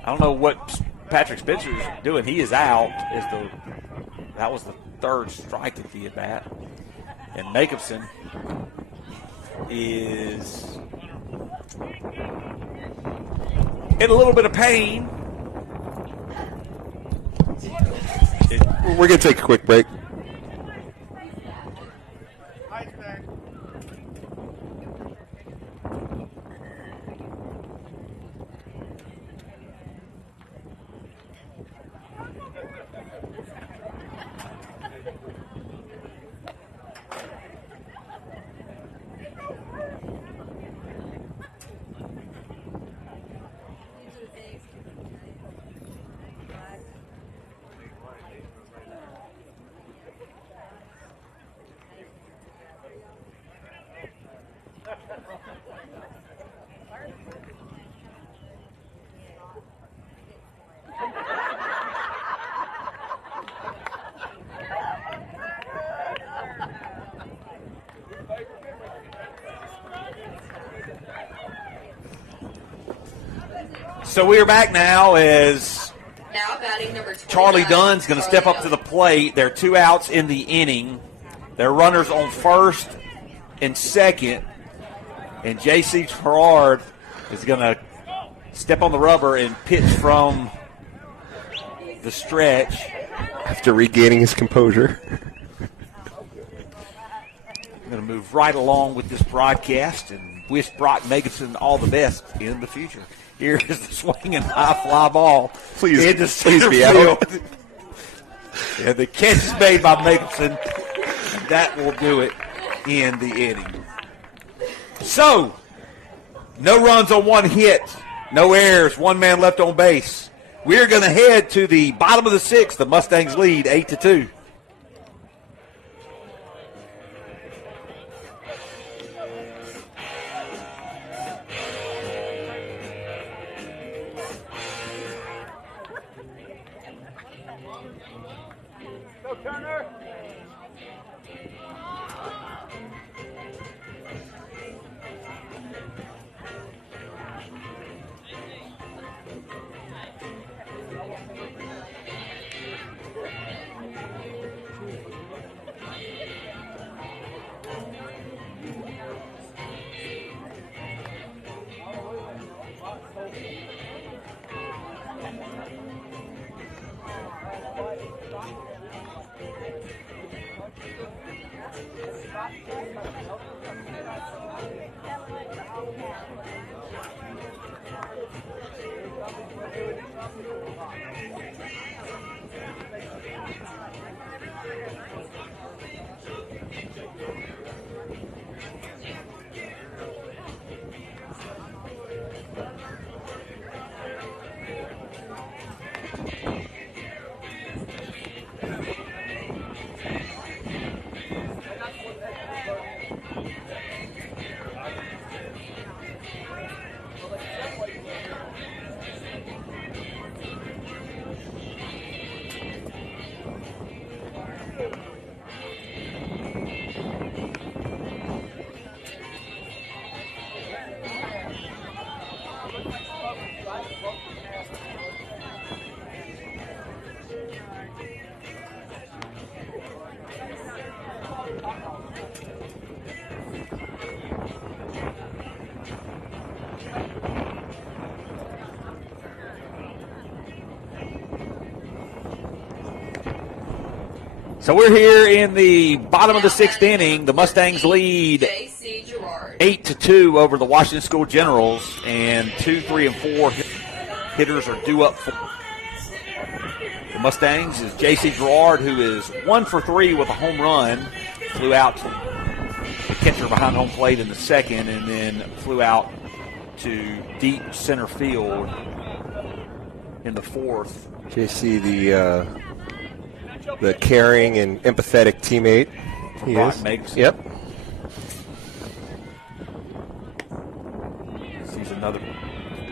I don't know what Patrick Spencer is doing. He is out. That was the third strike at the at-bat. And Jacobson is in a little bit of pain. We're going to take a quick break. So we are back now as Now batting number 29, Charlie Dunn's going to step up to the plate. There are 2 outs in the inning. There are runners on first and second. And J.C. Gerard is going to step on the rubber and pitch from the stretch. After regaining his composure. I'm going to move right along with this broadcast and wish Brock Megginson all the best in the future. Here is the swinging high fly ball. Please be out. And the catch is made by Megginson. And that will do it in the inning. So, no runs on 1 hit, no errors, 1 man left on base. We're going to head to the bottom of the 6th. The Mustangs lead 8-2. So we're here in the bottom of the 6th inning. The Mustangs lead 8-2 over the Washington School Generals, and 2, 3, and 4 hitters are due up for the Mustangs. Is J.C. Gerard, who is 1 for 3 with a home run, flew out to the catcher behind home plate in the 2nd, and then flew out to deep center field in the 4th. J.C., the caring and empathetic teammate he Brock is. Megginson. Yep. Sees another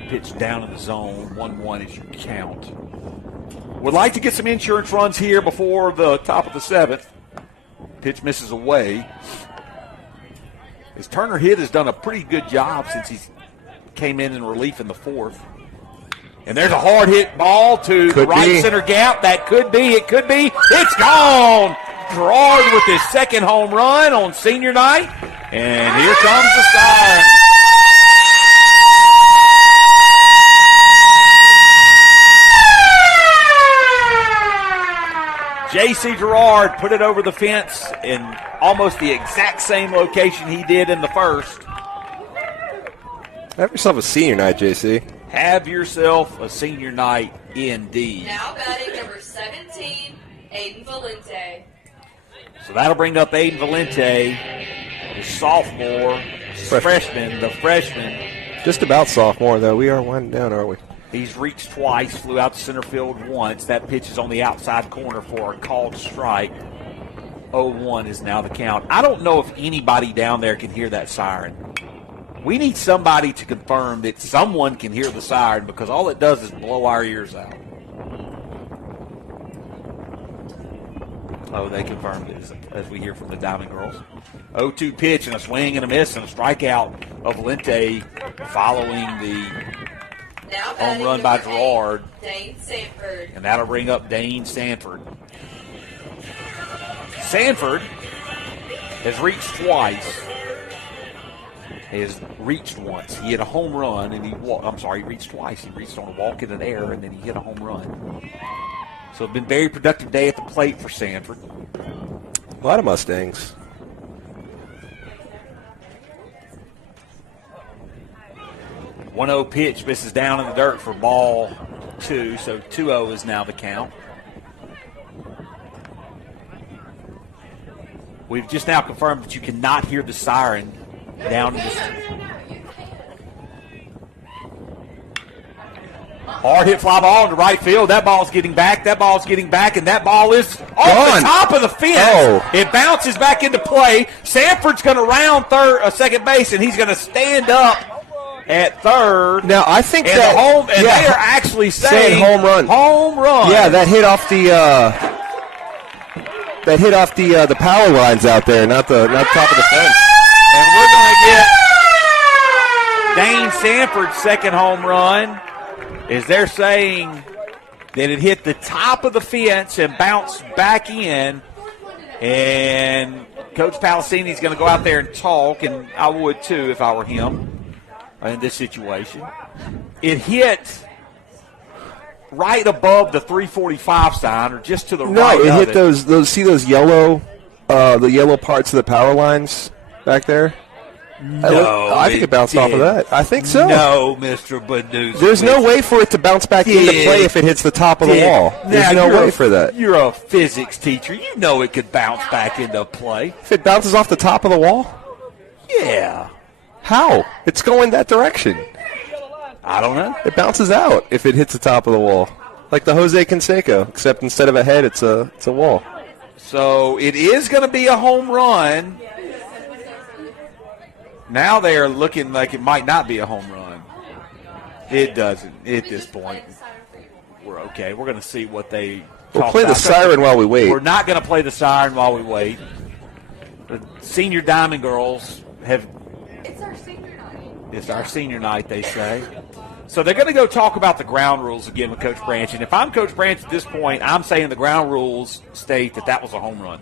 pitch down in the zone. 1-1 is your count. Would like to get some insurance runs here before the top of the 7th. Pitch misses away. His Turner hit has done a pretty good job since he came in relief in the 4th. And there's a hard hit ball to the right center gap. That could be. It could be. It's gone. Gerard with his 2nd home run on senior night. And here comes the siren. J.C. Gerard put it over the fence in almost the exact same location he did in the 1st. Have yourself a senior night, J.C. Have yourself a senior night indeed. Now batting number 17, Aiden Valente. So that'll bring up Aiden Valente, the sophomore, the freshman. Just about sophomore, though. We are winding down, aren't we? He's reached twice, flew out to center field once. That pitch is on the outside corner for a called strike. 0-1 is now the count. I don't know if anybody down there can hear that siren. We need somebody to confirm that someone can hear the siren, because all it does is blow our ears out. Oh, they confirmed it as we hear from the Diamond Girls. 0-2 pitch and a swing and a miss and a strikeout of Valente following the Home run by Gerard. Dane Sanford. And that'll bring up Dane Sanford. Sanford has reached twice. He has reached once. He hit a home run, and he reached twice. He reached on a walk in an air, and then he hit a home run. So it's been a very productive day at the plate for Sanford. A lot of Mustangs. One 0 pitch misses down in the dirt for ball 2, so 2-0 is now the count. We've just now confirmed that you cannot hear the siren down in the hard hit fly ball into right field. That ball's getting back. And that ball is off the top of the fence. Oh. It bounces back into play. Sanford's going to round second base, and he's going to stand up at third. Now I think they are actually saying home run. Home run. Yeah, that hit off the power lines out there, not top of the fence. And we're going to get Dane Sanford's second home run. Is they're saying that it hit the top of the fence and bounced back in. And Coach Palacini's going to go out there and talk, and I would too if I were him in this situation. It hit right above the 345 sign, or just to the right No, it of hit it. those yellow, the yellow parts of the power lines back there. No, I think it bounced off of that. I think so. No, Mr. Baduzzi. There's no way for it to bounce back into play if it hits the top of the wall. There's no way for that. You're a physics teacher. You know it could bounce back into play. If it bounces off the top of the wall? Yeah. How? It's going that direction. I don't know. It bounces out if it hits the top of the wall. Like the Jose Canseco, except instead of a head, it's a wall. So it is going to be a home run. Now they are looking like it might not be a home run. It doesn't at this point. We're okay. We're going to see what they We'll talk play about. the siren while we wait. We're not going to play the siren while we wait. The senior Diamond Girls have. It's our senior night. It's our senior night, they say. So they're going to go talk about the ground rules again with Coach Branch. And if I'm Coach Branch at this point, I'm saying the ground rules state that was a home run.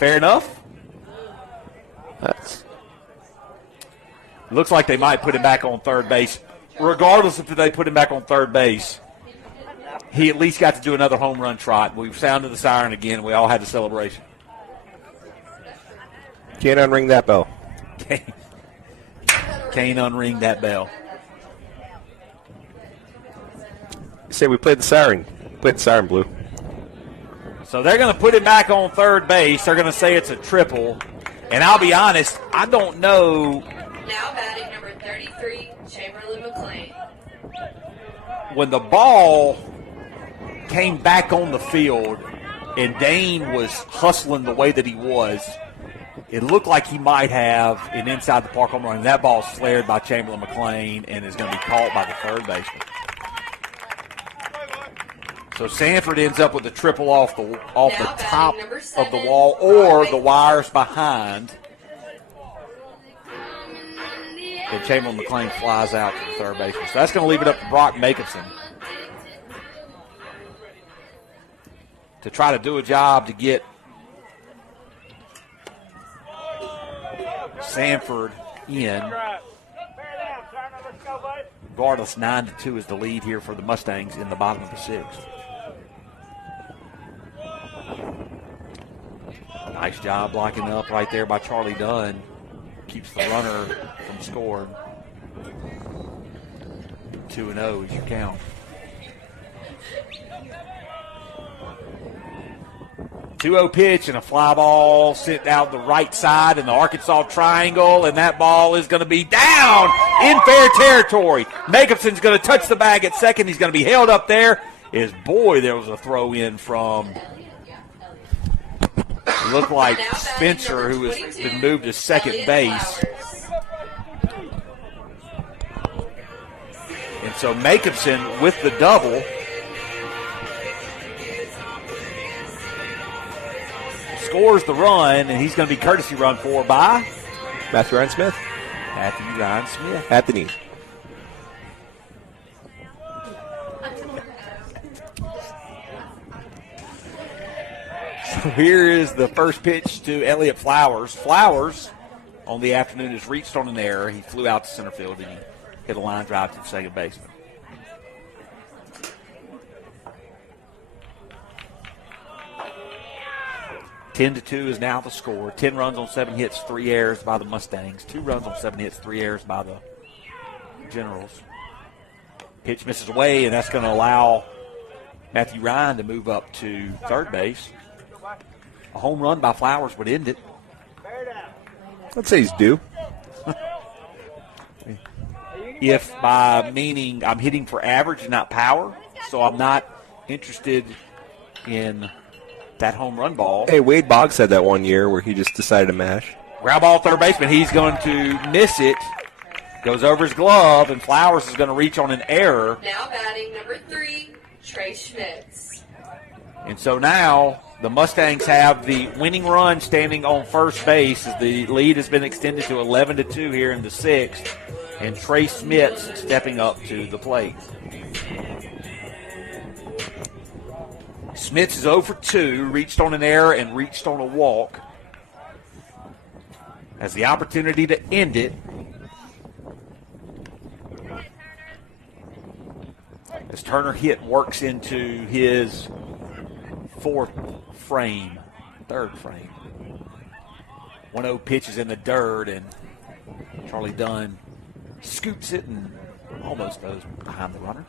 Fair enough? Looks like they might put him back on third base. Regardless if they put him back on third base, he at least got to do another home run trot. We sounded the siren again. We all had the celebration. Can't unring that bell. Can't unring that bell. You say we played the siren. Played the siren, Blue. So they're going to put him back on third base. They're going to say it's a triple. And I'll be honest, I don't know. Now batting number 33, Chamberlain McLean. When the ball came back on the field and Dane was hustling the way that he was, it looked like he might have an inside the park home run. That ball's flared by Chamberlain McLean and is going to be caught by the third baseman. So Sanford ends up with a triple off the top of the wall or the wires behind. And Chamberlain McLean flies out to the third baseman. So that's going to leave it up to Brock Jacobson to try to do a job to get Sanford in. Regardless, 9-2 is the lead here for the Mustangs in the bottom of the sixth. Nice job blocking up right there by Charlie Dunn. Keeps the runner from scoring. 2-0 is your count. 2-0 pitch and a fly ball sent out the right side in the Arkansas triangle, and that ball is going to be down in fair territory. Jacobson's going to touch the bag at second. He's going to be held up there. There was a throw in from, looked like Spencer, who has been moved to second base. And so Jacobson with the double scores the run, and he's going to be courtesy run for by Matthew Ryan Smith. Matthew Ryan Smith. Anthony. So here is the first pitch to Elliott Flowers. Flowers on the afternoon has reached on an error. He flew out to center field and he hit a line drive to the second baseman. (10-2) is now the score. 10 runs on 7 hits, 3 errors by the Mustangs. 2 runs on 7 hits, 3 errors by the Generals. Pitch misses away, and that's going to allow Matthew Ryan to move up to third base. A home run by Flowers would end it. I'd say he's due. If by meaning I'm hitting for average and not power, so I'm not interested in that home run ball. Hey, Wade Boggs had that one year where he just decided to mash. Ground ball third baseman. He's going to miss it. Goes over his glove, and Flowers is going to reach on an error. Now batting number 3, Trey Schmitz. And so now the Mustangs have the winning run standing on first base as the lead has been extended to 11-2 here in the 6th. And Trey Schmitz stepping up to the plate. Schmitz is 0 for 2, reached on an error and reached on a walk. Has the opportunity to end it. As Turner hit works into his third frame. 1-0 pitch is in the dirt, and Charlie Dunn scoops it and almost goes behind the runner.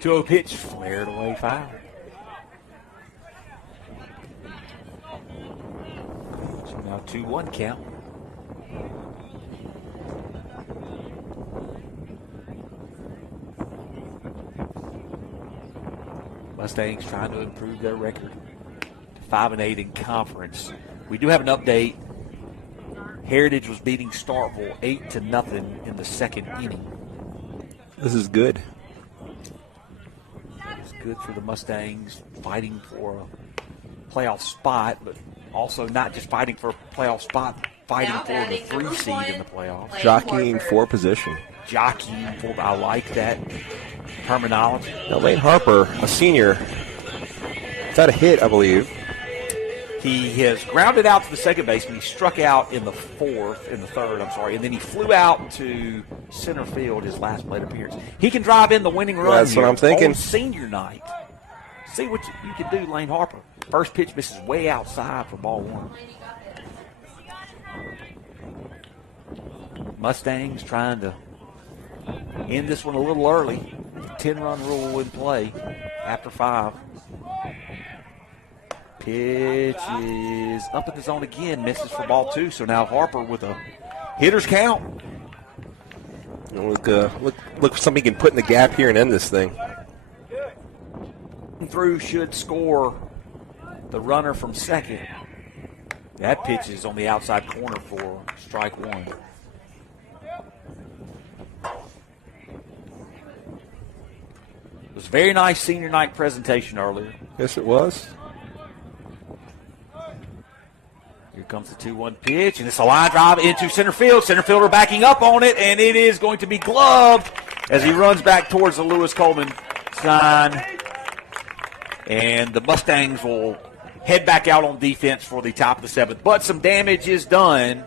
To a pitch, flared away foul. So now 2-1 count. Mustangs trying to improve their record to 5-8 in conference. We do have an update. Heritage was beating Starkville 8-0 in the second inning. This is good. It's good for the Mustangs, fighting for a playoff spot, but also not just fighting for a playoff spot, fighting Now for the batting 3 number seed 1, in the playoffs. Jockeying for position. Jockeying for, I like that terminology. Now, Lane Harper, a senior, got a hit, I believe. He has grounded out to the second baseman. He struck out in the third, and then he flew out to center field his last plate appearance. He can drive in the winning run. That's what I'm thinking. On senior night. See what you can do, Lane Harper. First pitch misses way outside for ball 1. Mustangs trying to end this one a little early. 10-run rule in play after 5. Pitch is up in the zone again, misses for ball 2. So now Harper with a hitter's count. Look for something he can put in the gap here and end this thing. Through should score the runner from second. That pitch is on the outside corner for strike 1. It was a very nice senior night presentation earlier. Yes, it was. Here comes the 2-1 pitch, and it's a line drive into center field. Center fielder backing up on it, and it is going to be gloved as he runs back towards the Lewis Coleman sign. And the Mustangs will head back out on defense for the top of the 7th. But some damage is done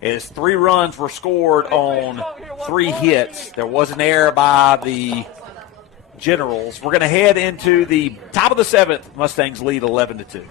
as 3 runs were scored on 3 hits. There was an error by the Generals. We're going to head into the top of the 7th. Mustangs lead 11-2.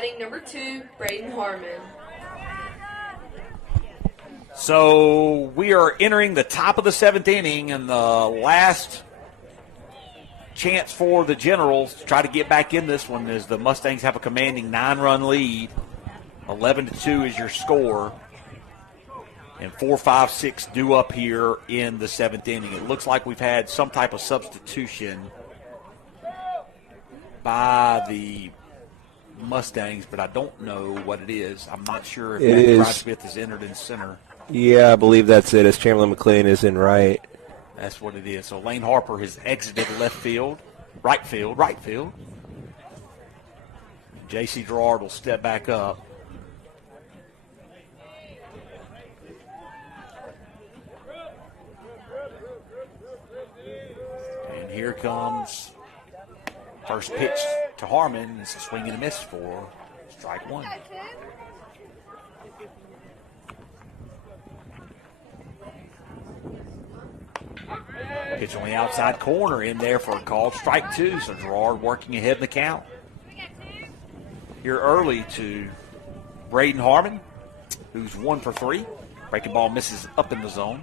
batting number 2, Braden Harmon. So we are entering the top of the 7th inning, and the last chance for the Generals to try to get back in this one as the Mustangs have a commanding 9-run lead. 11-2 is your score. And 4, 5, 6 due up here in the 7th inning. It looks like we've had some type of substitution by the Mustangs, but I don't know what it is. I'm not sure if Matthew Smith is entered in center. Yeah, I believe that's it, as Chamberlain McLean is in right. That's what it is. So Lane Harper has exited right field. J.C. Gerard will step back up. And here comes first pitch to Harmon. It's a swing and a miss for strike one. Pitch on the outside corner in there for a called strike two. So Gerard working ahead in the count. Here early to Braden Harmon, who's 1 for 3. Breaking ball misses up in the zone.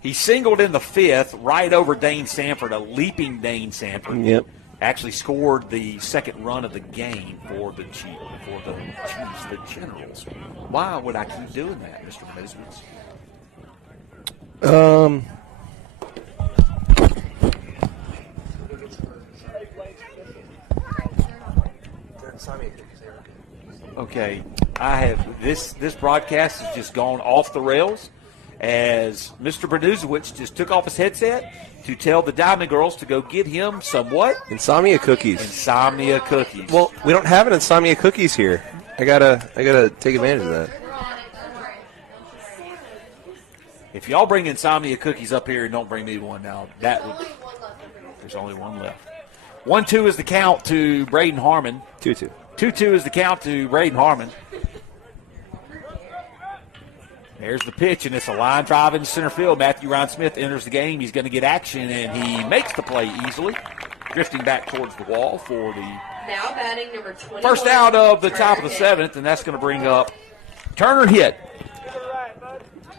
He singled in the 5th right over Dane Sanford, a leaping Dane Sanford. Yep. Actually scored the second run of the game for the Generals. Why would I keep doing that, Mr. Mosewitz? Okay, I have this broadcast has just gone off the rails as Mr. Bernuzowicz just took off his headset to tell the Diamond Girls to go get him some what? Insomnia cookies. Insomnia cookies. Well, we don't have an Insomnia cookies here. I gotta take advantage of that. If y'all bring Insomnia cookies up here and don't bring me one now, there's only one left. 1-2 is the count to Braden Harmon. 2-2. 2-2 is the count to Braden Harmon. There's the pitch, and it's a line drive in center field. Matthew Ryan Smith enters the game. He's going to get action, and he makes the play easily, drifting back towards the wall for the Now batting number 21, first out of the Turner top of the hit. 7th, and that's going to bring up Turner hit.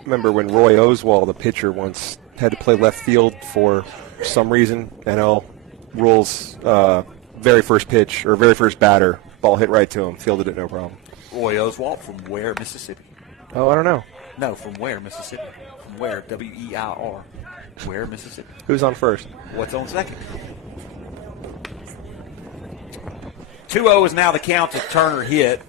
Remember when Roy Oswald, the pitcher, once had to play left field for some reason? NL rules, very first pitch or very first batter, ball hit right to him, fielded it no problem. Roy Oswald from where, Mississippi? Oh, I don't know. No, from where, Mississippi? From where, W-E-I-R. Where, Mississippi? Who's on first? What's on second? 2-0 is now the count to Turner hit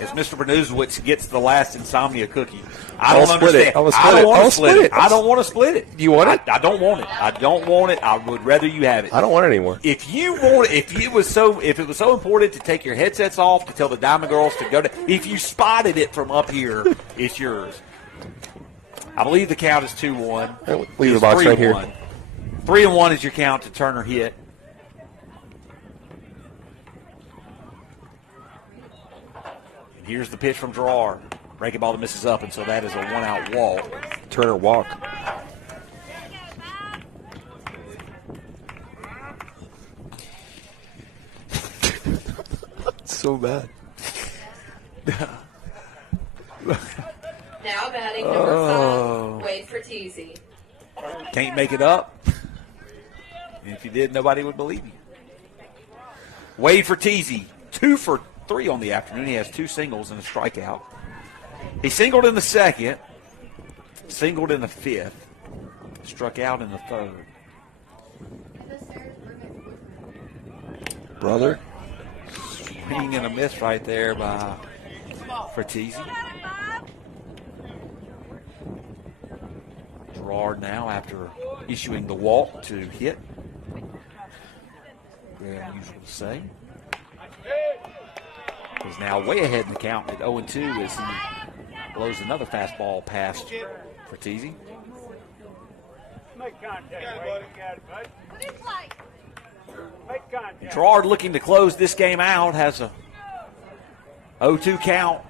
as Mr. Bernuzowicz gets the last Insomnia cookie. I don't understand. I don't want to split it. I don't want to split it. You want it? I don't want it. I don't want it. I would rather you have it. I don't want it anymore. If you want it, if it was so important to take your headsets off to tell the Diamond Girls to go to, if you spotted it from up here, it's yours. I believe the count is 2-1. Leave the box right here. 3-1 is your count to Turner hit. And here's the pitch from Gerard. Breaking ball that misses up, and so that is a one-out walk. Turner walk. So bad. Now batting number 5, Wade Fertizzi. Can't make it up. And if you did, nobody would believe you. Wade Fertizzi, 2 for 3 on the afternoon. He has 2 singles and a strikeout. He singled in the 2nd, singled in the 5th, struck out in the 3rd. Brother. Swing and a miss right there by Fertizzi. Gerard now, after issuing the walk to hit. Very unusual to say. He's now way ahead in the count at 0-2 as he blows another fastball past Fertizzi. Make contact. Make contact. Gerard looking to close this game out, has a 0-2 count.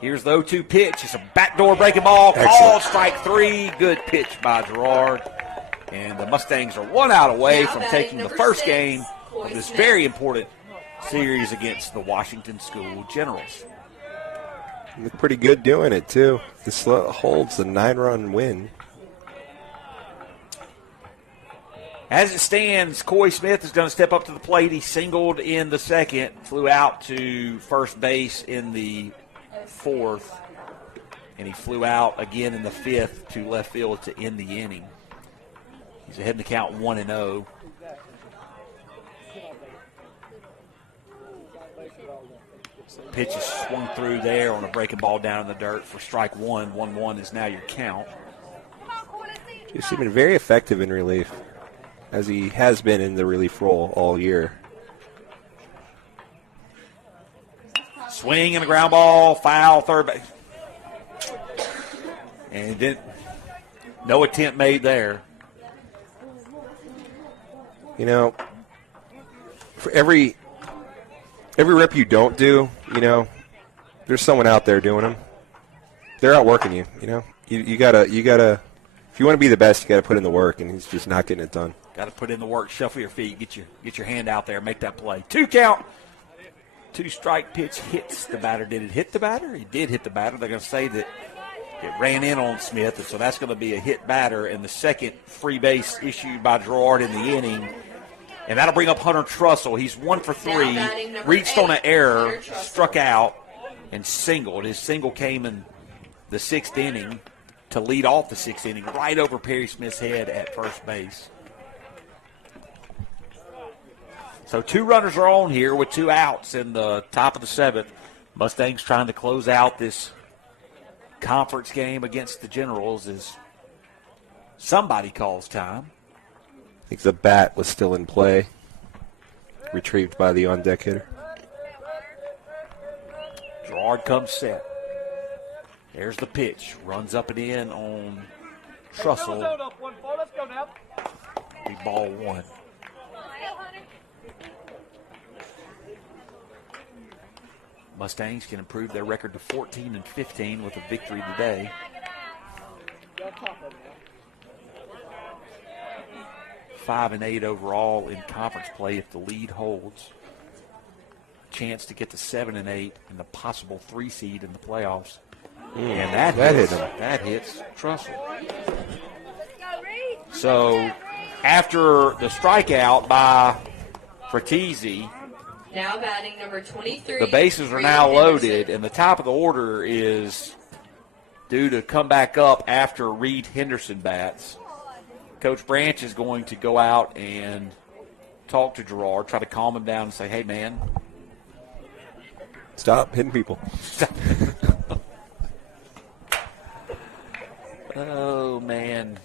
Here's the 0-2 pitch. It's a backdoor breaking ball. Called strike 3. Good pitch by Gerard. And the Mustangs are 1 out away Now from batting taking the number first 6, game Coy of this Smith. very important series against the Washington School Generals. Look pretty good doing it, too. This holds the 9-run win. As it stands, Coy Smith is going to step up to the plate. He singled in the second, flew out to first base in the fourth, and he flew out again in the fifth to left field to end the inning. He's ahead in the count 1-0. Pitch is swung through there on a breaking ball down in the dirt for strike one. 1-1 is now your count. He's been very effective in relief, as he has been in the relief role all year. Swing and a ground ball, foul, third base. And then no attempt made there. You know, for every rep you don't do, you know, there's someone out there doing them. They're outworking you, you know. You gotta, if you want to be the best, you gotta put in the work, and he's just not getting it done. Got to put in the work, shuffle your feet, get your hand out there, make that play. 2 count. 2-strike pitch hits the batter. Did it hit the batter? He did hit the batter. They're going to say that it ran in on Smith, and so that's going to be a hit batter. And the second free base issued by Gerard in the inning. And that'll bring up Hunter Trussell. He's 1 for 3, reached on an error, struck out, and singled. His single came in the 6th inning to lead off the 6th inning, right over Perry Smith's head at first base. So 2 runners are on here with 2 outs in the top of the 7th. Mustangs trying to close out this conference game against the Generals as somebody calls time. I think the bat was still in play, retrieved by the on-deck hitter. Gerard comes set. There's the pitch. Runs up and in on Trussell. Big ball 1. Mustangs can improve their record to 14-15 with a victory today. 5-8 overall in conference play if the lead holds. Chance to get to 7-8 and the possible 3 seed in the playoffs. And that hits him. That hits Trussell. So after the strikeout by Fratese, now batting number 23. the bases are now loaded, and the top of the order is due to come back up after Reed Henderson bats. Coach Branch is going to go out and talk to Gerard, try to calm him down and say, hey, man. Stop hitting people. Oh, man.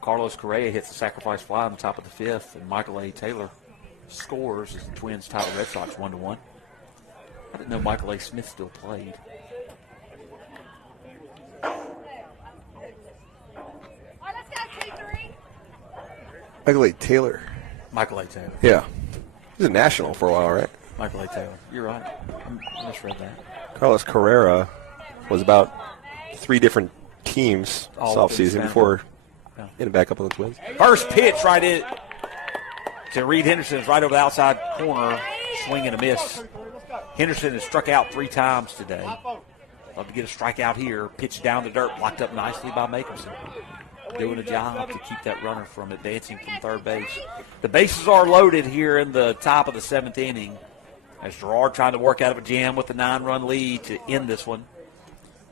Carlos Correa hits the sacrifice fly on the top of the 5th, and Michael A. Taylor scores as the Twins tie the Red Sox 1-1. I didn't know Michael A. Smith still played. Michael A. Taylor. Michael A. Taylor. Yeah. He was a national for a while, right? Michael A. Taylor. You're right. I misread that. Carlos Carrera was about 3 different teams this offseason before getting back up on the Twins. First pitch right in to Reed Henderson is right over the outside corner, swing and a miss. Henderson has struck out 3 times today. Love to get a strikeout here. Pitch down the dirt, blocked up nicely by Makerson. Doing a job to keep that runner from advancing from third base. The bases are loaded here in the top of the 7th inning as Gerard trying to work out of a jam with the 9-run lead to end this one.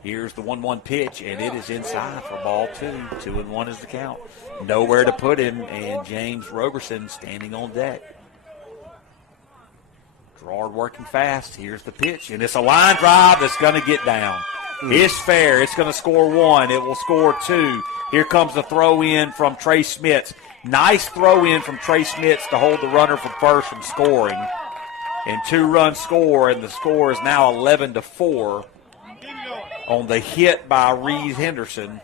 Here's the 1-1 pitch, and it is inside for ball 2. 2-1 is the count. Nowhere to put him, and James Roberson standing on deck. Gerard working fast. Here's the pitch, and it's a line drive that's going to get down. It's fair. It's going to score 1. It will score 2. Here comes the throw-in from Trey Smits. Nice throw-in from Trey Smits to hold the runner from first from scoring. And 2-run score, and the score is now 11-4. On the hit by Reed Henderson.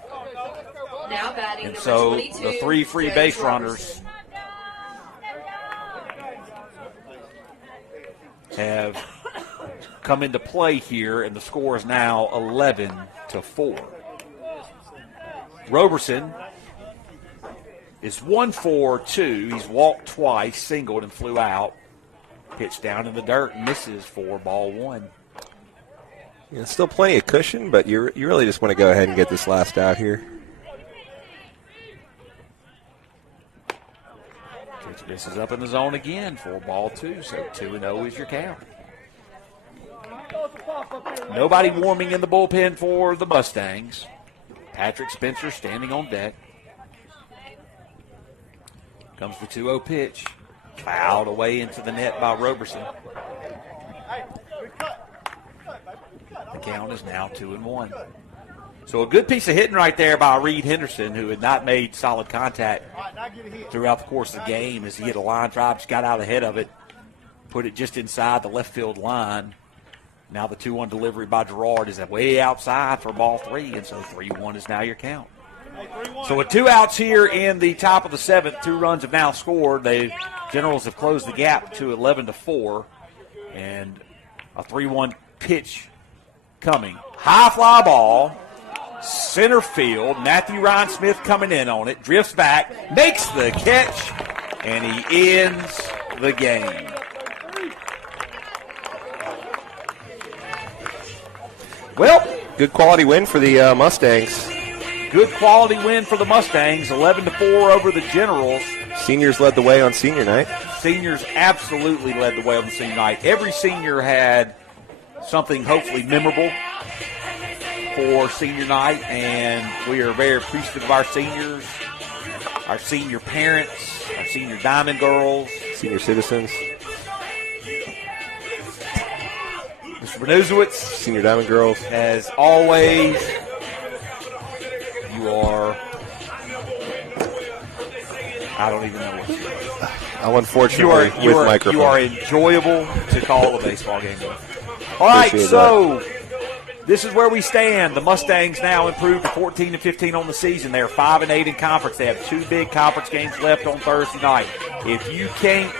Now batting and number so 22, the 3 free James base Robertson. runners have come into play here, and the score is now 11-4. Roberson is 1 for 2. He's walked twice, singled, and flew out. Pitch down in the dirt, misses for ball one. Yeah, still plenty of cushion, but you really just want to go ahead and get this last out here. This is up in the zone again for ball two, so 2-0 is your count. Nobody warming in the bullpen for the Mustangs. Patrick Spencer standing on deck. Comes the 2-0 pitch. Fouled away into the net by Roberson. The count is now 2-1. So a good piece of hitting right there by Reed Henderson, who had not made solid contact throughout the course of the game as he hit a line drive, just got out ahead of it, put it just inside the left field line. Now the 2-1 delivery by Gerard is way outside for ball three, and so 3-1 is now your count. So with 2 outs here in the top of the seventh, 2 runs have now scored. The Generals have closed the gap to 11-4, and a 3-1 pitch coming. High fly ball, center field. Matthew Ryan Smith coming in on it, drifts back, makes the catch, and he ends the game. Well, good quality win for the Mustangs. Good quality win for the Mustangs, 11-4 over the Generals. Seniors led the way on senior night. Seniors absolutely led the way on the senior night. Every senior had something hopefully memorable for senior night, and we are very appreciative of our seniors, our senior parents, our senior Diamond girls, senior citizens. Mr. Benuzowitz, senior Diamond girls. As always, you are, I don't even know what you are. I'm unfortunately with microphone. You are enjoyable to call a baseball game with. All right, so this is where we stand. The Mustangs now improved to 14-15 on the season. They're 5-8 in conference. They have 2 big conference games left on Thursday night. If you can't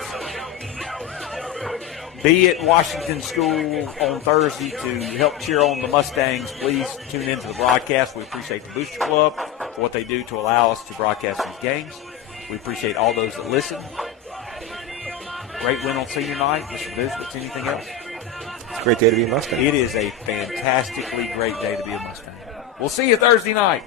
be at Washington School on Thursday to help cheer on the Mustangs, please tune into the broadcast. We appreciate the Booster Club for what they do to allow us to broadcast these games. We appreciate all those that listen. Great win on senior night. Mr. Benuzowitz, anything else? It's a great day to be a Mustang. It is a fantastically great day to be a Mustang. We'll see you Thursday night.